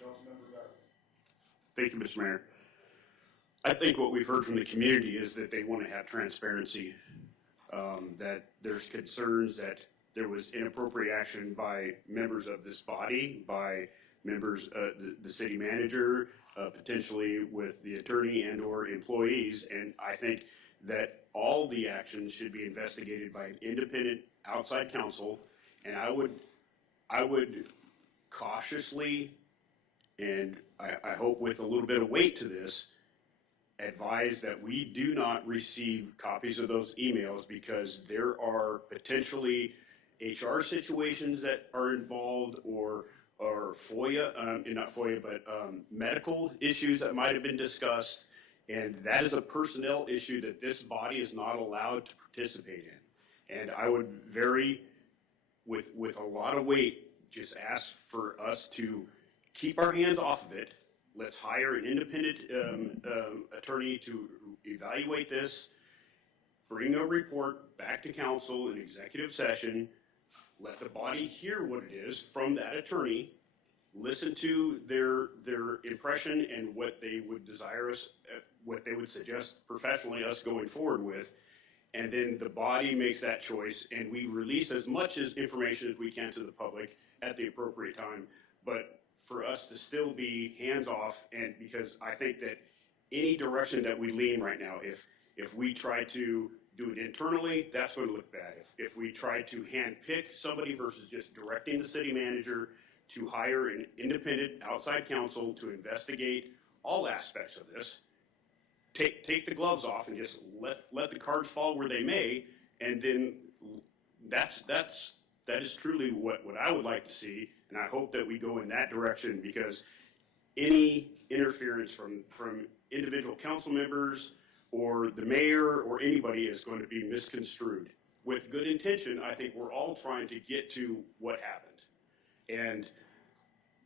Councilmember Best. Thank you, Mr. Mayor. I think what we've heard from the community is that they want to have transparency, that there's concerns that there was inappropriate action by members of this body, by members, the city manager, potentially with the attorney and or employees. And I think that all the actions should be investigated by an independent outside counsel. And I would cautiously, and I hope with a little bit of weight to this, advise that we do not receive copies of those emails because there are potentially HR situations that are involved or FOIA, not FOIA, but medical issues that might have been discussed. And that is a personnel issue that this body is not allowed to participate in. And I would with a lot of weight, just ask for us to keep our hands off of it. Let's hire an independent attorney to evaluate this, bring a report back to council in executive session, let the body hear what it is from that attorney, listen to their impression and what they would desire us, what they would suggest professionally us going forward with, and then the body makes that choice and we release as much as information as we can to the public at the appropriate time. But for us to still be hands off, and because I think that any direction that we lean right now, if we try to do it internally, that's going to look bad. If we try to handpick somebody versus just directing the city manager to hire an independent outside counsel to investigate all aspects of this, take the gloves off and just let the cards fall where they may, and then that is truly what I would like to see, and I hope that we go in that direction, because any interference from individual council members or the mayor or anybody is going to be misconstrued. With good intention, I think we're all trying to get to what happened. And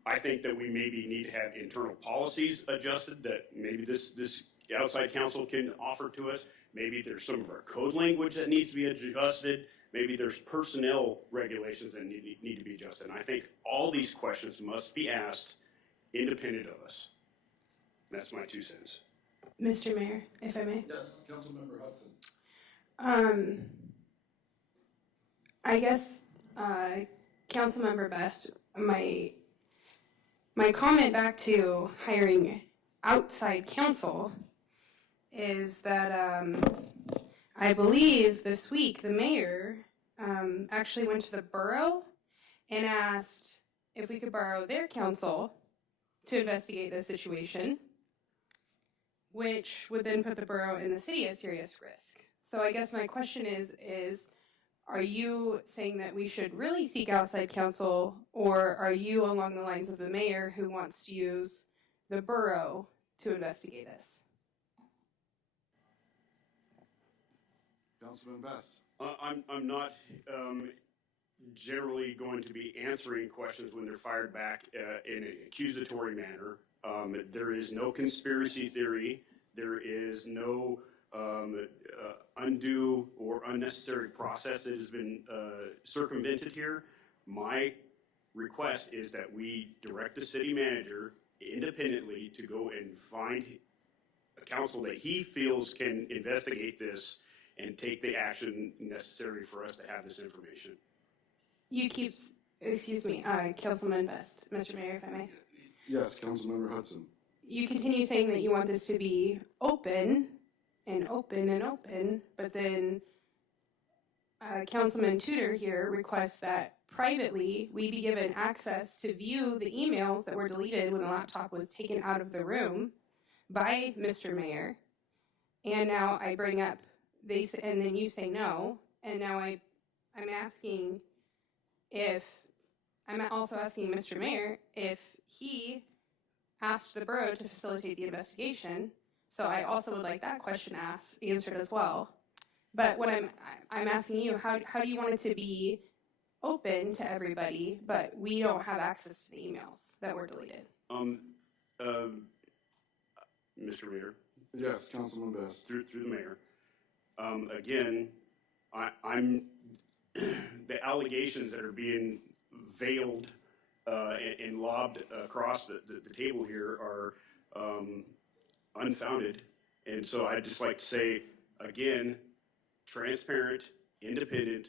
I think that we maybe need to have internal policies adjusted that maybe this outside counsel can offer to us. Maybe there's some of our code language that needs to be adjusted. Maybe there's personnel regulations that need to be adjusted. And I think all these questions must be asked independent of us. That's my 2 cents. Mr. Mayor, if I may. Yes, Councilmember Hudson. I guess, Councilmember Best, my comment back to hiring outside counsel is that I believe this week the mayor actually went to the borough and asked if we could borrow their counsel to investigate the situation, which would then put the borough and the city at serious risk. So I guess my question is are you saying that we should really seek outside counsel, or are you along the lines of the mayor who wants to use the borough to investigate this? Councilman Best. I'm not generally going to be answering questions when they're fired back in an accusatory manner. There is no conspiracy theory. There is no undue or unnecessary process that has been circumvented here. My request is that we direct the city manager independently to go and find a counsel that he feels can investigate this and take the action necessary for us to have this information. Excuse me, Councilman Best, Mr. Mayor, if I may. Yes, Councilmember Hudson. You continue saying that you want this to be open and open and open, but then Councilman Tudor here requests that privately we be given access to view the emails that were deleted when the laptop was taken out of the room by Mr. Mayor. And now I bring up and then you say no, and now I'm also asking Mr. Mayor if he asked the borough to facilitate the investigation. So I also would like that question answered as well. But what I'm asking you, how do you want it to be open to everybody, but we don't have access to the emails that were deleted? Mr. Mayor. Yes, Councilman Best. Through the mayor. Again, I'm the allegations that are being veiled and lobbed across the table here are unfounded. And so I'd just like to say, again, transparent, independent.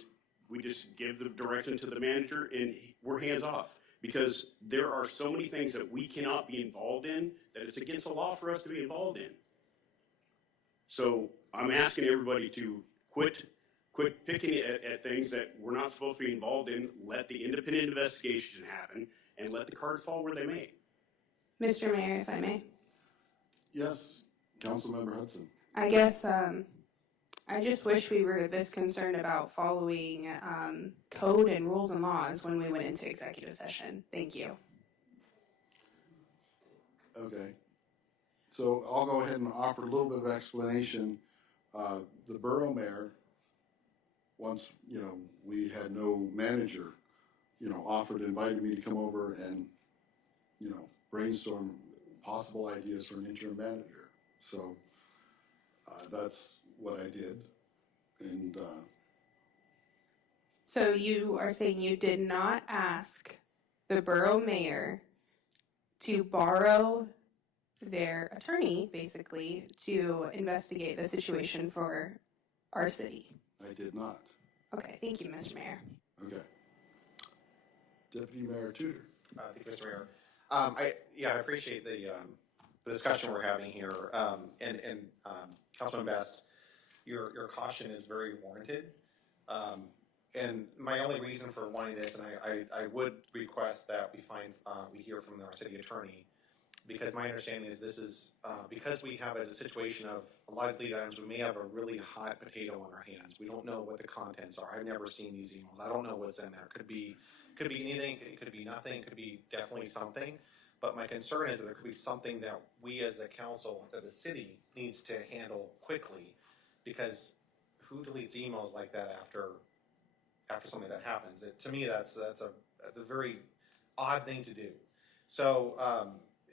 We just give the direction to the manager and we're hands off, because there are so many things that we cannot be involved in that it's against the law for us to be involved in. So I'm asking everybody to quit picking at things that we're not supposed to be involved in. Let the independent investigation happen and let the cards fall where they may. Mr. Mayor, if I may. Yes, Councilmember Hudson. I guess I just wish we were this concerned about following code and rules and laws when we went into executive session. Thank you. Okay. So I'll go ahead and offer a little bit of explanation. The borough mayor, once, we had no manager, invited me to come over and, brainstorm possible ideas for an interim manager. So that's what I did. And so you are saying you did not ask the borough mayor to borrow their attorney, basically, to investigate the situation for our city? I did not. Okay, thank you, Mr. Mayor. Okay. Deputy Mayor Tudor. Thank you, Mr. Mayor. I appreciate the discussion we're having here. And Councilman Best, your caution is very warranted. And my only reason for wanting this, and I would request that we hear from our city attorney, because my understanding is this is, because we have a situation of a lot of lead items, we may have a really hot potato on our hands. We don't know what the contents are. I've never seen these emails. I don't know what's in there. Could be anything, it could be nothing, it could be definitely something. But my concern is that there could be something that we as a council, that the city needs to handle quickly, because who deletes emails like that after something that happens? To me, that's a very odd thing to do. So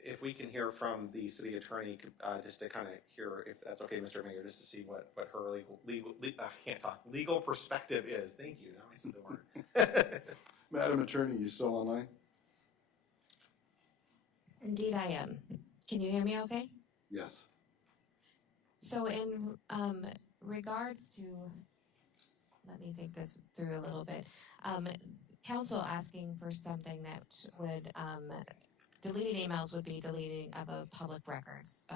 if we can hear from the city attorney, just to kind of hear, if that's okay, Mr. Mayor, just to see what her legal perspective is. Thank you. Now I said the word. Madam Attorney, you still online? Indeed, I am. Can you hear me okay? Yes. So in regards to, let me think this through a little bit. Council asking for something that would, deleted emails would be deleting of a public records,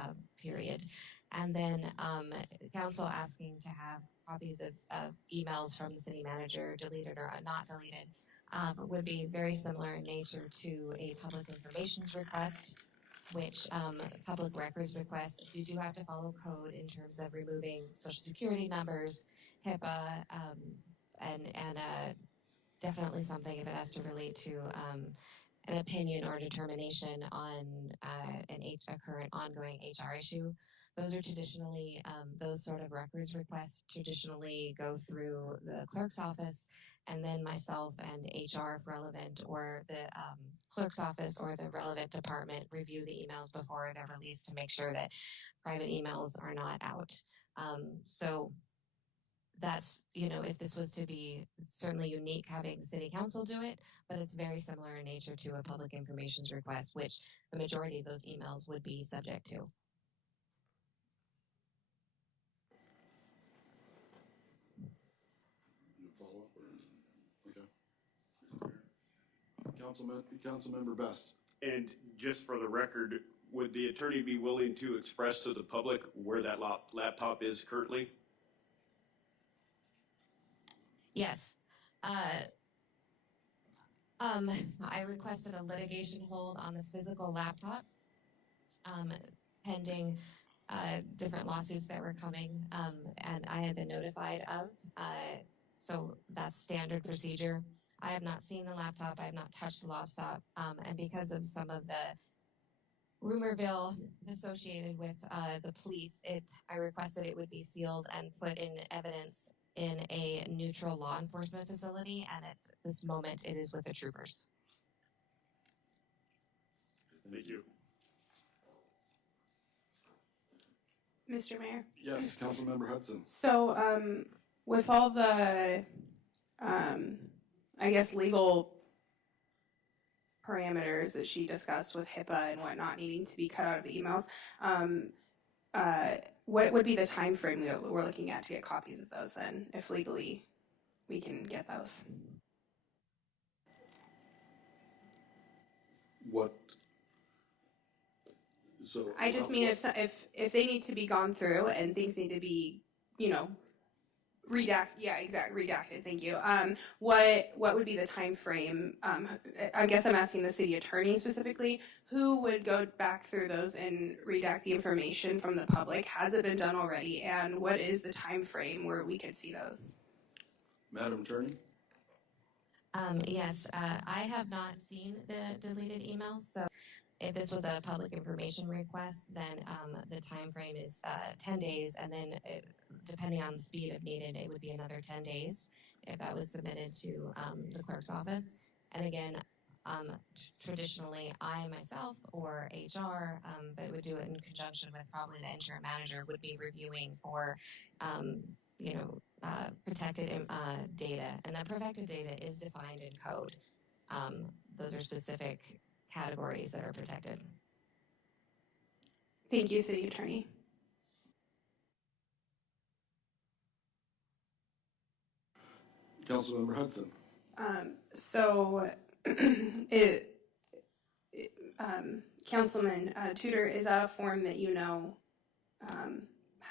period. And then council asking to have copies of emails from the city manager, deleted or not deleted, would be very similar in nature to a public informations request, which public records requests do have to follow code in terms of removing social security numbers, HIPAA, and definitely something if it has to relate to an opinion or determination on a current ongoing HR issue. Those are traditionally, those sort of records requests traditionally go through the clerk's office, and then myself and HR if relevant, or the clerk's office or the relevant department review the emails before they're released to make sure that private emails are not out. So that's, if this was to be certainly unique having city council do it, but it's very similar in nature to a public informations request, which the majority of those emails would be subject to. You follow up or? Okay. Councilmember Best. And just for the record, would the attorney be willing to express to the public where that laptop is currently? Yes. I requested a litigation hold on the physical laptop, pending different lawsuits that were coming, and I had been notified of. So that's standard procedure. I have not seen the laptop. I have not touched the laptop, and because of some of the rumor bill associated with the police, I requested it would be sealed and put in evidence in a neutral law enforcement facility, and at this moment, it is with the troopers. Thank you. Mr. Mayor? Yes, Councilmember Hudson. So, with all the, I guess, legal parameters that she discussed with HIPAA and whatnot needing to be cut out of the emails, what would be the time frame we're looking at to get copies of those then, if legally we can get those? What? So I just mean if they need to be gone through and things need to be, redacted, thank you. What would be the time frame? I guess I'm asking the city attorney specifically, who would go back through those and redact the information from the public? Has it been done already? And what is the time frame where we could see those? Madam Attorney? Yes, I have not seen the deleted emails, so if this was a public information request, then the time frame is 10 days, and then depending on the speed if needed, it would be another 10 days if that was submitted to the clerk's office. And again, traditionally, I myself or HR, but would do it in conjunction with probably the interim manager, would be reviewing for, protected data, and that protected data is defined in code. Those are specific categories that are protected. Thank you, city attorney. Councilmember Hudson. So, Councilman Tudor, is that a form that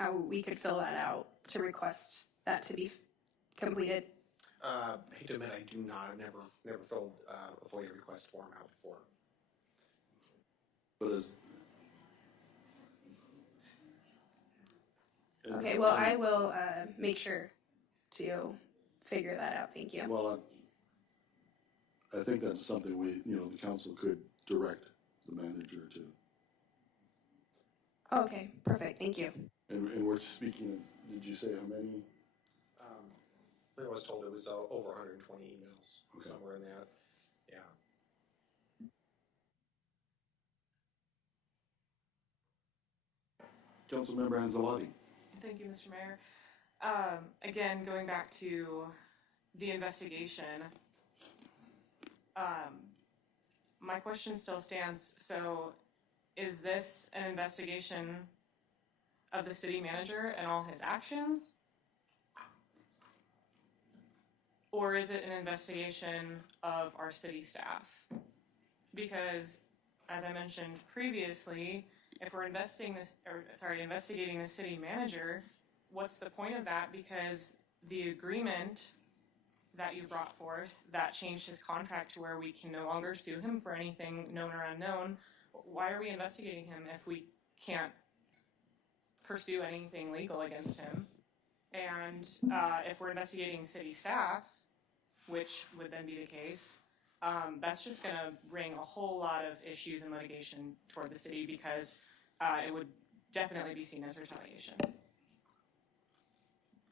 how we could fill that out to request that to be completed? Hate to admit, I do not. I've never filled a FOIA request form out before. But as Okay, well, I will make sure to figure that out. Thank you. well, I think that's something the council could direct the manager to. Okay, perfect. Thank you. And we're speaking, did you say how many? I was told it was over 120 emails, Okay. somewhere in that. Yeah. Councilmember Anzalati. Thank you, Mr. Mayor. Again, going back to the investigation, my question still stands. So is this an investigation of the city manager and all his actions? Or is it an investigation of our city staff? Because, as I mentioned previously, if we're investigating the city manager, what's the point of that? Because the agreement that you brought forth that changed his contract to where we can no longer sue him for anything known or unknown, why are we investigating him if we can't pursue anything legal against him? And if we're investigating city staff, which would then be the case, that's just going to bring a whole lot of issues and litigation toward the city because it would definitely be seen as retaliation.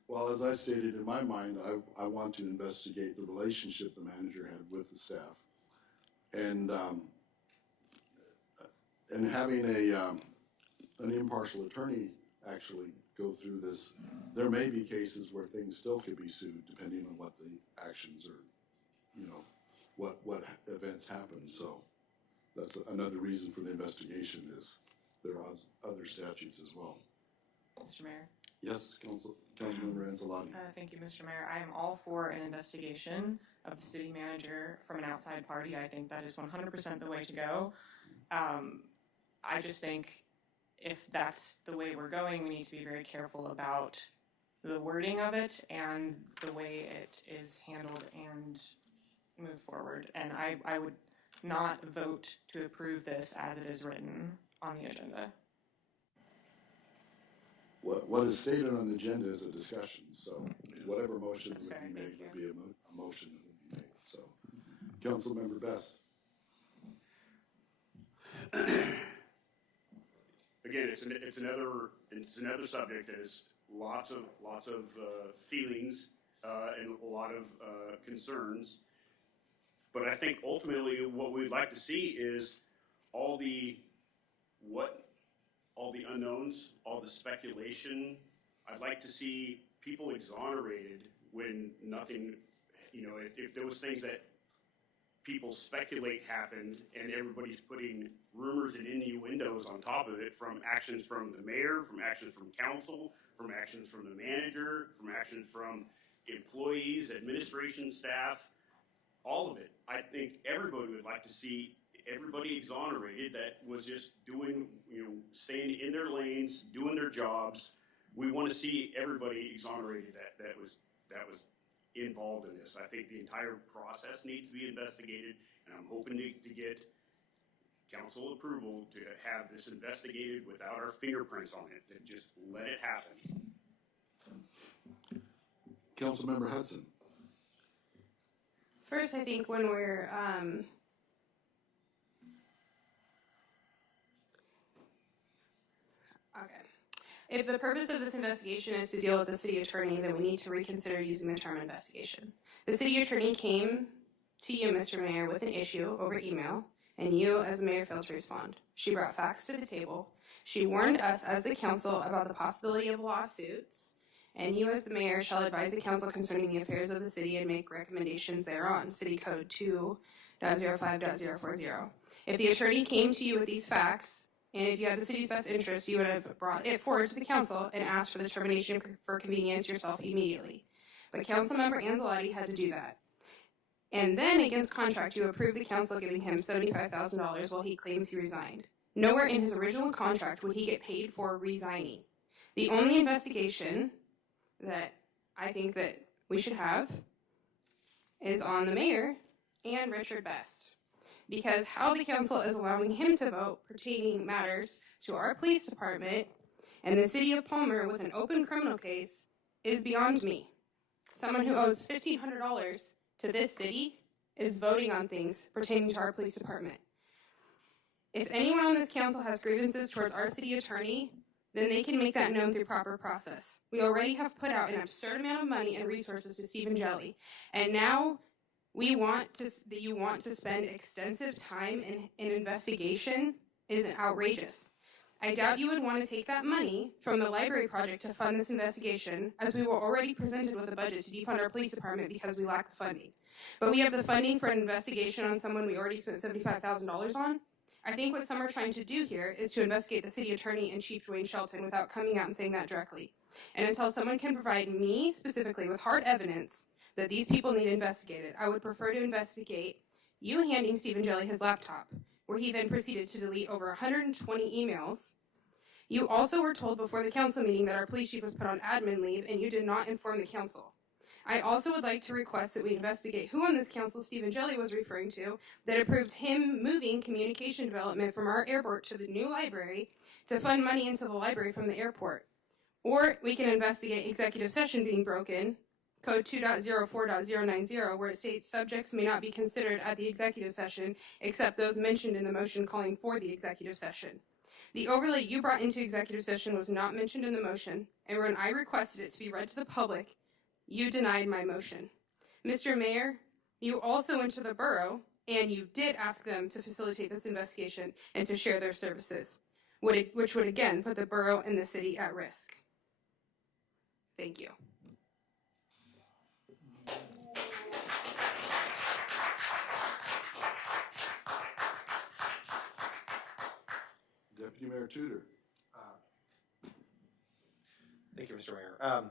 Well, as I stated in my mind, I want to investigate the relationship the manager had with the staff. And having an impartial attorney actually go through this, there may be cases where things still could be sued depending on what the actions or, what events happen. So that's another reason for the investigation is there are other statutes as well. Mr. Mayor? Yes, Councilmember Anzalati. Thank you, Mr. Mayor. I am all for an investigation of the city manager from an outside party. I think that is 100% the way to go. I just think if that's the way we're going, we need to be very careful about the wording of it and the way it is handled and move forward. And I would not vote to approve this as it is written on the agenda. What is stated on the agenda is a discussion, so whatever motion would be made would be a motion that would be made. So, Councilmember Best. Again, it's another subject that has lots of feelings and a lot of concerns. But I think ultimately what we'd like to see is all the unknowns, all the speculation. I'd like to see people exonerated when nothing, if there was things that people speculate happened and everybody's putting rumors and innuendos on top of it from actions from the mayor, from actions from council, from actions from the manager, from actions from employees, administration staff, all of it. I think everybody would like to see everybody exonerated that was just doing, staying in their lanes, doing their jobs. We want to see everybody exonerated that was involved in this. I think the entire process needs to be investigated, and I'm hoping to get council approval to have this investigated without our fingerprints on it, and just let it happen. Councilmember Hudson. First, I think when we're if the purpose of this investigation is to deal with the city attorney, then we need to reconsider using the term investigation. The city attorney came to you, Mr. Mayor, with an issue over email, and you, as the mayor, failed to respond. She brought facts to the table. She warned us as the council about the possibility of lawsuits, and you, as the mayor, shall advise the council concerning the affairs of the city and make recommendations thereon. City Code 2.05.040. If the attorney came to you with these facts, and if you had the city's best interest, you would have brought it forward to the council and asked for the termination for convenience yourself immediately. But Councilmember Anzalati had to do that. And then, against contract, you approved the council giving him $75,000 while he claims he resigned. Nowhere in his original contract would he get paid for resigning. The only investigation that I think that we should have is on the mayor and Richard Best. Because how the council is allowing him to vote pertaining matters to our police department and the city of Palmer with an open criminal case is beyond me. Someone who owes $1,500 to this city is voting on things pertaining to our police department. If anyone on this council has grievances towards our city attorney, then they can make that known through proper process. We already have put out an absurd amount of money and resources to Stephen Jelly, and now you want to spend extensive time in investigation is outrageous. I doubt you would want to take that money from the library project to fund this investigation, as we were already presented with a budget to defund our police department because we lack the funding. But we have the funding for an investigation on someone we already spent $75,000 on. I think what some are trying to do here is to investigate the city attorney and Chief Dwayne Shelton without coming out and saying that directly. And until someone can provide me specifically with hard evidence that these people need investigated, I would prefer to investigate you handing Stephen Jelly his laptop, where he then proceeded to delete over 120 emails. You also were told before the council meeting that our police chief was put on admin leave, and you did not inform the council. I also would like to request that we investigate who on this council Stephen Jelly was referring to that approved him moving communication development from our airport to the new library to fund money into the library from the airport. Or we can investigate executive session being broken, code 2.04.090, where it states subjects may not be considered at the executive session except those mentioned in the motion calling for the executive session. The overlay you brought into executive session was not mentioned in the motion, and when I requested it to be read to the public, you denied my motion. Mr. Mayor, you also went to the borough and you did ask them to facilitate this investigation and to share their services, which would again put the borough and the city at risk. Thank you. Deputy Mayor Tudor. Thank you, Mr. Mayor.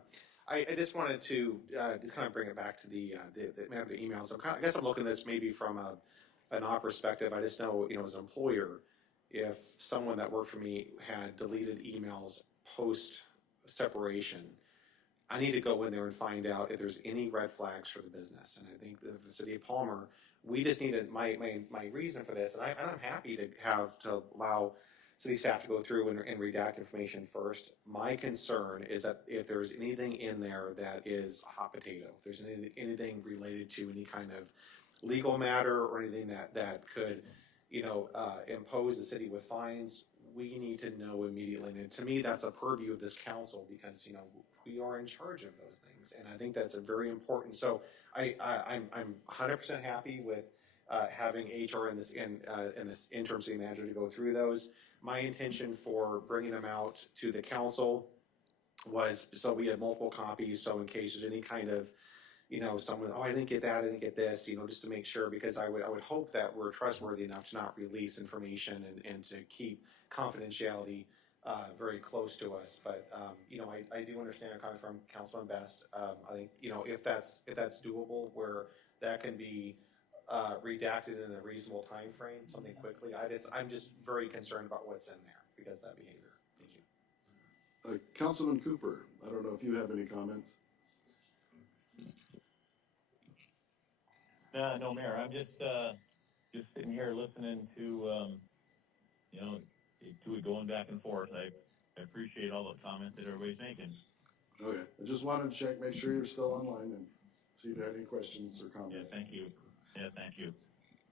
I just wanted to just kind of bring it back to the emails. I guess I'm looking at this maybe from an odd perspective. I just know, as an employer, if someone that worked for me had deleted emails post separation, I need to go in there and find out if there's any red flags for the business. And I think the city of Palmer, we just needed my reason for this, and I'm happy to allow city staff to go through and redact information first. My concern is that if there's anything in there that is a hot potato, if there's anything related to any kind of legal matter or anything that could, impose the city with fines, we need to know immediately. And to me, that's a purview of this council because, we are in charge of those things. And I think that's a very important. So I'm 100% happy with having HR and this interim city manager to go through those. My intention for bringing them out to the council was so we had multiple copies. So in case there's any kind of, someone, I didn't get that, I didn't get this, just to make sure, because I would hope that we're trustworthy enough to not release information and to keep confidentiality very close to us. But, I do understand coming from Councilman Best. I think, if that's doable, where that can be redacted in a reasonable time frame, something quickly. I'm just very concerned about what's in there because of that behavior. Thank you. Councilman Cooper, I don't know if you have any comments. No, Mayor. I'm just sitting here listening to to it going back and forth. I appreciate all the comments that everybody's making. Okay, I just wanted to check, make sure you're still online and see if you had any questions or comments. Yeah, thank you. Yeah, thank you.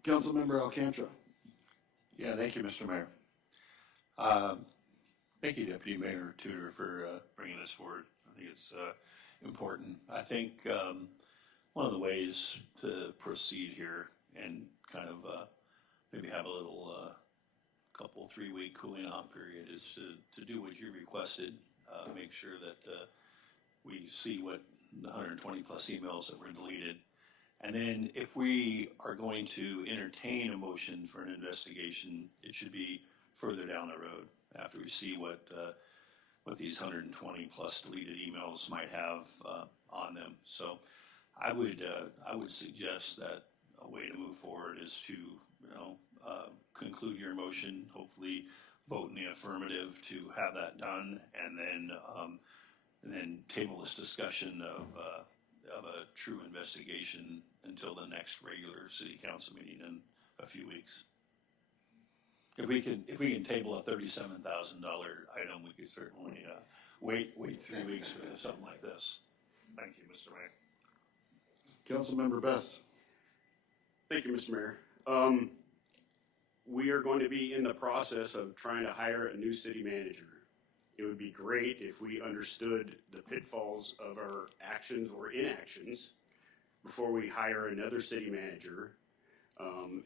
Councilmember Alcantara. Yeah, thank you, Mr. Mayor. Thank you, Deputy Mayor Tudor, for bringing this forward. I think it's important. I think one of the ways to proceed here and kind of maybe have a little couple 3-week cooling off period is to do what you requested. Make sure that we see what the 120 plus emails that were deleted. And then if we are going to entertain a motion for an investigation, it should be further down the road after we see what these 120 plus deleted emails might have on them. So I would suggest that a way to move forward is to conclude your motion, hopefully vote in the affirmative to have that done, and then table this discussion of a true investigation until the next regular city council meeting in a few weeks. If we can table a $37,000 item, we could certainly wait 3 weeks for something like this. Thank you, Mr. Mayor. Councilmember Best. Thank you, Mr. Mayor. We are going to be in the process of trying to hire a new city manager. It would be great if we understood the pitfalls of our actions or inactions before we hire another city manager.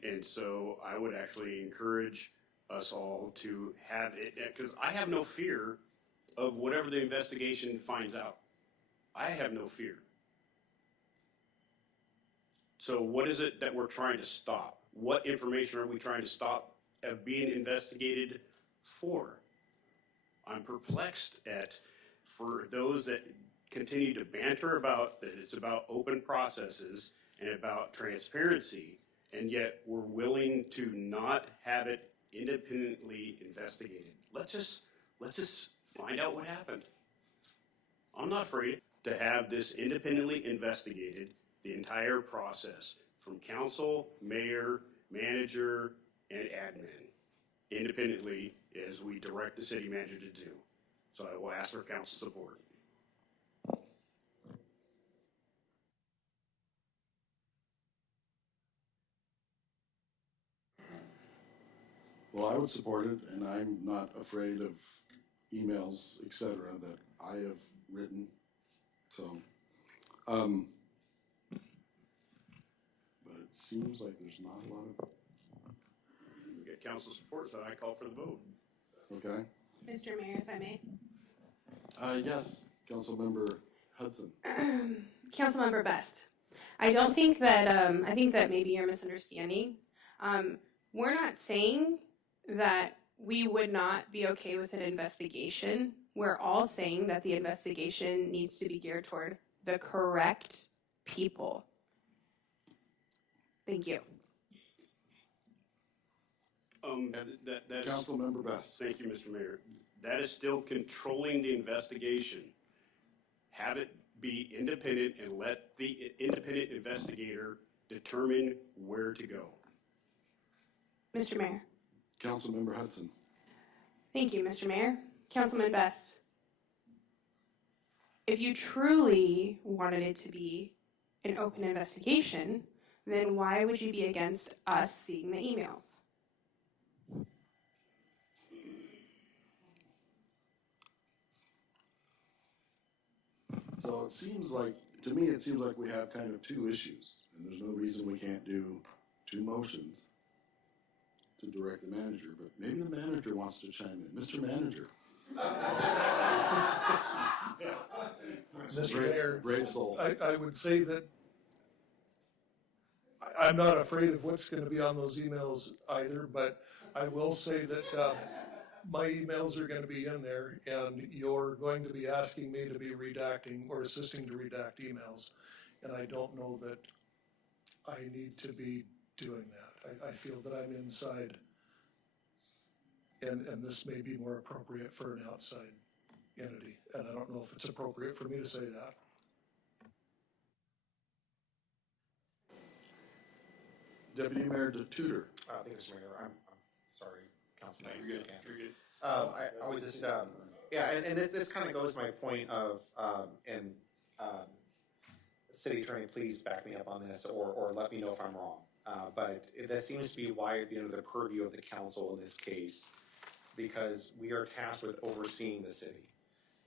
And so I would actually encourage us all to have it, because I have no fear of whatever the investigation finds out. I have no fear. So what is it that we're trying to stop? What information are we trying to stop being investigated for? I'm perplexed for those that continue to banter about that it's about open processes and about transparency, and yet we're willing to not have it independently investigated. Let's just find out what happened. I'm not afraid to have this independently investigated, the entire process, from council, mayor, manager, and admin, independently as we direct the city manager to do. So I will ask for council support. Well, I would support it, and I'm not afraid of emails, et cetera, that I have written. So, but it seems like there's not a lot of. We get council support, so I call for the vote. Okay. Mr. Mayor, if I may. Yes, Councilmember Hudson. Councilmember Best. I don't think that, I think that maybe you're misunderstanding. We're not saying that we would not be okay with an investigation. We're all saying that the investigation needs to be geared toward the correct people. Thank you. That is, Councilmember Best. Thank you, Mr. Mayor. That is still controlling the investigation. Have it be independent and let the independent investigator determine where to go. Mr. Mayor. Councilmember Hudson. Thank you, Mr. Mayor. Councilman Best. If you truly wanted it to be an open investigation, then why would you be against us seeing the emails? So it seems like, to me, it seems like we have kind of two issues, and there's no reason we can't do two motions to direct the manager, but maybe the manager wants to chime in. Mr. Manager. Mr. Mayor, brave soul. I would say that I'm not afraid of what's going to be on those emails either, but I will say that my emails are going to be in there, and you're going to be asking me to be redacting or assisting to redact emails, and I don't know that I need to be doing that. I feel that I'm inside, and this may be more appropriate for an outside entity, and I don't know if it's appropriate for me to say that. Deputy Mayor Tudor. Thank you, Mr. Mayor. I'm sorry, Councilman. No, you're good. You're good. I was just, yeah, and this kind of goes to my point of, city attorney, please back me up on this or let me know if I'm wrong. But that seems to be why it'd be under the purview of the council in this case, because we are tasked with overseeing the city.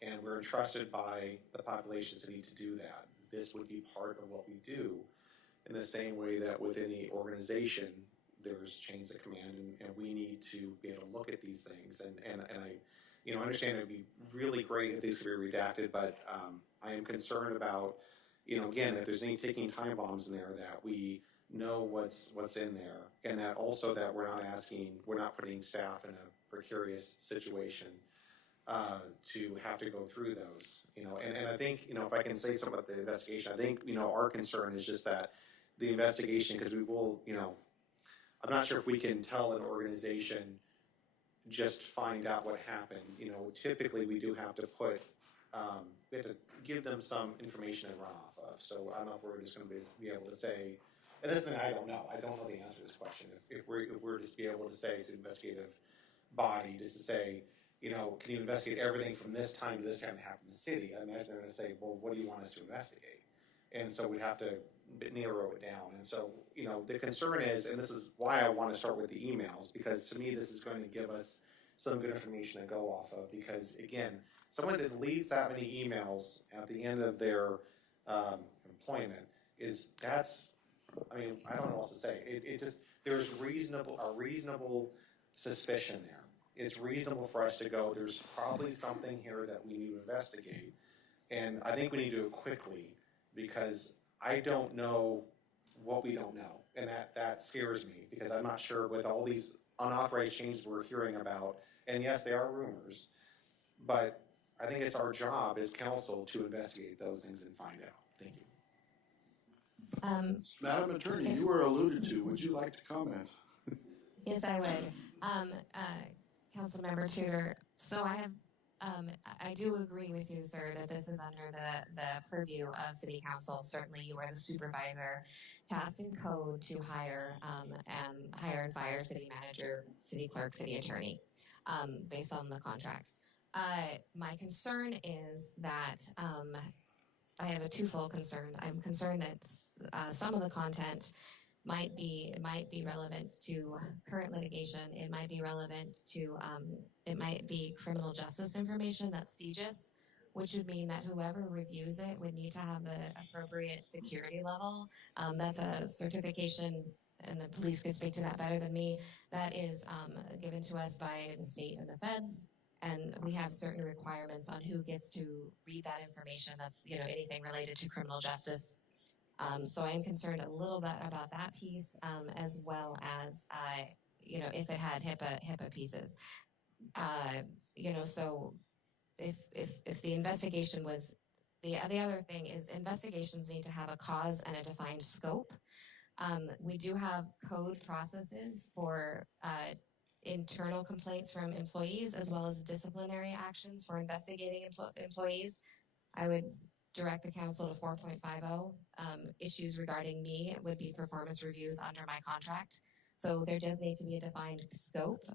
And we're entrusted by the population city to do that. This would be part of what we do, in the same way that with any organization, there's chains of command, and we need to be able to look at these things. And I understand it'd be really great if these could be redacted, but I am concerned about, again, if there's any ticking time bombs in there, that we know what's in there, and that also that we're not putting staff in a precarious situation to have to go through those, and I think, if I can say something about the investigation, I think, our concern is just that the investigation, because we will, I'm not sure if we can tell an organization, just find out what happened. You know, typically we do have to put, we have to give them some information to run off of. So I don't know if we're just gonna be able to say, and this thing I don't know. I don't know the answer to this question. If we're just be able to say to investigative body, just to say, you know, can you investigate everything from this time to this time that happened in the city? I imagine they're gonna say, well, what do you want us to investigate? And so we'd have to narrow it down. And so, you know, the concern is, and this is why I want to start with the emails, because to me, this is going to give us some good information to go off of. Because again, someone that leads that many emails at the end of their employment I mean, I don't know what else to say. It just, there's a reasonable suspicion there. It's reasonable for us to go, there's probably something here that we need to investigate. And I think we need to do it quickly, because I don't know what we don't know. And that scares me, because I'm not sure with all these unauthorized changes we're hearing about, and yes, they are rumors, but I think it's our job as council to investigate those things and find out. Thank you. Madam Attorney, you were alluded to. Would you like to comment? Yes, I would. Councilmember Tudor, so I do agree with you, sir, that this is under the purview of City Council. Certainly, you are the supervisor tasked in code to hire and fire city manager, city clerk, city attorney, based on the contracts. My concern is that I have a twofold concern. I'm concerned that some of the content might be relevant to current litigation. It might be relevant to it might be criminal justice information that's CJIS, which would mean that whoever reviews it would need to have the appropriate security level. That's a certification, and the police could speak to that better than me. That is given to us by the state and the feds. And we have certain requirements on who gets to read that information. That's, you know, anything related to criminal justice. So I am concerned a little bit about that piece, as well as, you know, if it had HIPAA pieces. You know, so if the investigation was, the other thing is investigations need to have a cause and a defined scope. We do have code processes for internal complaints from employees, as well as disciplinary actions for investigating employees. I would direct the council to 4.50. Issues regarding me would be performance reviews under my contract. So there does need to be a defined scope,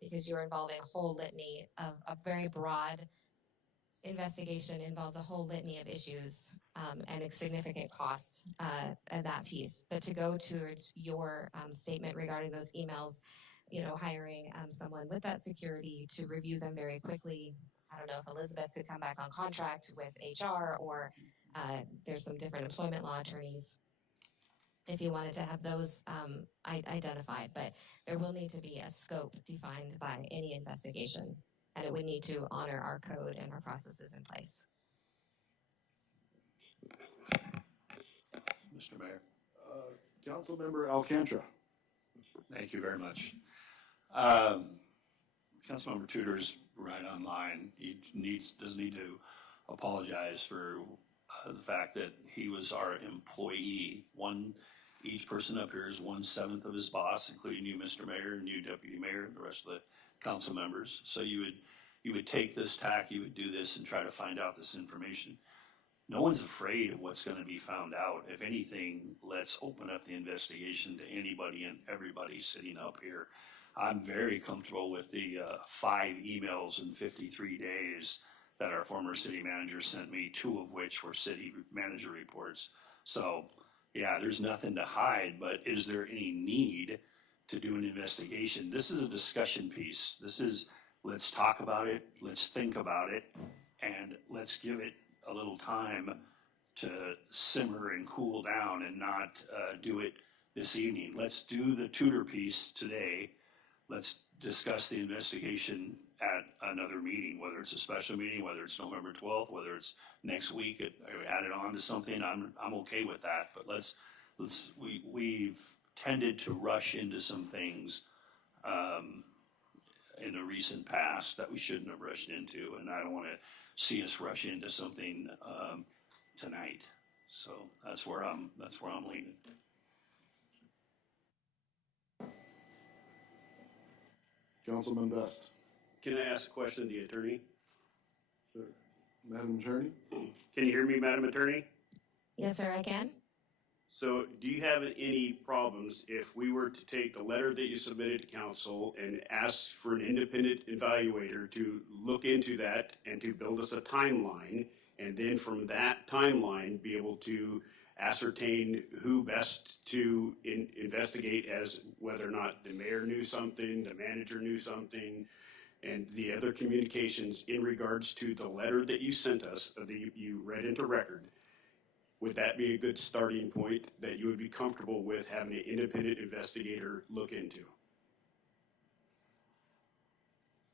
because you're involving a whole litany of a very broad investigation, involves a whole litany of issues, and a significant cost at that piece. But to go towards your statement regarding those emails, you know, hiring someone with that security to review them very quickly. I don't know if Elizabeth could come back on contract with HR, or there's some different employment law attorneys if you wanted to have those identified. But there will need to be a scope defined by any investigation, and it would need to honor our code and our processes in place. Mr. Mayor. Councilmember Alcantara. Thank you very much. Councilmember Tudor's right on line. He does need to apologize for the fact that he was our employee. Each person up here is 1/7 of his boss, including you, Mr. Mayor, and you, Deputy Mayor, and the rest of the council members. So you would take this tack, you would do this and try to find out this information. No one's afraid of what's going to be found out. If anything, let's open up the investigation to anybody and everybody sitting up here. I'm very comfortable with the 5 emails in 53 days that our former city manager sent me, 2 of which were city manager reports. So, yeah, there's nothing to hide, but is there any need to do an investigation? This is a discussion piece. This is, let's talk about it, let's think about it, and let's give it a little time to simmer and cool down, and not do it this evening. Let's do the Tudor piece today. Let's discuss the investigation at another meeting, whether it's a special meeting, whether it's November 12th, whether it's next week, add it on to something. I'm okay with that, but we've tended to rush into some things in the recent past that we shouldn't have rushed into, and I don't want to see us rush into something tonight. So that's where I'm leaning. Councilman Best. Can I ask a question of the attorney? Sure. Madam Attorney? Can you hear me, Madam Attorney? Yes, sir, I can. So do you have any problems if we were to take the letter that you submitted to council and ask for an independent evaluator to look into that and to build us a timeline, and then from that timeline be able to ascertain who best to investigate, as whether or not the mayor knew something, the manager knew something, and the other communications in regards to the letter that you sent us, that you read into record? Would that be a good starting point that you would be comfortable with having an independent investigator look into?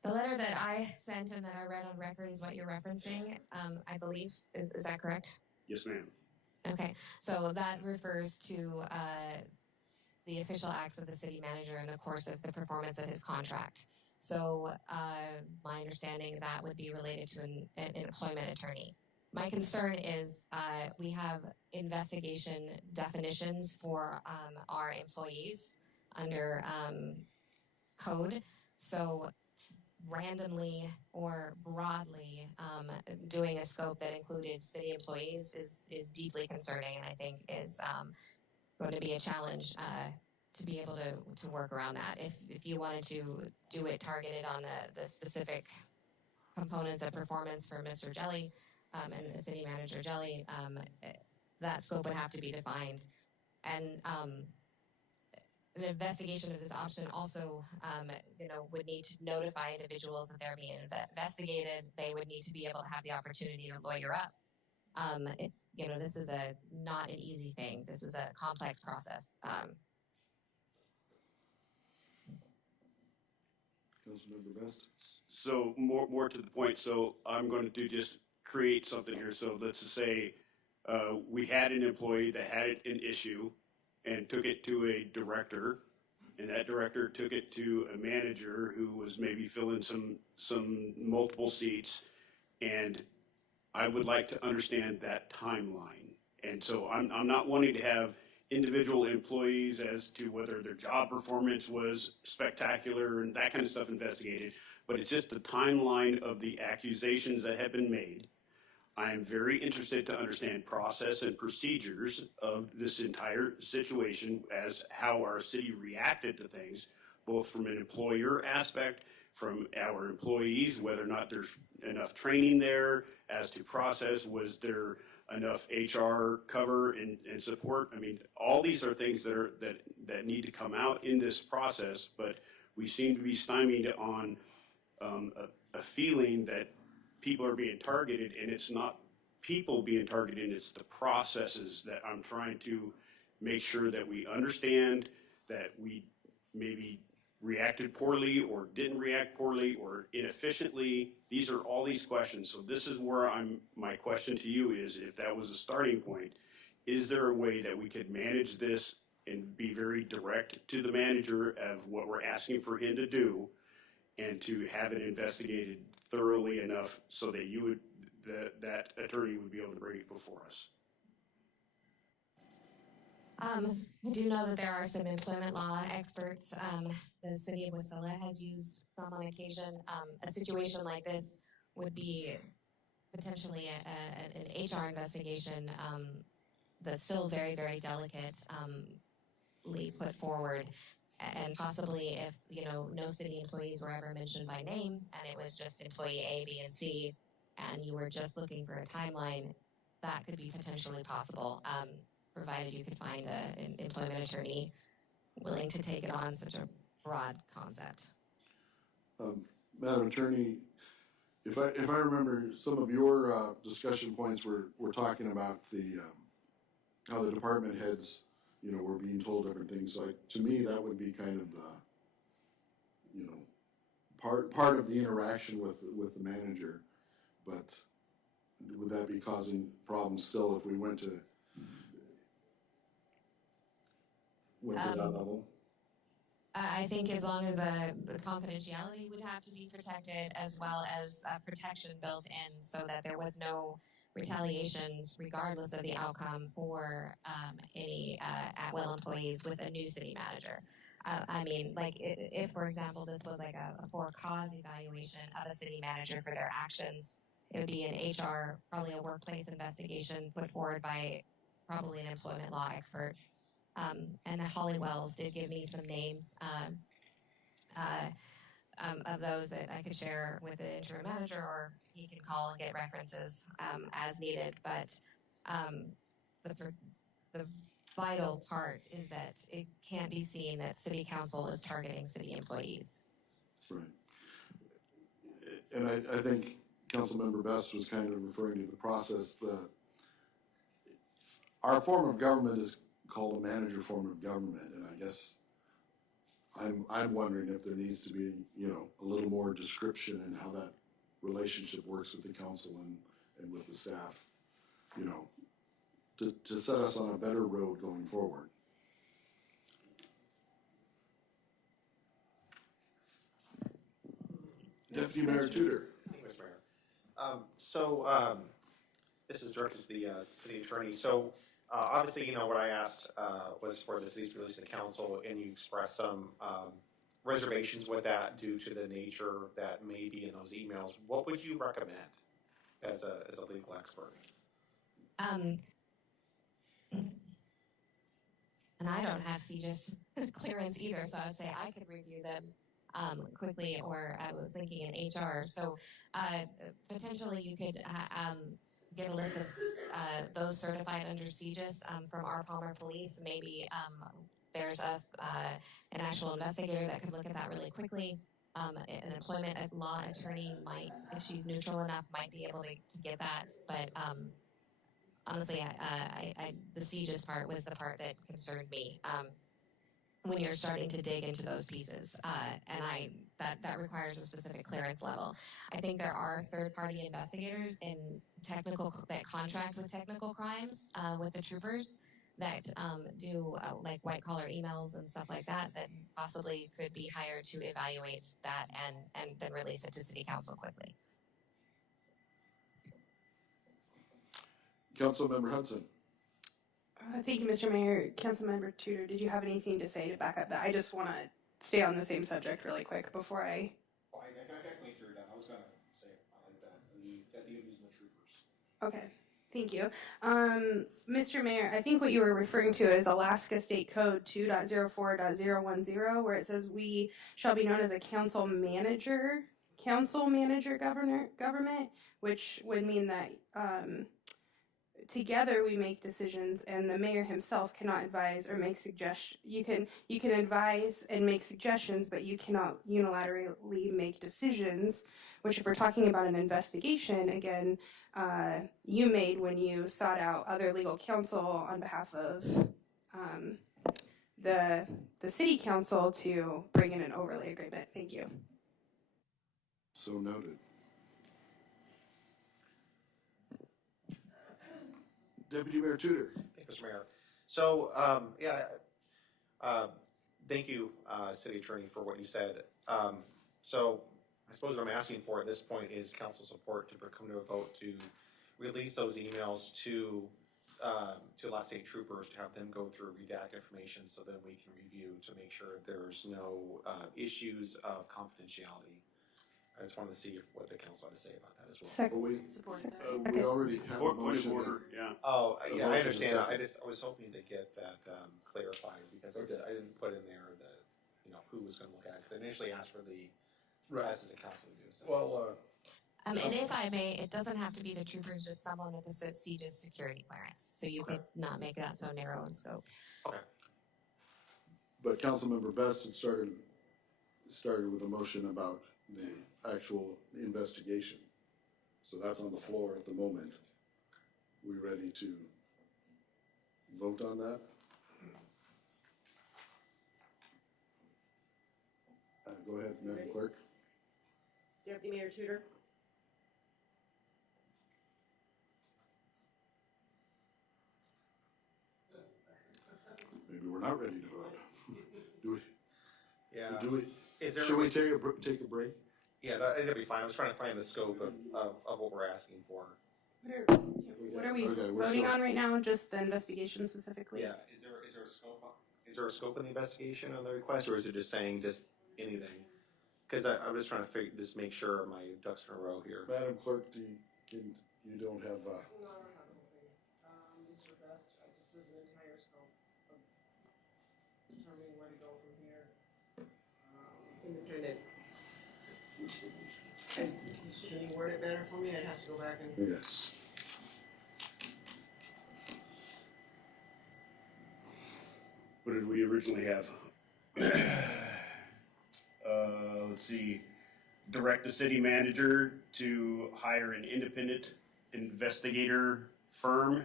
The letter that I sent and that I read on record is what you're referencing, I believe. Is that correct? Yes, ma'am. Okay, so that refers to the official acts of the city manager in the course of the performance of his contract. So my understanding that would be related to an employment attorney. My concern is we have investigation definitions for our employees under code. So randomly or broadly doing a scope that included city employees is deeply concerning, and I think is going to be a challenge to be able to work around that. If you wanted to do it targeted on the specific components of performance for Mr. Jelly and the city manager Jelly, that scope would have to be defined. And an investigation of this option also, would need to notify individuals that they're being investigated. They would need to be able to have the opportunity to lawyer up. It's, this is not an easy thing. This is a complex process. Councilmember Best. So more to the point, so I'm going to just create something here. So let's just say we had an employee that had an issue and took it to a director, and that director took it to a manager who was maybe filling some multiple seats, and I would like to understand that timeline. And so I'm not wanting to have individual employees as to whether their job performance was spectacular and that kind of stuff investigated, but it's just the timeline of the accusations that have been made. I am very interested to understand process and procedures of this entire situation, as how our city reacted to things, both from an employer aspect, from our employees, whether or not there's enough training there as to process, was there enough HR cover and support. I mean, all these are things that need to come out in this process, but we seem to be stymied on a feeling that people are being targeted, and it's not people being targeted, it's the processes that I'm trying to make sure that we understand, that we maybe reacted poorly or didn't react poorly or inefficiently. These are all these questions. So this is where my question to you is, if that was a starting point, is there a way that we could manage this and be very direct to the manager of what we're asking for him to do, and to have it investigated thoroughly enough so that that attorney would be able to bring it before us? I do know that there are some employment law experts. The city of Wasilla has used some on occasion. A situation like this would be potentially an HR investigation that's still very, very delicately put forward. And possibly if, no city employees were ever mentioned by name and it was just employee A, B, and C, and you were just looking for a timeline, that could be potentially possible, provided you could find an employment attorney willing to take it on such a broad concept. Madam Attorney, if I remember, some of your discussion points were talking about how the department heads, were being told different things. So to me, that would be kind of the, part of the interaction with the manager. But would that be causing problems still if we went to that level? I think as long as the confidentiality would have to be protected, as well as protection built in so that there was no retaliations regardless of the outcome for any at-will employees with a new city manager. I mean, like, if, for example, this was like a for-cause evaluation of a city manager for their actions, it would be an HR, probably a workplace investigation put forward by probably an employment law expert. And Holly Wells did give me some names of those that I could share with the interim manager, or he can call and get references as needed. But the vital part is that it can't be seen that city council is targeting city employees. Right. And I think Councilmember Best was kind of referring to the process that our form of government is called a manager form of government, and I guess I'm wondering if there needs to be, a little more description in how that relationship works with the council and with the staff, to set us on a better road going forward. Deputy Mayor Tudor. Thank you, Mr. Mayor. This is directed to the city attorney. So obviously, what I asked was for the city's release to the council, and you expressed some reservations with that due to the nature that may be in those emails. What would you recommend as a legal expert? And I don't have CJIS clearance either, so I would say I could review them quickly, or I was thinking in HR. So potentially you could get a list of those certified under CJIS from our Palmer Police. Maybe there's an actual investigator that could look at that really quickly. An employment law attorney might, if she's neutral enough, might be able to get that. But honestly, the CJIS part was the part that concerned me. When you're starting to dig into those pieces, and that requires a specific clearance level. I think there are third-party investigators that contract with technical crimes with the troopers that do like white-collar emails and stuff like that possibly could be hired to evaluate that and then release it to City Council quickly. Councilmember Hudson. Thank you, Mr. Mayor. Councilmember Tudor, did you have anything to say to back up that? I just want to stay on the same subject really quick before I. Oh, I got wait through that. I was going to say I like that. I think I'm using the troopers. Okay, thank you. Mr. Mayor, I think what you were referring to is Alaska State Code 2.04.010, where it says we shall be known as a council manager government, which would mean that together we make decisions, and the mayor himself cannot advise or make suggestions. You can advise and make suggestions, but you cannot unilaterally make decisions, which if we're talking about an investigation, again, you made when you sought out other legal counsel on behalf of the city council to bring in an overlay agreement. Thank you. So noted. Deputy Mayor Tudor. Thank you, Mr. Mayor. So, thank you, City Attorney, for what you said. So, I suppose what I'm asking for at this point is council support to come to a vote to release those emails to Alaska State Troopers, to have them go through redact information so that we can review to make sure there's no issues of confidentiality. I just wanted to see what the council had to say about that as well. We already have a Point of motion. order, yeah. Oh, yeah, I motion is understand. second. I was hoping to get that clarified because I didn't put in there who was going to look at it, because I initially asked for the rest of the council to do so. Well, And if I may, it doesn't have to be the troopers, just someone with a CJIS security clearance. So you could not make that so narrow in scope. Okay. but Councilmember Best had started with a motion about the actual investigation. So that's on the floor at the moment. We ready to vote on that? Go ahead, Madam Clerk. Deputy Mayor Tudor? Maybe we're not ready to vote. Do we? Yeah. Do we? Is there? Should we take a break? Yeah, that'd be fine. I was trying to find the scope of what we're asking for. What are we Okay, we're voting still- on right now? Just the investigation specifically? Yeah. Is there a scope is there a scope in the investigation on the request, or is it just saying just anything? Because I'm just trying to just make sure my ducks in a row here. Madam Clerk, you don't have, No, I don't have the whole thing. This request, just says an entire scope of determining where to go from here. Independent. Can you word it better for me? I'd have to go back and. yes. What did we originally have? Let's see, direct the city manager to hire an independent investigator firm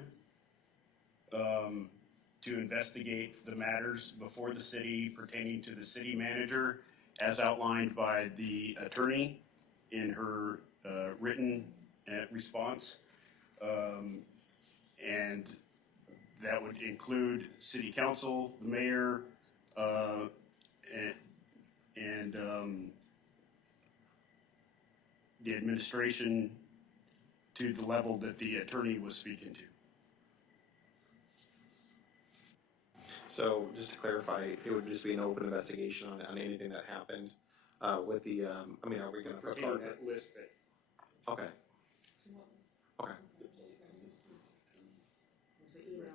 to investigate the matters before the city pertaining to the city manager as outlined by the attorney in her written response. And that would include city council, the mayor, and the administration to the level that the attorney was speaking to. So just to clarify, it would just be an open investigation on anything that happened with the, I mean, are we going to put Pertaining that list that. Okay. Okay. It's the email.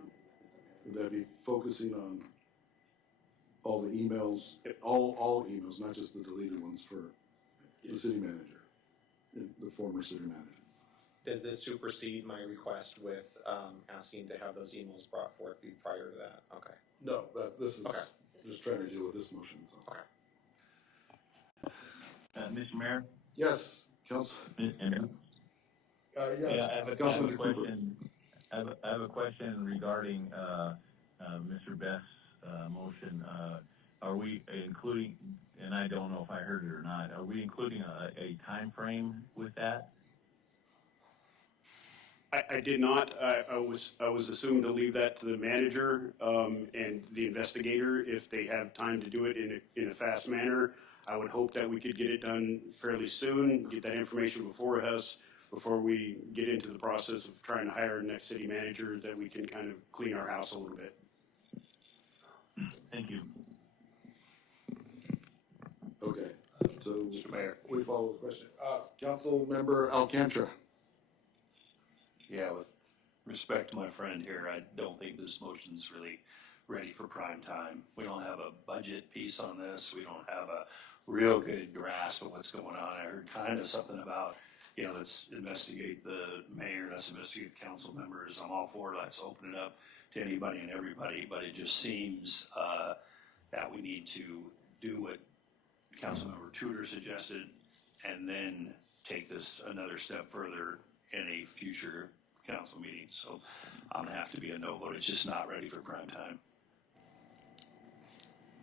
Would that be focusing on all the emails, all emails, not just the deleted ones for the city manager, the former city manager? Does this supersede my request with asking to have those emails brought forth prior to that? Okay. No, this is Okay. just trying to deal with this motion, so. Okay. Mr. Mayor? Yes, Council. Yes. Yes, I have a Councilman Cooper. question. I have a question regarding Mr. Best's motion. Are we including, and I don't know if I heard it or not, are we including a time frame with that? I did not. I was assumed to leave that to the manager and the investigator if they have time to do it in a fast manner. I would hope that we could get it done fairly soon, get that information before us, before we get into the process of trying to hire a next city manager, that we can kind of clean our house a little bit. Thank you. Okay, so Mr. Mayor. we follow the question. Council Member Alcantara. Yeah, with respect to my friend here, I don't think this motion's really ready for prime time. We don't have a budget piece on this. We don't have a real good grasp of what's going on. I heard kind of something about, let's investigate the mayor, let's investigate the council members. I'm all for it. Let's open it up to anybody and everybody. But it just seems that we need to do what Councilmember Tudor suggested and then take this another step further in a future council meeting. So I'm gonna have to be a no vote. It's just not ready for prime time.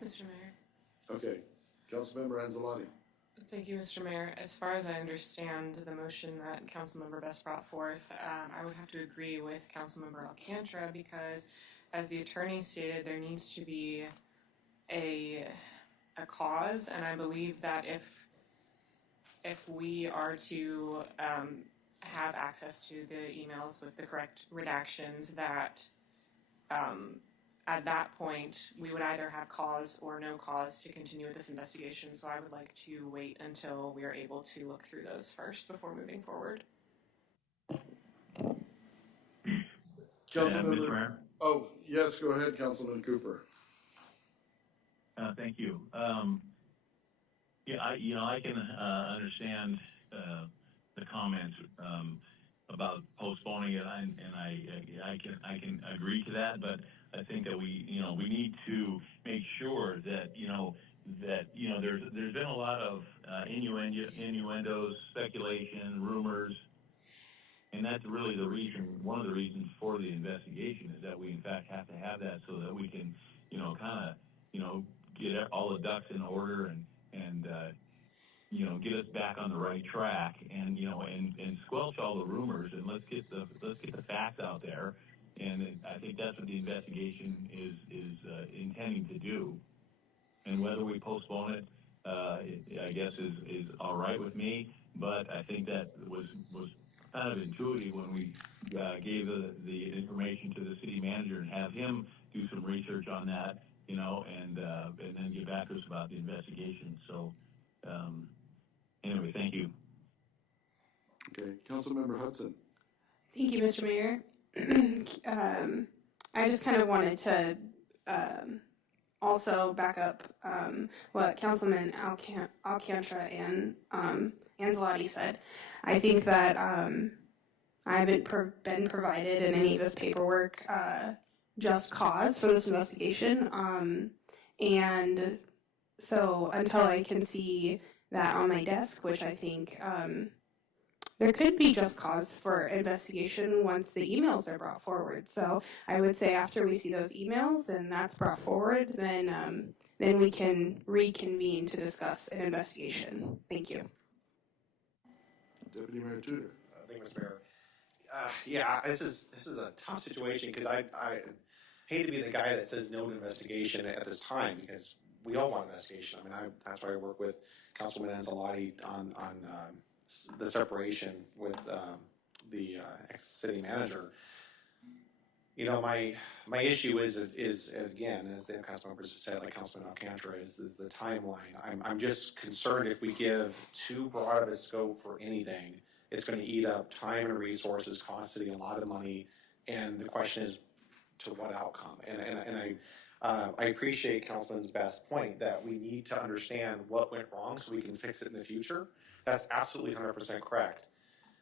Mr. Mayor. Okay, Councilmember Anzalati. Thank you, Mr. Mayor. As far as I understand the motion that Councilmember Best brought forth, I would have to agree with Councilmember Alcantara because, as the attorney stated, there needs to be a cause, and I believe that if we are to have access to the emails with the correct redactions, that at that point we would either have cause or no cause to continue with this investigation. So I would like to wait until we are able to look through those first before moving forward. Councilmember. Mr. Mayor? Oh, yes, go ahead, Councilman Cooper. Thank you. Yeah, I can understand the comments about postponing it, and I can agree to that. But I think that we need to make sure that there's been a lot of innuendos, speculation, rumors, and that's really one of the reasons for the investigation is that we in fact have to have that so that we can get all the ducks in order and get us back on the right track and squelch all the rumors and let's get the facts out there. And I think that's what the investigation is intending to do. And whether we postpone it, I guess is all right with me. But I think that was kind of intuitive when we gave the information to the city manager and have him do some research on that and then get back to us about the investigation. So, anyway, thank you. Okay, Councilmember Hudson. Thank you, Mr. Mayor. I just kind of wanted to also back up what Councilman Alcantara and Anzalotti said. I think that I haven't been provided in any of this paperwork just cause for this investigation. And so until I can see that on my desk, which I think there could be just cause for investigation once the emails are brought forward. So I would say after we see those emails and that's brought forward, then we can reconvene to discuss an investigation. Thank you. Deputy Mayor Tudor. Thank you, Mr. Mayor. Yeah, this is a tough situation because I hate to be the guy that says no to investigation at this time because we all want investigation. I mean, that's why I work with Councilman Anzalotti on the separation with the ex-city manager. My issue is again, as the council members have said, like Councilman Alcantara, is the timeline. I'm just concerned if we give too broad of a scope for anything, it's going to eat up time and resources, cost city a lot of money, and the question is to what outcome? And I appreciate Councilman's best point that we need to understand what went wrong so we can fix it in the future. That's absolutely 100% correct.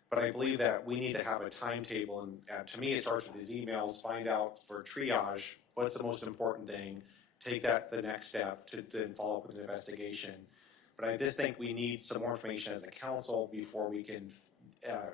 But I believe that we need to have a timetable, and to me it starts with these emails, find out for triage what's the most important thing, take that the next step to then follow up with an investigation. But I just think we need some more information as a council before we can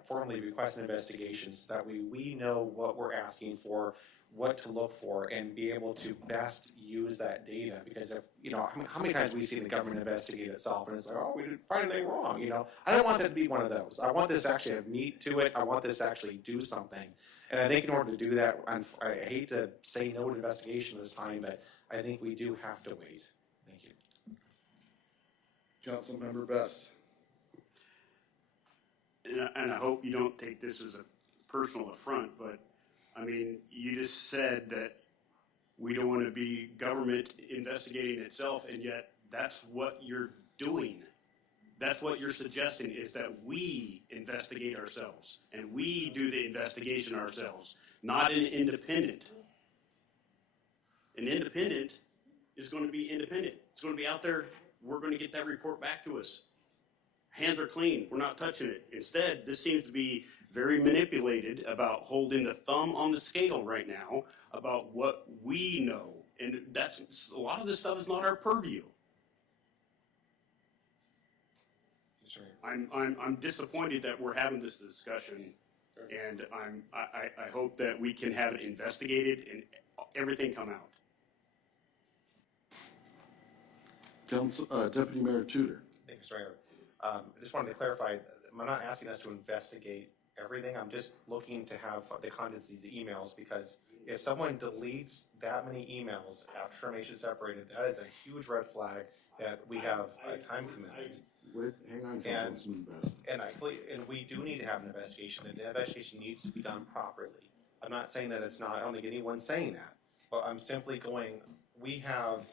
formally request an investigation so that we know what we're asking for, what to look for, and be able to best use that data. Because if, how many times we see the government investigate itself and it's like, oh, we didn't find anything wrong, I don't want that to be one of those. I want this to actually have meat to it. I want this to actually do something. And I think in order to do that, I hate to say no to investigation this time, but I think we do have to wait. Thank you. Councilmember Best. And I hope you don't take this as a personal affront, but I mean, you just said that we don't want to be government investigating itself, and yet that's what you're doing. That's what you're suggesting, is that we investigate ourselves, and we do the investigation ourselves, not an independent. An independent is going to be independent. It's going to be out there. We're going to get that report back to us. Hands are clean. We're not touching it. Instead, this seems to be very manipulated about holding the thumb on the scale right now about what we know. And that's a lot of this stuff is not our purview. I'm disappointed that we're having this discussion, and I hope that we can have it investigated and everything come out. Deputy Mayor Tudor. Thank you, Mr. Mayor. I just wanted to clarify, I'm not asking us to investigate everything. I'm just looking to have the contents of these emails, because if someone deletes that many emails after termination separated, that is a huge red flag that we have a time commitment. Wait, hang on, Councilman Best. And we do need to have an investigation, and the investigation needs to be done properly. I'm not saying that it's not, I don't think anyone's saying that, but I'm simply going, we have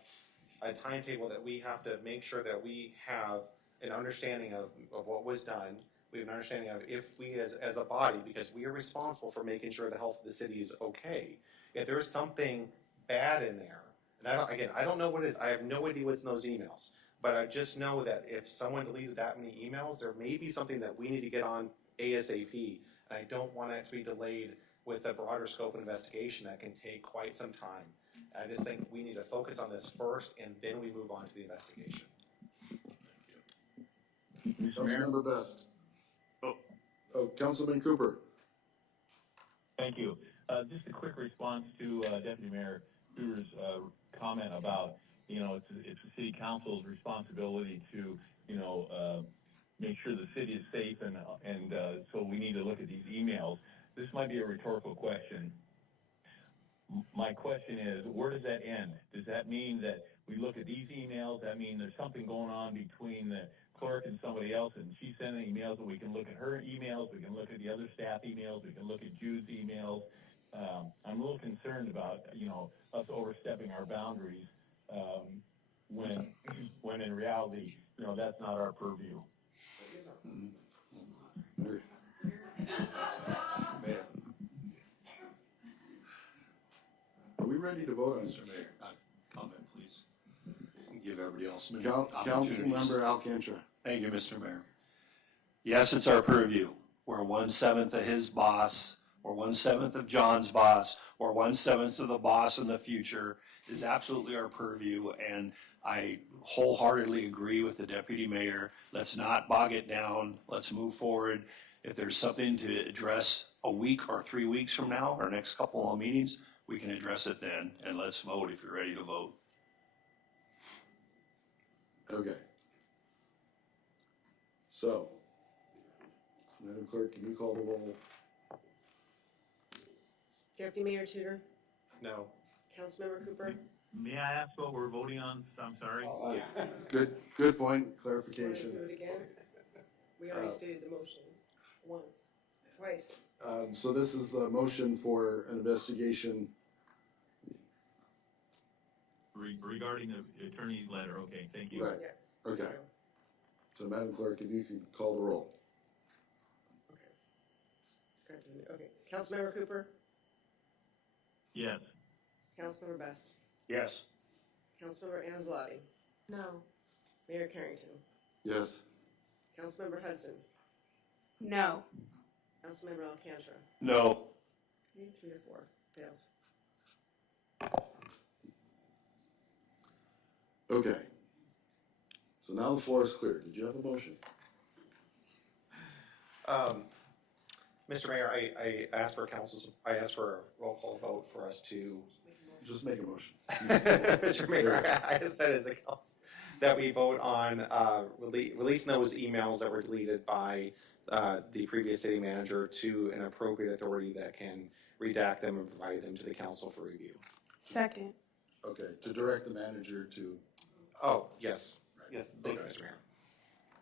a timetable that we have to make sure that we have an understanding of what was done. We have an understanding of if we as a body, because we are responsible for making sure the health of the city is okay. If there's something bad in there, and I don't know what it is. I have no idea what's in those emails. But I just know that if someone deleted that many emails, there may be something that we need to get on ASAP. And I don't want it to be delayed with a broader scope of investigation that can take quite some time. I just think we need to focus on this first, and then we move on to the investigation. Councilmember Best. Oh, Councilman Cooper. Thank you. Just a quick response to Deputy Mayor Tudor's comment about, it's the city council's responsibility to, make sure the city is safe, and so we need to look at these emails. This might be a rhetorical question. My question is, where does that end? Does that mean that we look at these emails? That mean there's something going on between the clerk and somebody else, and she's sending emails, and we can look at her emails, we can look at the other staff emails, we can look at Jude's emails. I'm a little concerned about, us overstepping our boundaries when in reality, that's not our purview. Mayor. Are we ready to vote on Mr. this? Mayor, comment, please. Give everybody else opportunities. Councilmember Alcantara. Thank you, Mr. Mayor. Yes, it's our purview. We're 1/7 of his boss, or 1/7 of John's boss, or 1/7 of the boss in the future is absolutely our purview. And I wholeheartedly agree with the deputy mayor. Let's not bog it down. Let's move forward. If there's something to address a week or 3 weeks from now, our next couple of meetings, we can address it then. And let's vote if you're ready to vote. Okay. So, Madam Clerk, can you call the roll? Deputy Mayor Tudor, No. Councilmember Cooper, May I ask what we're voting on? I'm sorry. Good point, do you want to clarification. do it again? We already stated the motion once, twice. So this is the motion for an investigation. Regarding the attorney's letter, okay, thank you. Right, okay. So Madam Clerk, if you could call the roll. Okay, Councilmember Cooper, Yes. Councilmember Best, Yes. Councilmember Angelotti, No. Mayor Carrington, Yes. Councilmember Hudson, No. Councilmember Alcantara. No. Okay, 3 to 4, fails. Okay. So now the floor is clear. Did you have a motion? Mr. Mayor, I asked for I asked for a roll call vote for us to. Just make a motion. Mr. Mayor, I just said as a council, that we vote on releasing those emails that were deleted by the previous city manager to an appropriate authority that can redact them and provide them to the council for review. Second. Okay, to direct the manager to. Oh, yes. Yes, thank you, Okay. Mr. Mayor.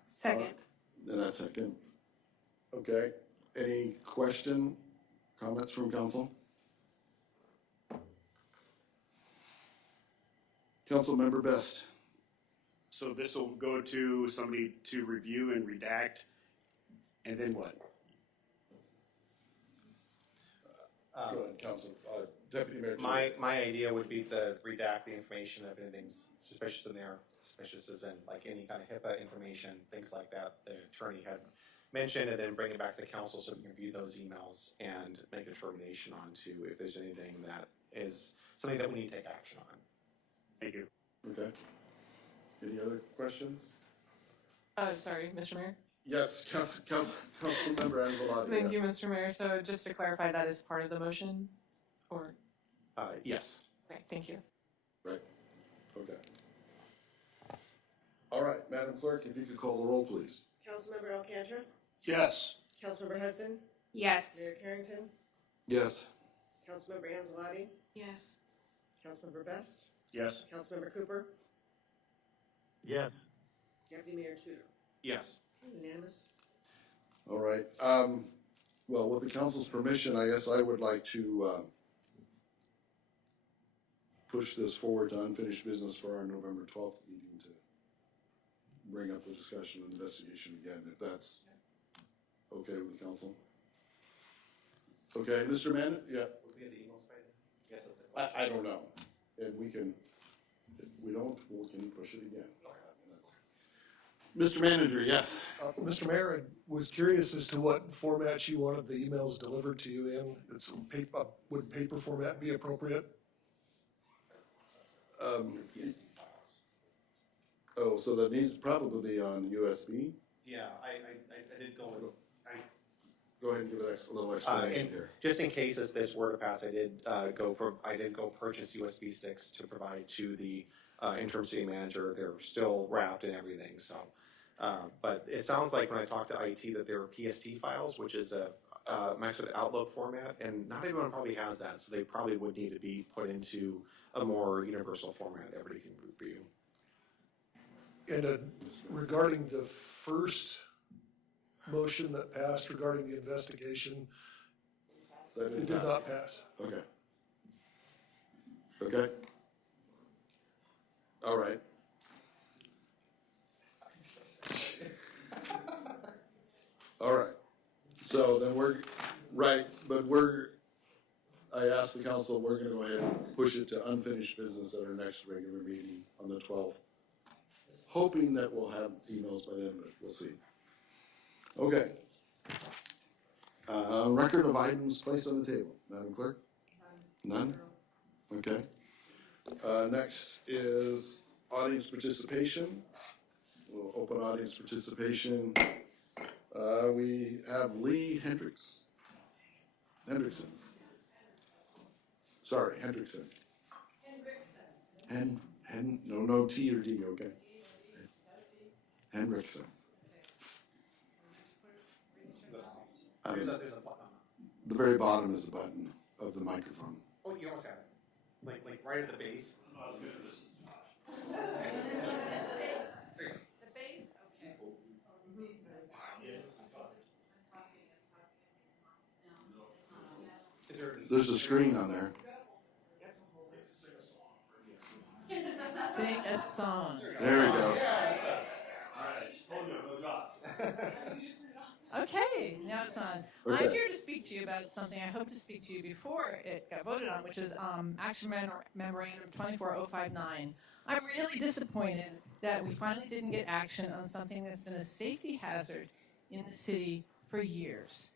Second. Then that's second. Okay, any question, comments from council? Councilmember Best. So this will go to somebody to review and redact, and then what? Go ahead, Council, Deputy Mayor. My idea would be to redact the information if anything's suspicious in there, suspicious as in like any kind of HIPAA information, things like that the attorney had mentioned, and then bring it back to council so we can review those emails and make a determination on to if there's anything that is something that we need to take action on. Thank you. Okay. Any other questions? Sorry, Mr. Mayor. Yes, Councilmember Angelotti. Thank you, yes. Mr. Mayor. So just to clarify, that is part of the motion, or? Yes. Okay, thank you. Right, okay. All right, Madam Clerk, if you could call the roll, please. Councilmember Alcantara, Yes. Councilmember Hudson, Yes. Mayor Carrington, Yes. Councilmember Angelotti, Yes. Councilmember Best, Yes. Councilmember Cooper, Yes. Deputy Mayor Tudor. Yes. Unanimous. All right, well, with the council's permission, I guess I would like to, push this forward to unfinished business for our November 12th meeting to bring up the discussion and investigation again, if that's okay with the council. Okay, Mr. Mann, yeah, Would we have the emails by then? Yes, that's the question. I don't know, and we can, if we don't, we can push it again. Mr. Manager, yes. Mr. Mayor, I was curious as to what format you wanted the emails delivered to you in. It's paper, would paper format be appropriate? Oh, so that needs probably on USB? Yeah, I did go with, Go ahead and give it a little explanation here. just in case as this were to pass, I did go purchase USB sticks to provide to the interim city manager. They're still wrapped and everything, so. But it sounds like when I talked to IT that they were PST files, which is a Microsoft Outlook format, and not everyone probably has that, so they probably would need to be put into a more universal format that everybody can view. And regarding the first motion that passed regarding the investigation, it did not pass. Okay. Okay. All right. All right. So then I asked the council, we're gonna go ahead and push it to unfinished business at our next regular meeting on the 12th. Hoping that we'll have emails by then, but we'll see. Okay. Record of items placed on the table, Madam Clerk? None? Okay. Next is audience participation. We'll open audience participation. We have Lee Hendrickson. Sorry, Hendrickson. No T or D, okay. Hendrickson. There's a button on The very bottom is the button of the microphone. Oh, you almost have it. Like right at the base. The base, okay. There's a screen on there. Sing a song. There we go. Okay, now it's on. Okay. I'm here to speak to you about something I hope to speak to you before it got voted on, which is Action Memorandum 24059. I'm really disappointed that we finally didn't get action on something that's been a safety hazard in the city for years.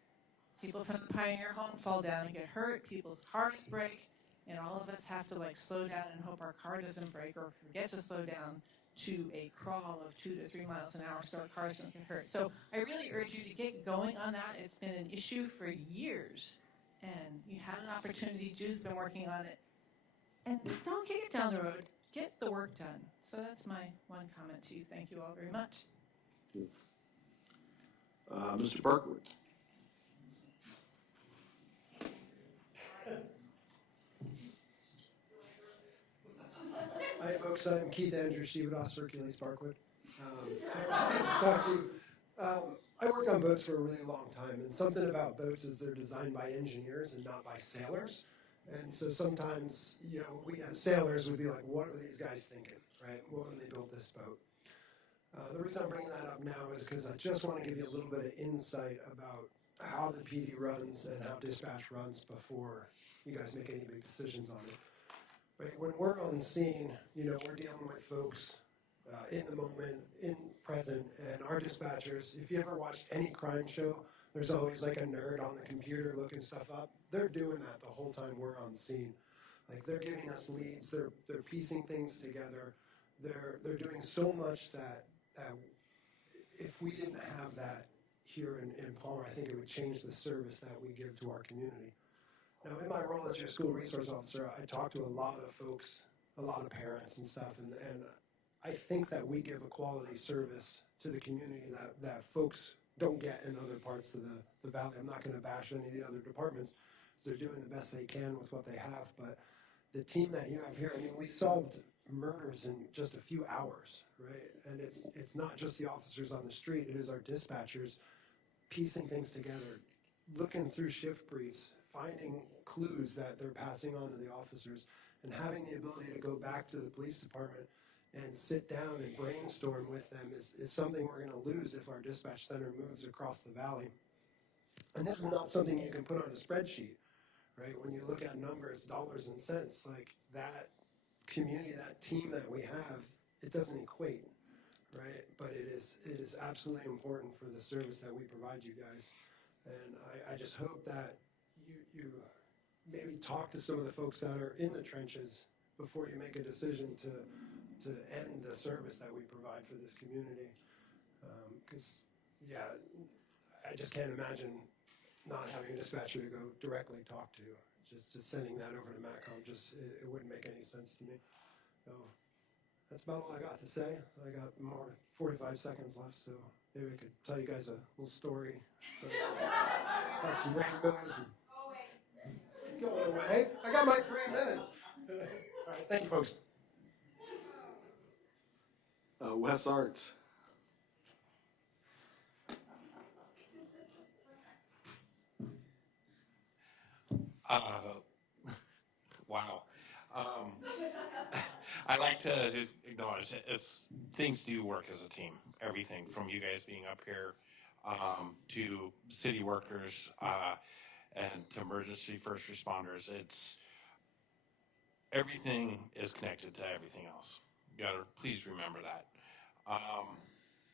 People from the Pioneer Home fall down and get hurt, people's cars break, and all of us have to slow down and hope our car doesn't break or forget to slow down to a crawl of 2 to 3 miles an hour so our cars don't get hurt. So I really urge you to get going on that. It's been an issue for years, and you had an opportunity. Jude's been working on it. And don't kick it down the road. Get the work done. So that's my one comment to you. Thank you all very much. Mr. Parkwood. Hi, folks. I'm Keith Andrews, Sheevados, Hercules Parkwood. Nice to talk to you. I worked on boats for a really long time, and something about boats is they're designed by engineers and not by sailors. And so sometimes, we as sailors would be like, what were these guys thinking, right? When they built this boat? The reason I'm bringing that up now is because I just want to give you a little bit of insight about how the PD runs and how dispatch runs before you guys make any big decisions on it. Right, when we're on scene, we're dealing with folks in the moment, in present, and our dispatchers, if you ever watched any crime show, there's always like a nerd on the computer looking stuff up. They're doing that the whole time we're on scene. Like they're giving us leads, they're piecing things together. They're doing so much that if we didn't have that here in Palmer, I think it would change the service that we give to our community. Now, in my role as your school resource officer, I talk to a lot of folks, a lot of parents and stuff, and I think that we give a quality service to the community that folks don't get in other parts of the valley. I'm not going to bash any of the other departments, because they're doing the best they can with what they have, but the team that you have here, we solved murders in just a few hours, right? And it's not just the officers on the street, it is our dispatchers piecing things together, looking through shift briefs, finding clues that they're passing on to the officers, and having the ability to go back to the police department and sit down and brainstorm with them is something we're going to lose if our dispatch center moves across the valley. And this is not something you can put on a spreadsheet, right? When you look at numbers, dollars and cents, like that community, that team that we have, it doesn't equate, right? But it is absolutely important for the service that we provide you guys. And I just hope that you maybe talk to some of the folks that are in the trenches before you make a decision to end the service that we provide for this community. Because, I just can't imagine not having a dispatcher to go directly talk to. Just sending that over to MATCOM, it wouldn't make any sense to me. So that's about all I got to say. I got more 45 seconds left, so maybe I could tell you guys a little story about some rainbows. Going away. I got my 3 minutes. All right, thank you, folks. Wes Arts. Wow. I like to acknowledge it's things do work as a team. Everything from you guys being up here to city workers and to emergency first responders. It's everything is connected to everything else. You gotta please remember that.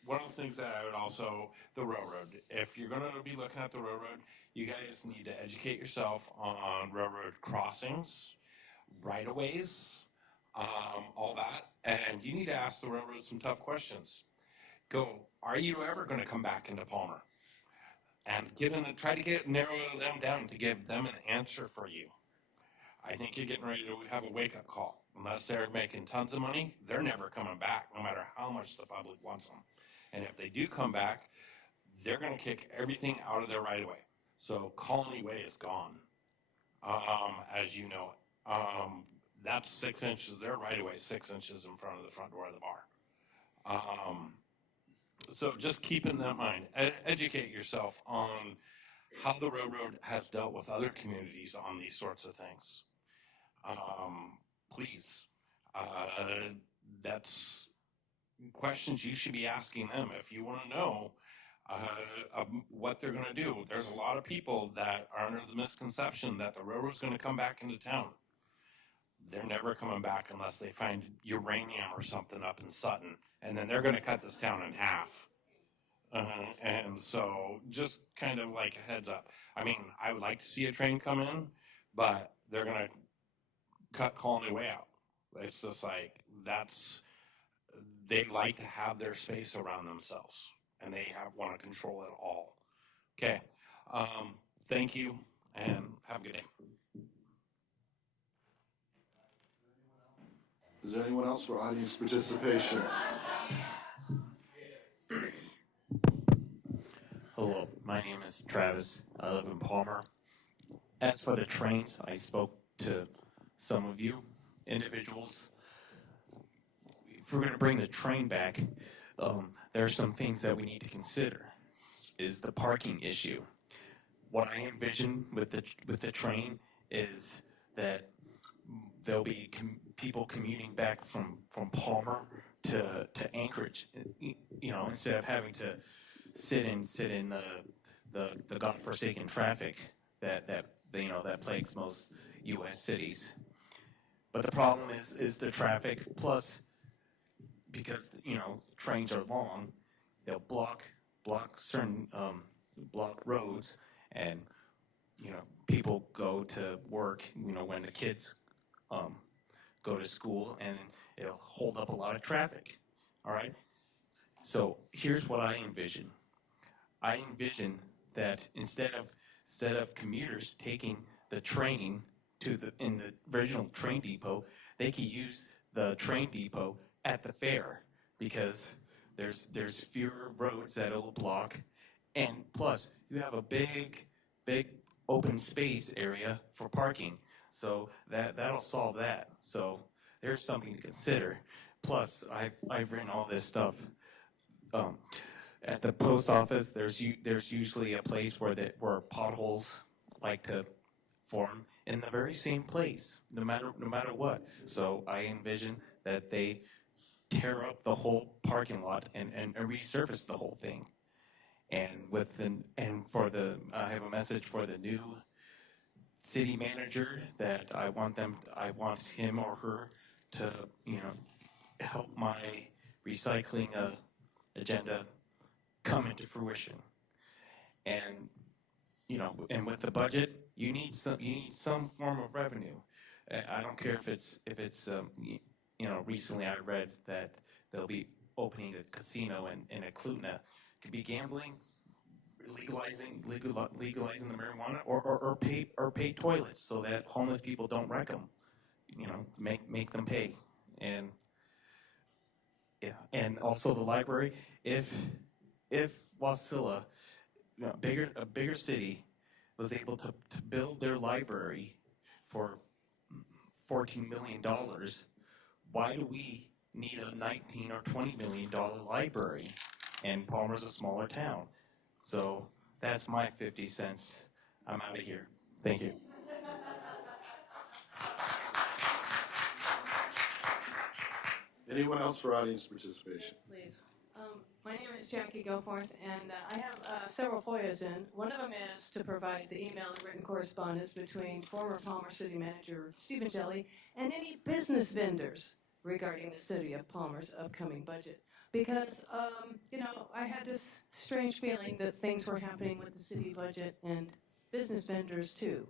One of the things that I would also, the railroad, if you're gonna be looking at the railroad, you guys need to educate yourself on railroad crossings, right of ways, all that. And you need to ask the railroad some tough questions. Go, are you ever gonna come back into Palmer? And try to narrow them down to give them an answer for you. I think you're getting ready to have a wake-up call. Unless they're making tons of money, they're never coming back, no matter how much the public wants them. And if they do come back, they're going to kick everything out of their right-of-way. So Colony Way is gone, as you know it. That's 6 inches. Their right-of-way is 6 inches in front of the front door of the bar. So just keep in that mind. Educate yourself on how the railroad has dealt with other communities on these sorts of things. Please, that's questions you should be asking them if you want to know what they're going to do. There's a lot of people that are under the misconception that the railroad's going to come back into town. They're never coming back unless they find uranium or something up in Sutton, and then they're going to cut this town in half. And so just kind of like a heads up. I mean, I would like to see a train come in, but they're going to cut Colony Way out. It's just like, they like to have their space around themselves, and they want to control it all. Okay, thank you, and have a good day. Is there anyone else for audience participation? Hello, my name is Travis. I live in Palmer. As for the trains, I spoke to some of you individuals. If we're going to bring the train back, there are some things that we need to consider. Is the parking issue. What I envision with the train is that there'll be people commuting back from Palmer to Anchorage. You know, instead of having to sit in the godforsaken traffic that plagues most U.S. cities. But the problem is the traffic, plus because trains are long, they'll block certain block roads, and people go to work when the kids go to school, and it'll hold up a lot of traffic. All right. So here's what I envision. I envision that instead of commuters taking the train in the original train depot, they could use the train depot at the fair, because there's fewer roads that it'll block, and plus you have a big open space area for parking, so that'll solve that. So there's something to consider. Plus I've written all this stuff. At the post office, there's usually a place where potholes like to form in the very same place, no matter what. So I envision that they tear up the whole parking lot and resurface the whole thing. And I have a message for the new city manager that I want him or her to help my recycling agenda come into fruition. And and with the budget, you need some form of revenue. I don't care if it's recently I read that they'll be opening a casino in Eklutna. Could be gambling, legalizing the marijuana, or pay toilets so that homeless people don't wreck them. Make them pay. And yeah, and also the library. If Wasilla, a bigger city, was able to build their library for $14 million, why do we need a $19 or $20 million library? And Palmer's a smaller town. So that's my 50 cents. I'm out of here. Thank you. Anyone else for audience participation? Please. My name is Jackie Goforth, and I have several FOIAs in. One of them is to provide the email and written correspondence between former Palmer City Manager Stephen Jelly and any business vendors regarding the City of Palmer's upcoming budget. Because, I had this strange feeling that things were happening with the city budget and business vendors too.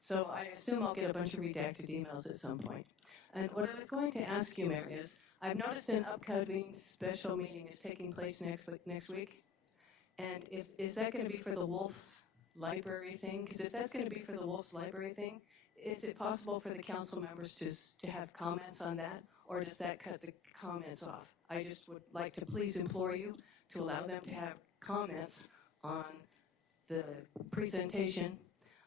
So I assume I'll get a bunch of redacted emails at some point. And what I was going to ask you, Mayor, is I've noticed an upcoming special meeting is taking place next week. And is that going to be for the Wolf's Library thing? Because if that's going to be for the Wolf's Library thing, is it possible for the council members to have comments on that? Or does that cut the comments off? I just would like to please implore you to allow them to have comments on the presentation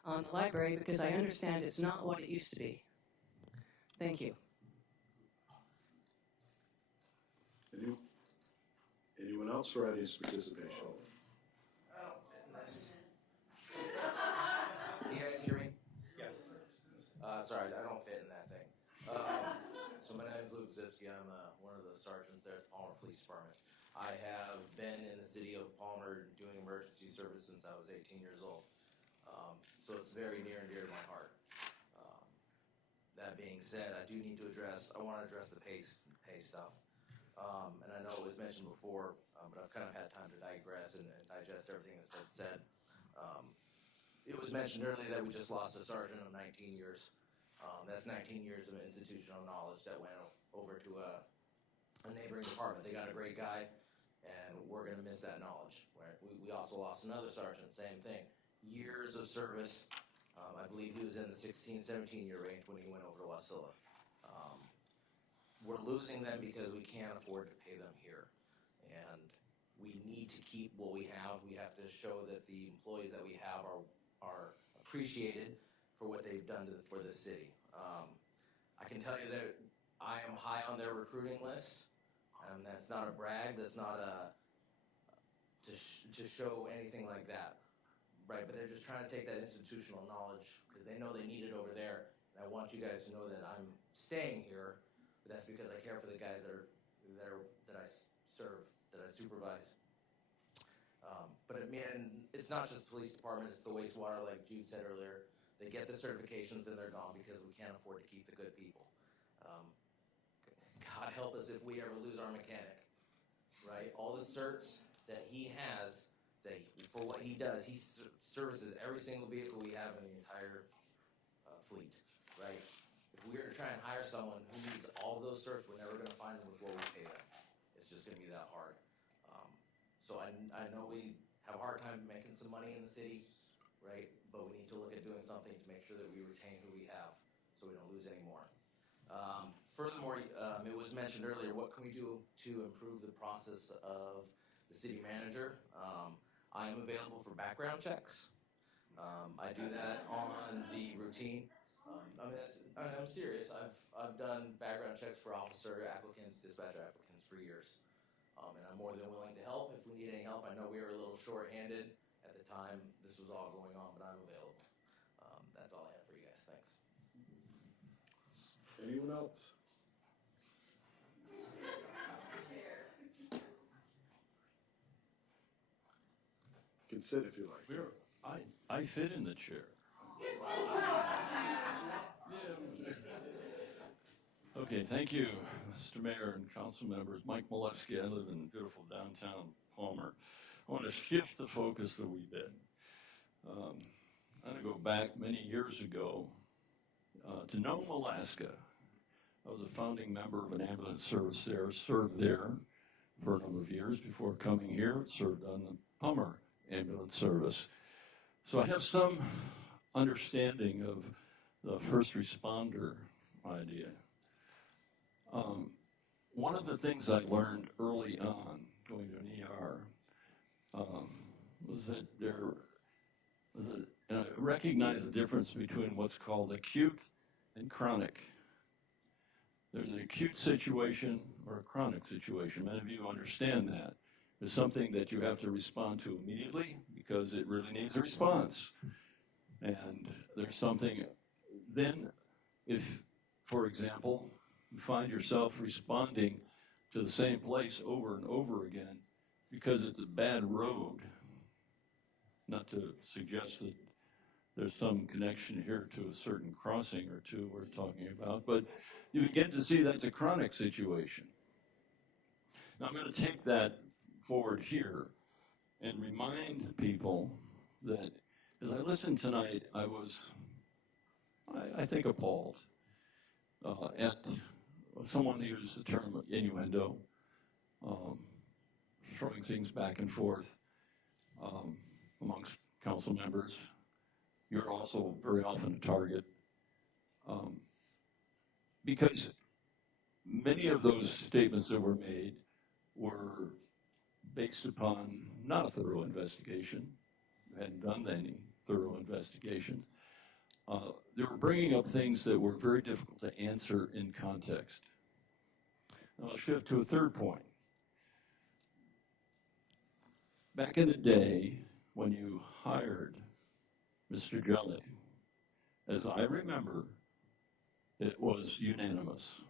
on the library, because I understand it's not what it used to be. Thank you. Anyone else for audience participation? I don't fit in this. Can you guys hear me? Yes. Sorry, I don't fit in that thing. So my name is Luke Zipsky. I'm one of the sergeants there at the Palmer Police Department. I have been in the city of Palmer doing emergency service since I was 18 years old. So it's very near and dear to my heart. That being said, I want to address the pay stuff. And I know it was mentioned before, but I've kind of had time to digress and digest everything that's been said. It was mentioned earlier that we just lost a sergeant of 19 years. That's 19 years of institutional knowledge that went over to a neighboring department. They got a great guy, and we're going to miss that knowledge. We also lost another sergeant, same thing. Years of service. I believe he was in the 16, 17-year range when he went over to Wasilla. We're losing them because we can't afford to pay them here. And we need to keep what we have. We have to show that the employees that we have are appreciated for what they've done for the city. I can tell you that I am high on their recruiting list. That's not a brag. That's not to show anything like that. Right, but they're just trying to take that institutional knowledge because they know they need it over there. And I want you guys to know that I'm staying here. But that's because I care for the guys that I serve, that I supervise. But man, it's not just the police department, it's the wastewater, like Jude said earlier. They get the certifications and they're gone because we can't afford to keep the good people. God help us if we ever lose our mechanic, right? All the certs that he has, for what he does, he services every single vehicle we have in the entire fleet, right? If we were to try and hire someone who needs all those certs, we're never going to find them with what we pay them. It's just going to be that hard. So I know we have a hard time making some money in the city, right? But we need to look at doing something to make sure that we retain who we have so we don't lose any more. Furthermore, it was mentioned earlier, what can we do to improve the process of the city manager? I am available for background checks. I do that on the routine. I'm serious. I've done background checks for officer applicants, dispatcher applicants for years. And I'm more than willing to help if we need any help. I know we were a little short-handed at the time this was all going on, but I'm available. That's all I have for you guys. Thanks. Anyone else? You can sit if you like. I fit in the chair. Okay, thank you, Mr. Mayor and council members. Mike Malewski, I live in beautiful downtown Palmer. I want to shift the focus a wee bit. I'm going to go back many years ago to Nome, Alaska. I was a founding member of an ambulance service there, served there for a number of years before coming here, served on the Palmer ambulance service. So I have some understanding of the first responder idea. One of the things I learned early on going to an ER was that I recognize the difference between what's called acute and chronic. There's an acute situation or a chronic situation. Many of you understand that. It's something that you have to respond to immediately because it really needs a response. And there's something, then if, for example, you find yourself responding to the same place over and over again because it's a bad road. Not to suggest that there's some connection here to a certain crossing or two we're talking about, but you begin to see that's a chronic situation. Now I'm going to take that forward here and remind people that as I listened tonight, I was, I think, appalled at someone used the term innuendo, throwing things back and forth amongst council members. You're also very often a target because many of those statements that were made were based upon not a thorough investigation. You hadn't done any thorough investigations. They were bringing up things that were very difficult to answer in context. Now I'll shift to a third point. Back in the day, when you hired Mr. Jelly, as I remember, it was unanimous.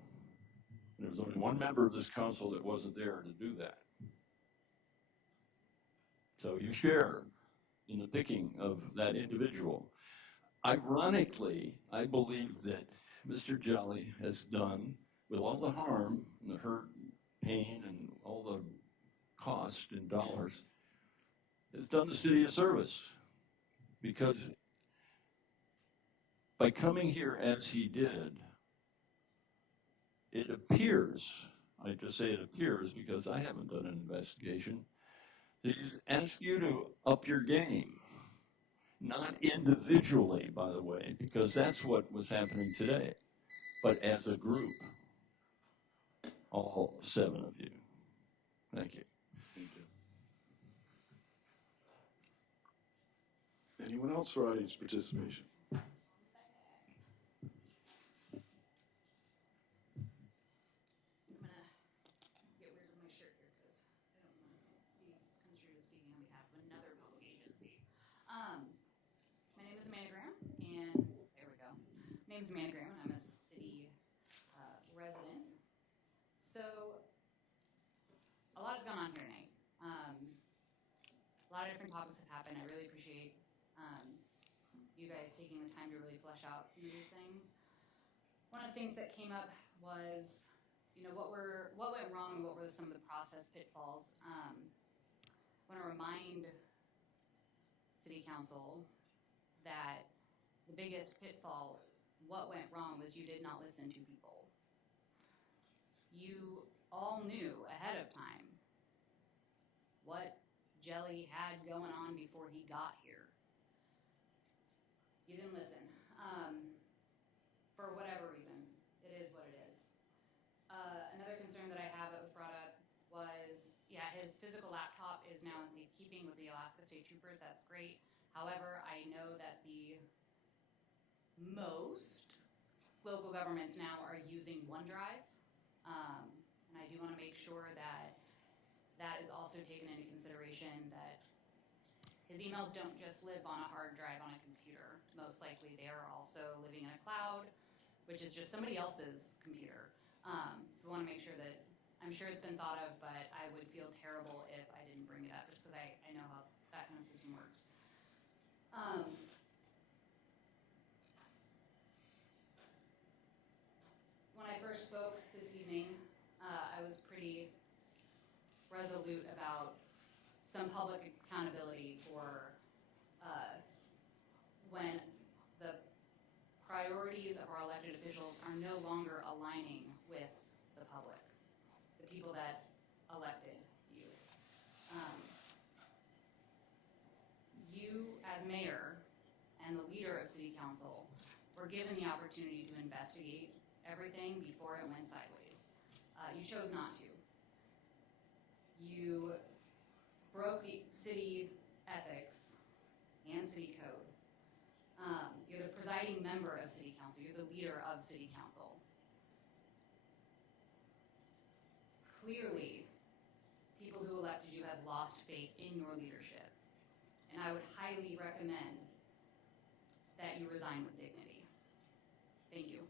There was only one member of this council that wasn't there to do that. So you share in the picking of that individual. Ironically, I believe that Mr. Jelly has done, with all the harm and the hurt, pain, and all the cost in dollars, has done the city a service. Because by coming here as he did, it appears, I just say it appears because I haven't done an investigation, that he's asked you to up your game. Not individually, by the way, because that's what was happening today, but as a group, all 7 of you. Thank you. Anyone else for audience participation? Get rid of my shirt here because I don't want to be construed as speaking on behalf of another public agency. My name is Amanda Graham, and there we go. My name is Amanda Graham, and I'm a city resident. So a lot has gone on here tonight. A lot of different topics have happened. I really appreciate you guys taking the time to really flesh out some of these things. One of the things that came up was, you know, what went wrong and what were some of the process pitfalls. I want to remind City Council that the biggest pitfall, what went wrong, was you did not listen to people. You all knew ahead of time what Jelly had going on before he got here. You didn't listen. For whatever reason, it is what it is. Another concern that I have that was brought up was, yeah, his physical laptop is now in safekeeping with the Alaska State Troopers. That's great. However, I know that the most local governments now are using OneDrive. And I do want to make sure that that is also taken into consideration, that his emails don't just live on a hard drive on a computer. Most likely they are also living in a cloud, which is just somebody else's computer. So we want to make sure that, I'm sure it's been thought of, but I would feel terrible if I didn't bring it up, just because I know how that kind of system works. When I first spoke this evening, I was pretty resolute about some public accountability for when the priorities of our elected officials are no longer aligning with the public, the people that elected you. You, as mayor and the leader of city council, were given the opportunity to investigate everything before it went sideways. You chose not to. You broke the city ethics and city code. You're the presiding member of city council. You're the leader of city council. Clearly, people who elected you have lost faith in your leadership. And I would highly recommend that you resign with dignity. Thank you.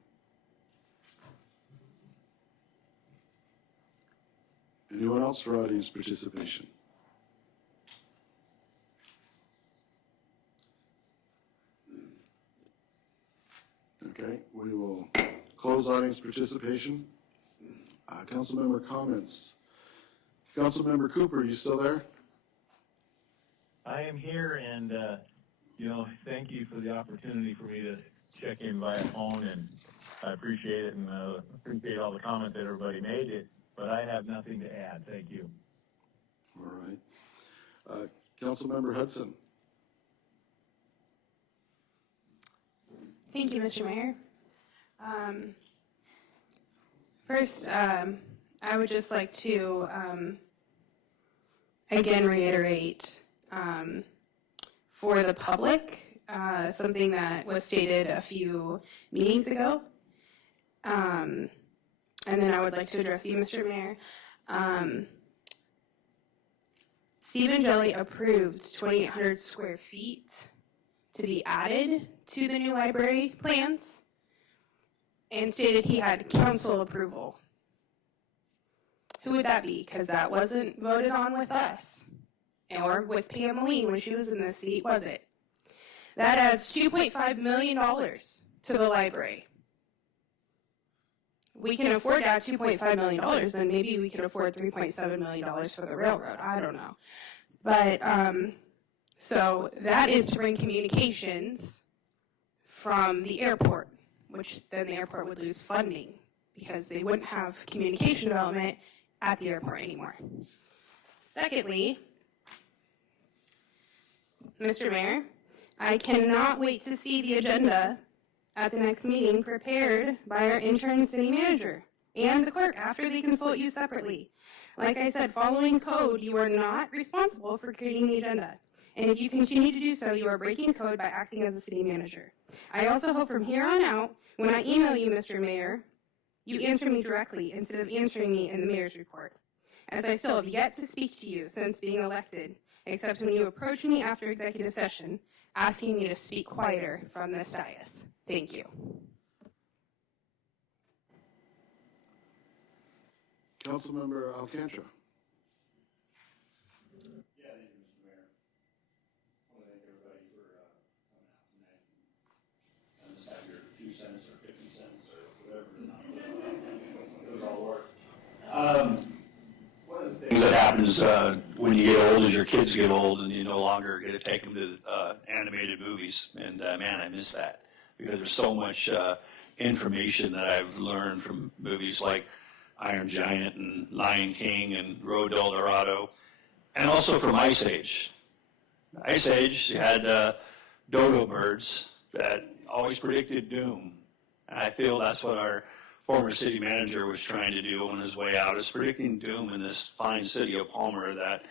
Anyone else for audience participation? Okay, we will close audience participation. Council member comments. Councilmember Cooper, are you still there? I am here, and thank you for the opportunity for me to check in via phone, and I appreciate it, and appreciate all the comments that everybody made. But I have nothing to add. Thank you. All right. Councilmember Hudson. Thank you, Mr. Mayor. First, I would just like to again reiterate for the public something that was stated a few meetings ago. And then I would like to address you, Mr. Mayor. Stephen Jelly approved 2,800 square feet to be added to the new library plans and stated he had council approval. Who would that be? Because that wasn't voted on with us or with Pam Moline when she was in this seat, was it? That adds $2.5 million to the library. We can afford to add $2.5 million, then maybe we could afford $3.7 million for the railroad. I don't know. But, so that is to bring communications from the airport, which then the airport would lose funding because they wouldn't have communication development at the airport anymore. Secondly, Mr. Mayor, I cannot wait to see the agenda at the next meeting prepared by our interim city manager and the clerk after they consult you separately. Like I said, following code, you are not responsible for creating the agenda. And if you continue to do so, you are breaking code by acting as a city manager. I also hope from here on out, when I email you, Mr. Mayor, you answer me directly instead of answering me in the mayor's report, as I still have yet to speak to you since being elected, except when you approach me after executive session, asking me to speak quieter from this dais. Thank you. Councilmember Alcantara. Yeah, thank you, Mr. Mayor. I want to thank everybody for coming out tonight and just have your few cents or 50 cents or whatever those all work. One of the things that happens when you get old is your kids get old and you no longer get to take them to animated movies. And man, I miss that because there's so much information that I've learned from movies like Iron Giant and Lion King and Road to El Dorado, and also from Ice Age. Ice Age, you had dodo birds that always predicted doom. And I feel that's what our former city manager was trying to do on his way out, is predicting doom in this fine city of Palmer that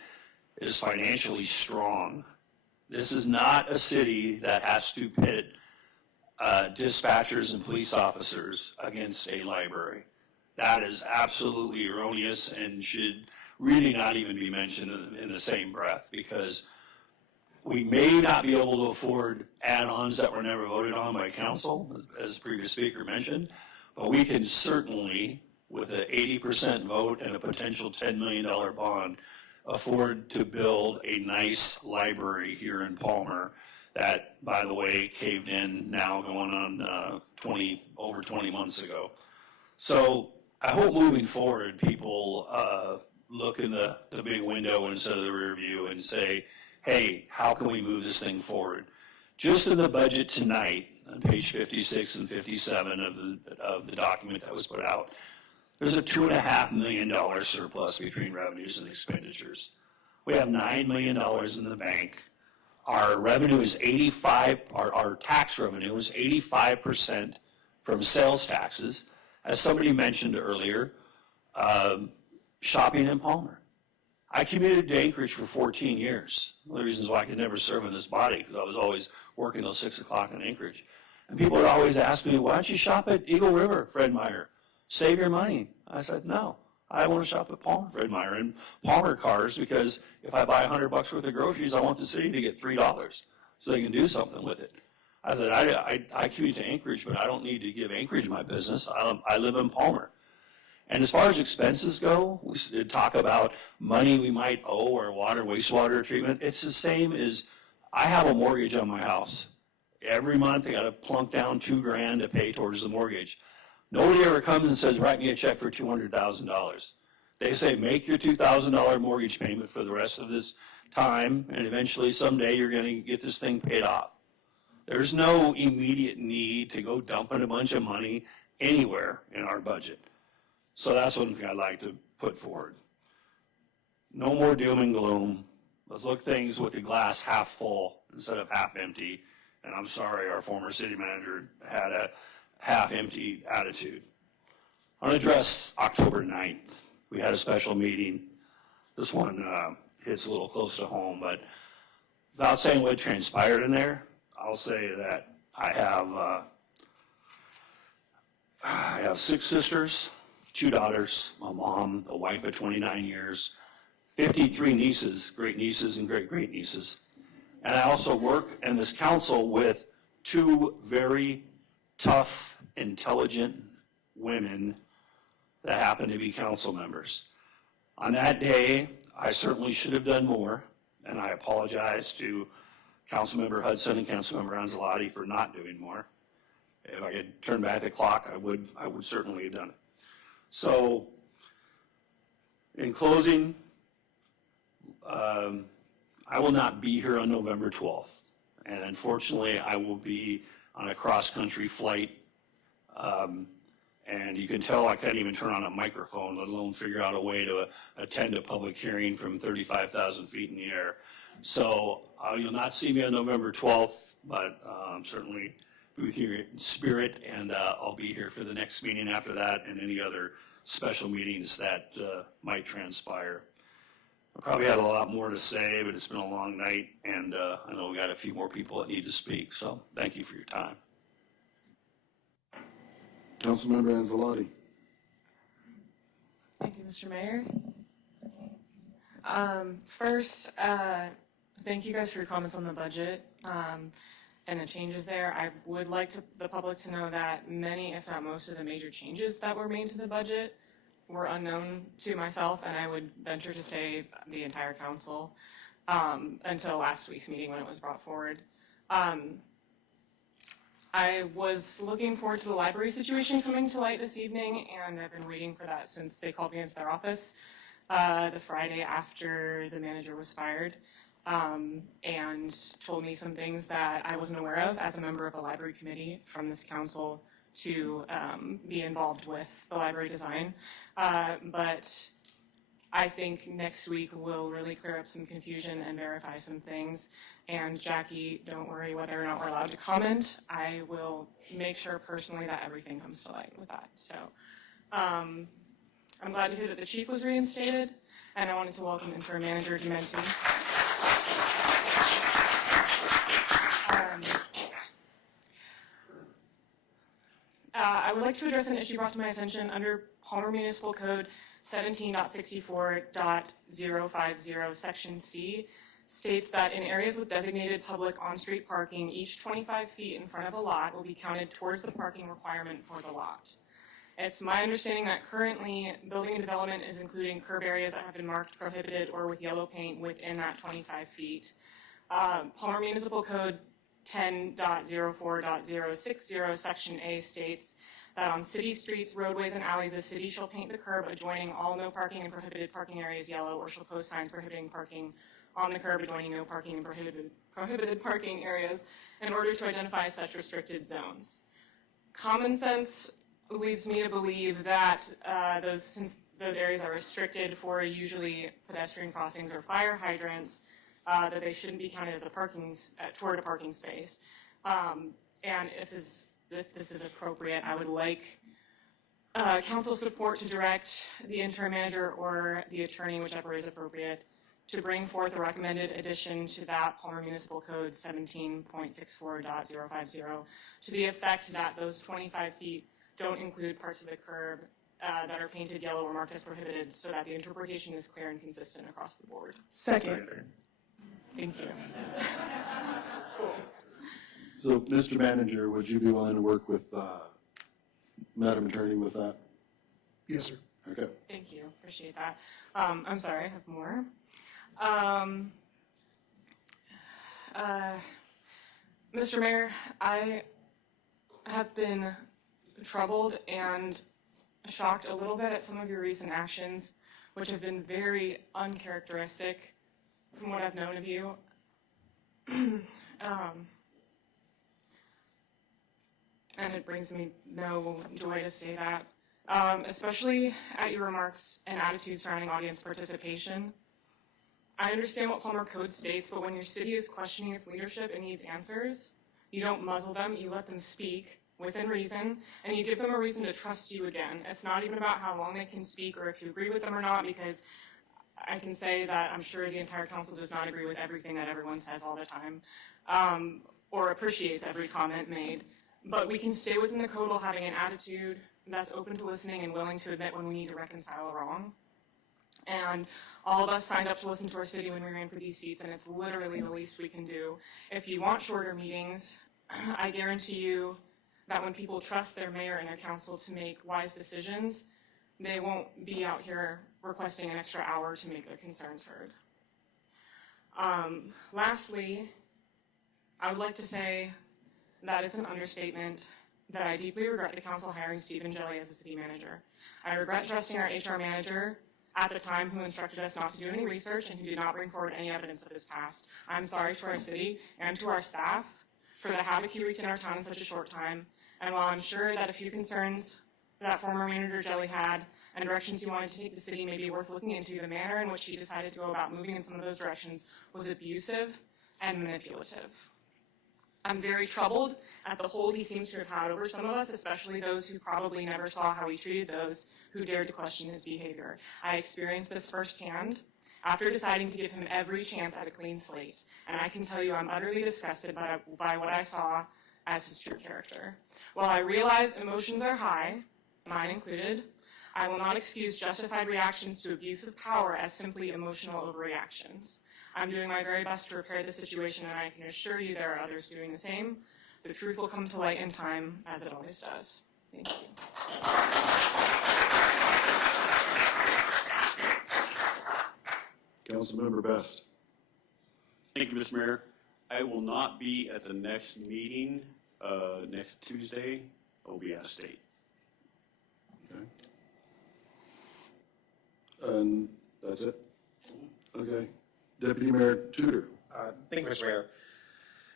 is financially strong. This is not a city that has to pit dispatchers and police officers against a library. That is absolutely erroneous and should really not even be mentioned in the same breath, because we may not be able to afford add-ons that were never voted on by council, as the previous speaker mentioned, but we can certainly, with an 80% vote and a potential $10 million bond, afford to build a nice library here in Palmer that, by the way, caved in now going on over 20 months ago. So I hope moving forward, people look in the big window instead of the rear view and say, hey, how can we move this thing forward? Just in the budget tonight, on page 56 and 57 of the document that was put out, there's a $2.5 million surplus between revenues and expenditures. We have $9 million in the bank. Our revenue is our tax revenue is 85% from sales taxes. As somebody mentioned earlier, shopping in Palmer. I commuted to Anchorage for 14 years. One of the reasons why I could never serve in this body, because I was always working till 6 o'clock in Anchorage. And people would always ask me, why don't you shop at Eagle River, Fred Meyer? Save your money. I said, no, I want to shop at Palmer, Fred Meyer, and Palmer cars, because if I buy $100 worth of groceries, I want the city to get $3 so they can do something with it. I said, I commute to Anchorage, but I don't need to give Anchorage my business. I live in Palmer. And as far as expenses go, we talk about money we might owe our water, wastewater treatment. It's the same as I have a mortgage on my house. Every month I got to plunk down $2,000 to pay towards the mortgage. Nobody ever comes and says, write me a check for $200,000. They say, make your $2,000 mortgage payment for the rest of this time, and eventually someday you're going to get this thing paid off. There's no immediate need to go dumping a bunch of money anywhere in our budget. So that's one thing I'd like to put forward. No more doom and gloom. Let's look things with the glass half full instead of half empty. And I'm sorry our former city manager had a half empty attitude. I want to address October 9th. We had a special meeting. This one hits a little close to home, but without saying what transpired in there, I'll say that I have 6 sisters, 2 daughters, my mom, a wife of 29 years, 53 nieces, great nieces and great great nieces. And I also work in this council with 2 very tough, intelligent women that happen to be council members. On that day, I certainly should have done more, and I apologize to Councilmember Hudson and Councilmember Anzalotti for not doing more. If I could turn back the clock, I would certainly have done it. So, in closing, I will not be here on November 12th, and unfortunately, I will be on a cross-country flight, and you can tell I can't even turn on a microphone, let alone figure out a way to attend a public hearing from 35,000 feet in the air. So you'll not see me on November 12th, but certainly be with you in spirit, and I'll be here for the next meeting after that and any other special meetings that might transpire. I probably had a lot more to say, but it's been a long night, and I know we got a few more people that need to speak, so thank you for your time. Councilmember Anzalotti. Thank you, Mr. Mayor. First, thank you guys for your comments on the budget and the changes there. I would like the public to know that many, if not most, of the major changes that were made to the budget were unknown to myself, and I would venture to say the entire council until last week's meeting when it was brought forward. I was looking forward to the library situation coming to light this evening, and I've been waiting for that since they called me into their office the Friday after the manager was fired, and told me some things that I wasn't aware of as a member of the library committee from this council to be involved with the library design. But I think next week will really clear up some confusion and verify some things. And Jackie, don't worry whether or not we're allowed to comment. I will make sure personally that everything comes to light with that. So I'm glad to hear that the chief was reinstated, and I wanted to welcome interim manager Dementi. I would like to address an issue brought to my attention under Palmer Municipal Code 17.64.050, Section C, states that in areas with designated public on-street parking, each 25 feet in front of a lot will be counted towards the parking requirement for the lot. It's my understanding that currently building and development is including curb areas that have been marked prohibited or with yellow paint within that 25 feet. Palmer Municipal Code 10.04.060, Section A states that on city streets, roadways, and alleys, the city shall paint the curb adjoining all no parking and prohibited parking areas yellow, or shall post signs prohibiting parking on the curb adjoining no parking and prohibited parking areas in order to identify such restricted zones. Common sense leads me to believe that since those areas are restricted for usually pedestrian crossings or fire hydrants, that they shouldn't be counted as toward a parking space. And if this is appropriate, I would like council support to direct the interim manager or the attorney, whichever is appropriate, to bring forth a recommended addition to that Palmer Municipal Code 17.64.050 to the effect that those 25 feet don't include parts of the curb that are painted yellow or marked as prohibited, so that the interpretation is clear and consistent across the board. Second. Thank you. Cool. So, Mr. Manager, would you be willing to work with Madam Attorney with that? Yes, sir. Okay. Thank you, appreciate that. I'm sorry, I have more. Mr. Mayor, I have been troubled and shocked a little bit at some of your recent actions, which have been very uncharacteristic from what I've known of you. And it brings me no joy to say that, especially at your remarks and attitudes surrounding audience participation. I understand what Palmer Code states, but when your city is questioning its leadership and needs answers, you don't muzzle them, you let them speak within reason, and you give them a reason to trust you again. It's not even about how long they can speak or if you agree with them or not, because I can say that I'm sure the entire council does not agree with everything that everyone says all the time, or appreciates every comment made. But we can stay within the code while having an attitude that's open to listening and willing to admit when we need to reconcile a wrong. And all of us signed up to listen to our city when we ran for these seats, and it's literally the least we can do. If you want shorter meetings, I guarantee you that when people trust their mayor and their council to make wise decisions, they won't be out here requesting an extra hour to make their concerns heard. Lastly, I would like to say that it's an understatement that I deeply regret the council hiring Stephen Jelly as the city manager. I regret trusting our HR manager at the time who instructed us not to do any research and who did not bring forward any evidence of his past. I'm sorry to our city and to our staff for the havoc he wreaked in our town in such a short time. And while I'm sure that a few concerns that former manager Jelly had and directions he wanted to take the city may be worth looking into, the manner in which he decided to go about moving in some of those directions was abusive and manipulative. I'm very troubled at the hold he seems to have had over some of us, especially those who probably never saw how he treated those who dared to question his behavior. I experienced this firsthand after deciding to give him every chance at a clean slate, and I can tell you I'm utterly disgusted by what I saw as his true character. While I realize emotions are high, mine included, I will not excuse justified reactions to abuse of power as simply emotional overreactions. I'm doing my very best to repair the situation, and I can assure you there are others doing the same. The truth will come to light in time, as it always does. Thank you. Councilmember Best. Thank you, Mr. Mayor. I will not be at the next meeting next Tuesday. I'll be out of state. Okay. And that's it? Okay. Deputy Mayor Tudor. Thank you, Mr. Mayor.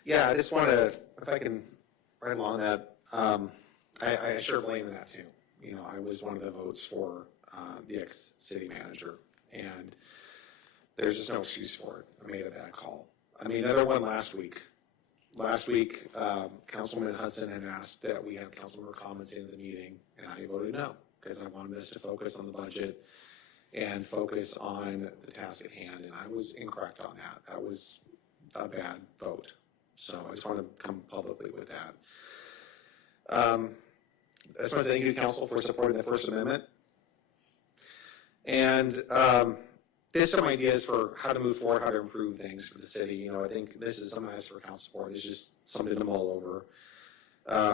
Yeah, I just want to, if I can right along that, I sure blame that too. You know, I was one of the votes for the ex-city manager, and there's just no excuse for it. I made a bad call. I made another one last week. Last week, Councilman Hudson had asked that we have councilmember comments in the meeting, and I voted no, because I wanted us to focus on the budget and focus on the task at hand, and I was incorrect on that. That was a bad vote. So I just want to come publicly with that. I just want to thank you, council, for supporting the First Amendment. And there's some ideas for how to move forward, how to improve things for the city. You know, I think this is something that's for council support. It's just something to mull over.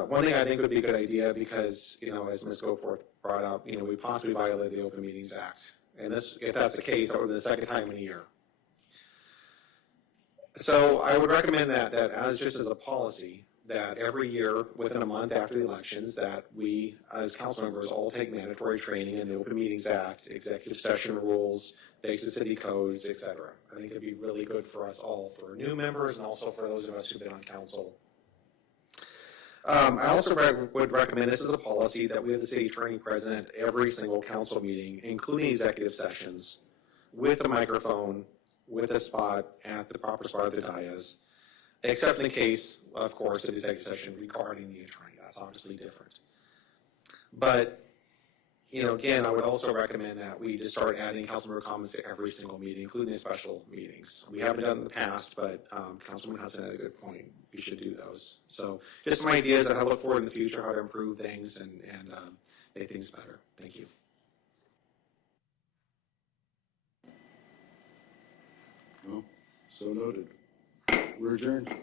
One thing I think would be a good idea, because, you know, as Ms. Goforth brought up, you know, we possibly violated the Open Meetings Act. And this, if that's the case, that would be the second time in a year. So I would recommend that as just as a policy, that every year, within a month after the elections, that we, as council members, all take mandatory training in the Open Meetings Act, executive session rules, basic city codes, etc. I think it'd be really good for us all, for new members and also for those of us who've been on council. I also would recommend this as a policy that we have the city attorney present at every single council meeting, including executive sessions, with a microphone, with a spot at the proper spot of the dais, except in the case, of course, of the executive session regarding the attorney. That's obviously different. But, you know, again, I would also recommend that we just start adding councilmember comments to every single meeting, including the special meetings. We haven't done it in the past, but Councilman Hudson had a good point. We should do those. So just some ideas on how to look forward in the future, how to improve things and make things better. Thank you. Well, so noted. We're adjourned.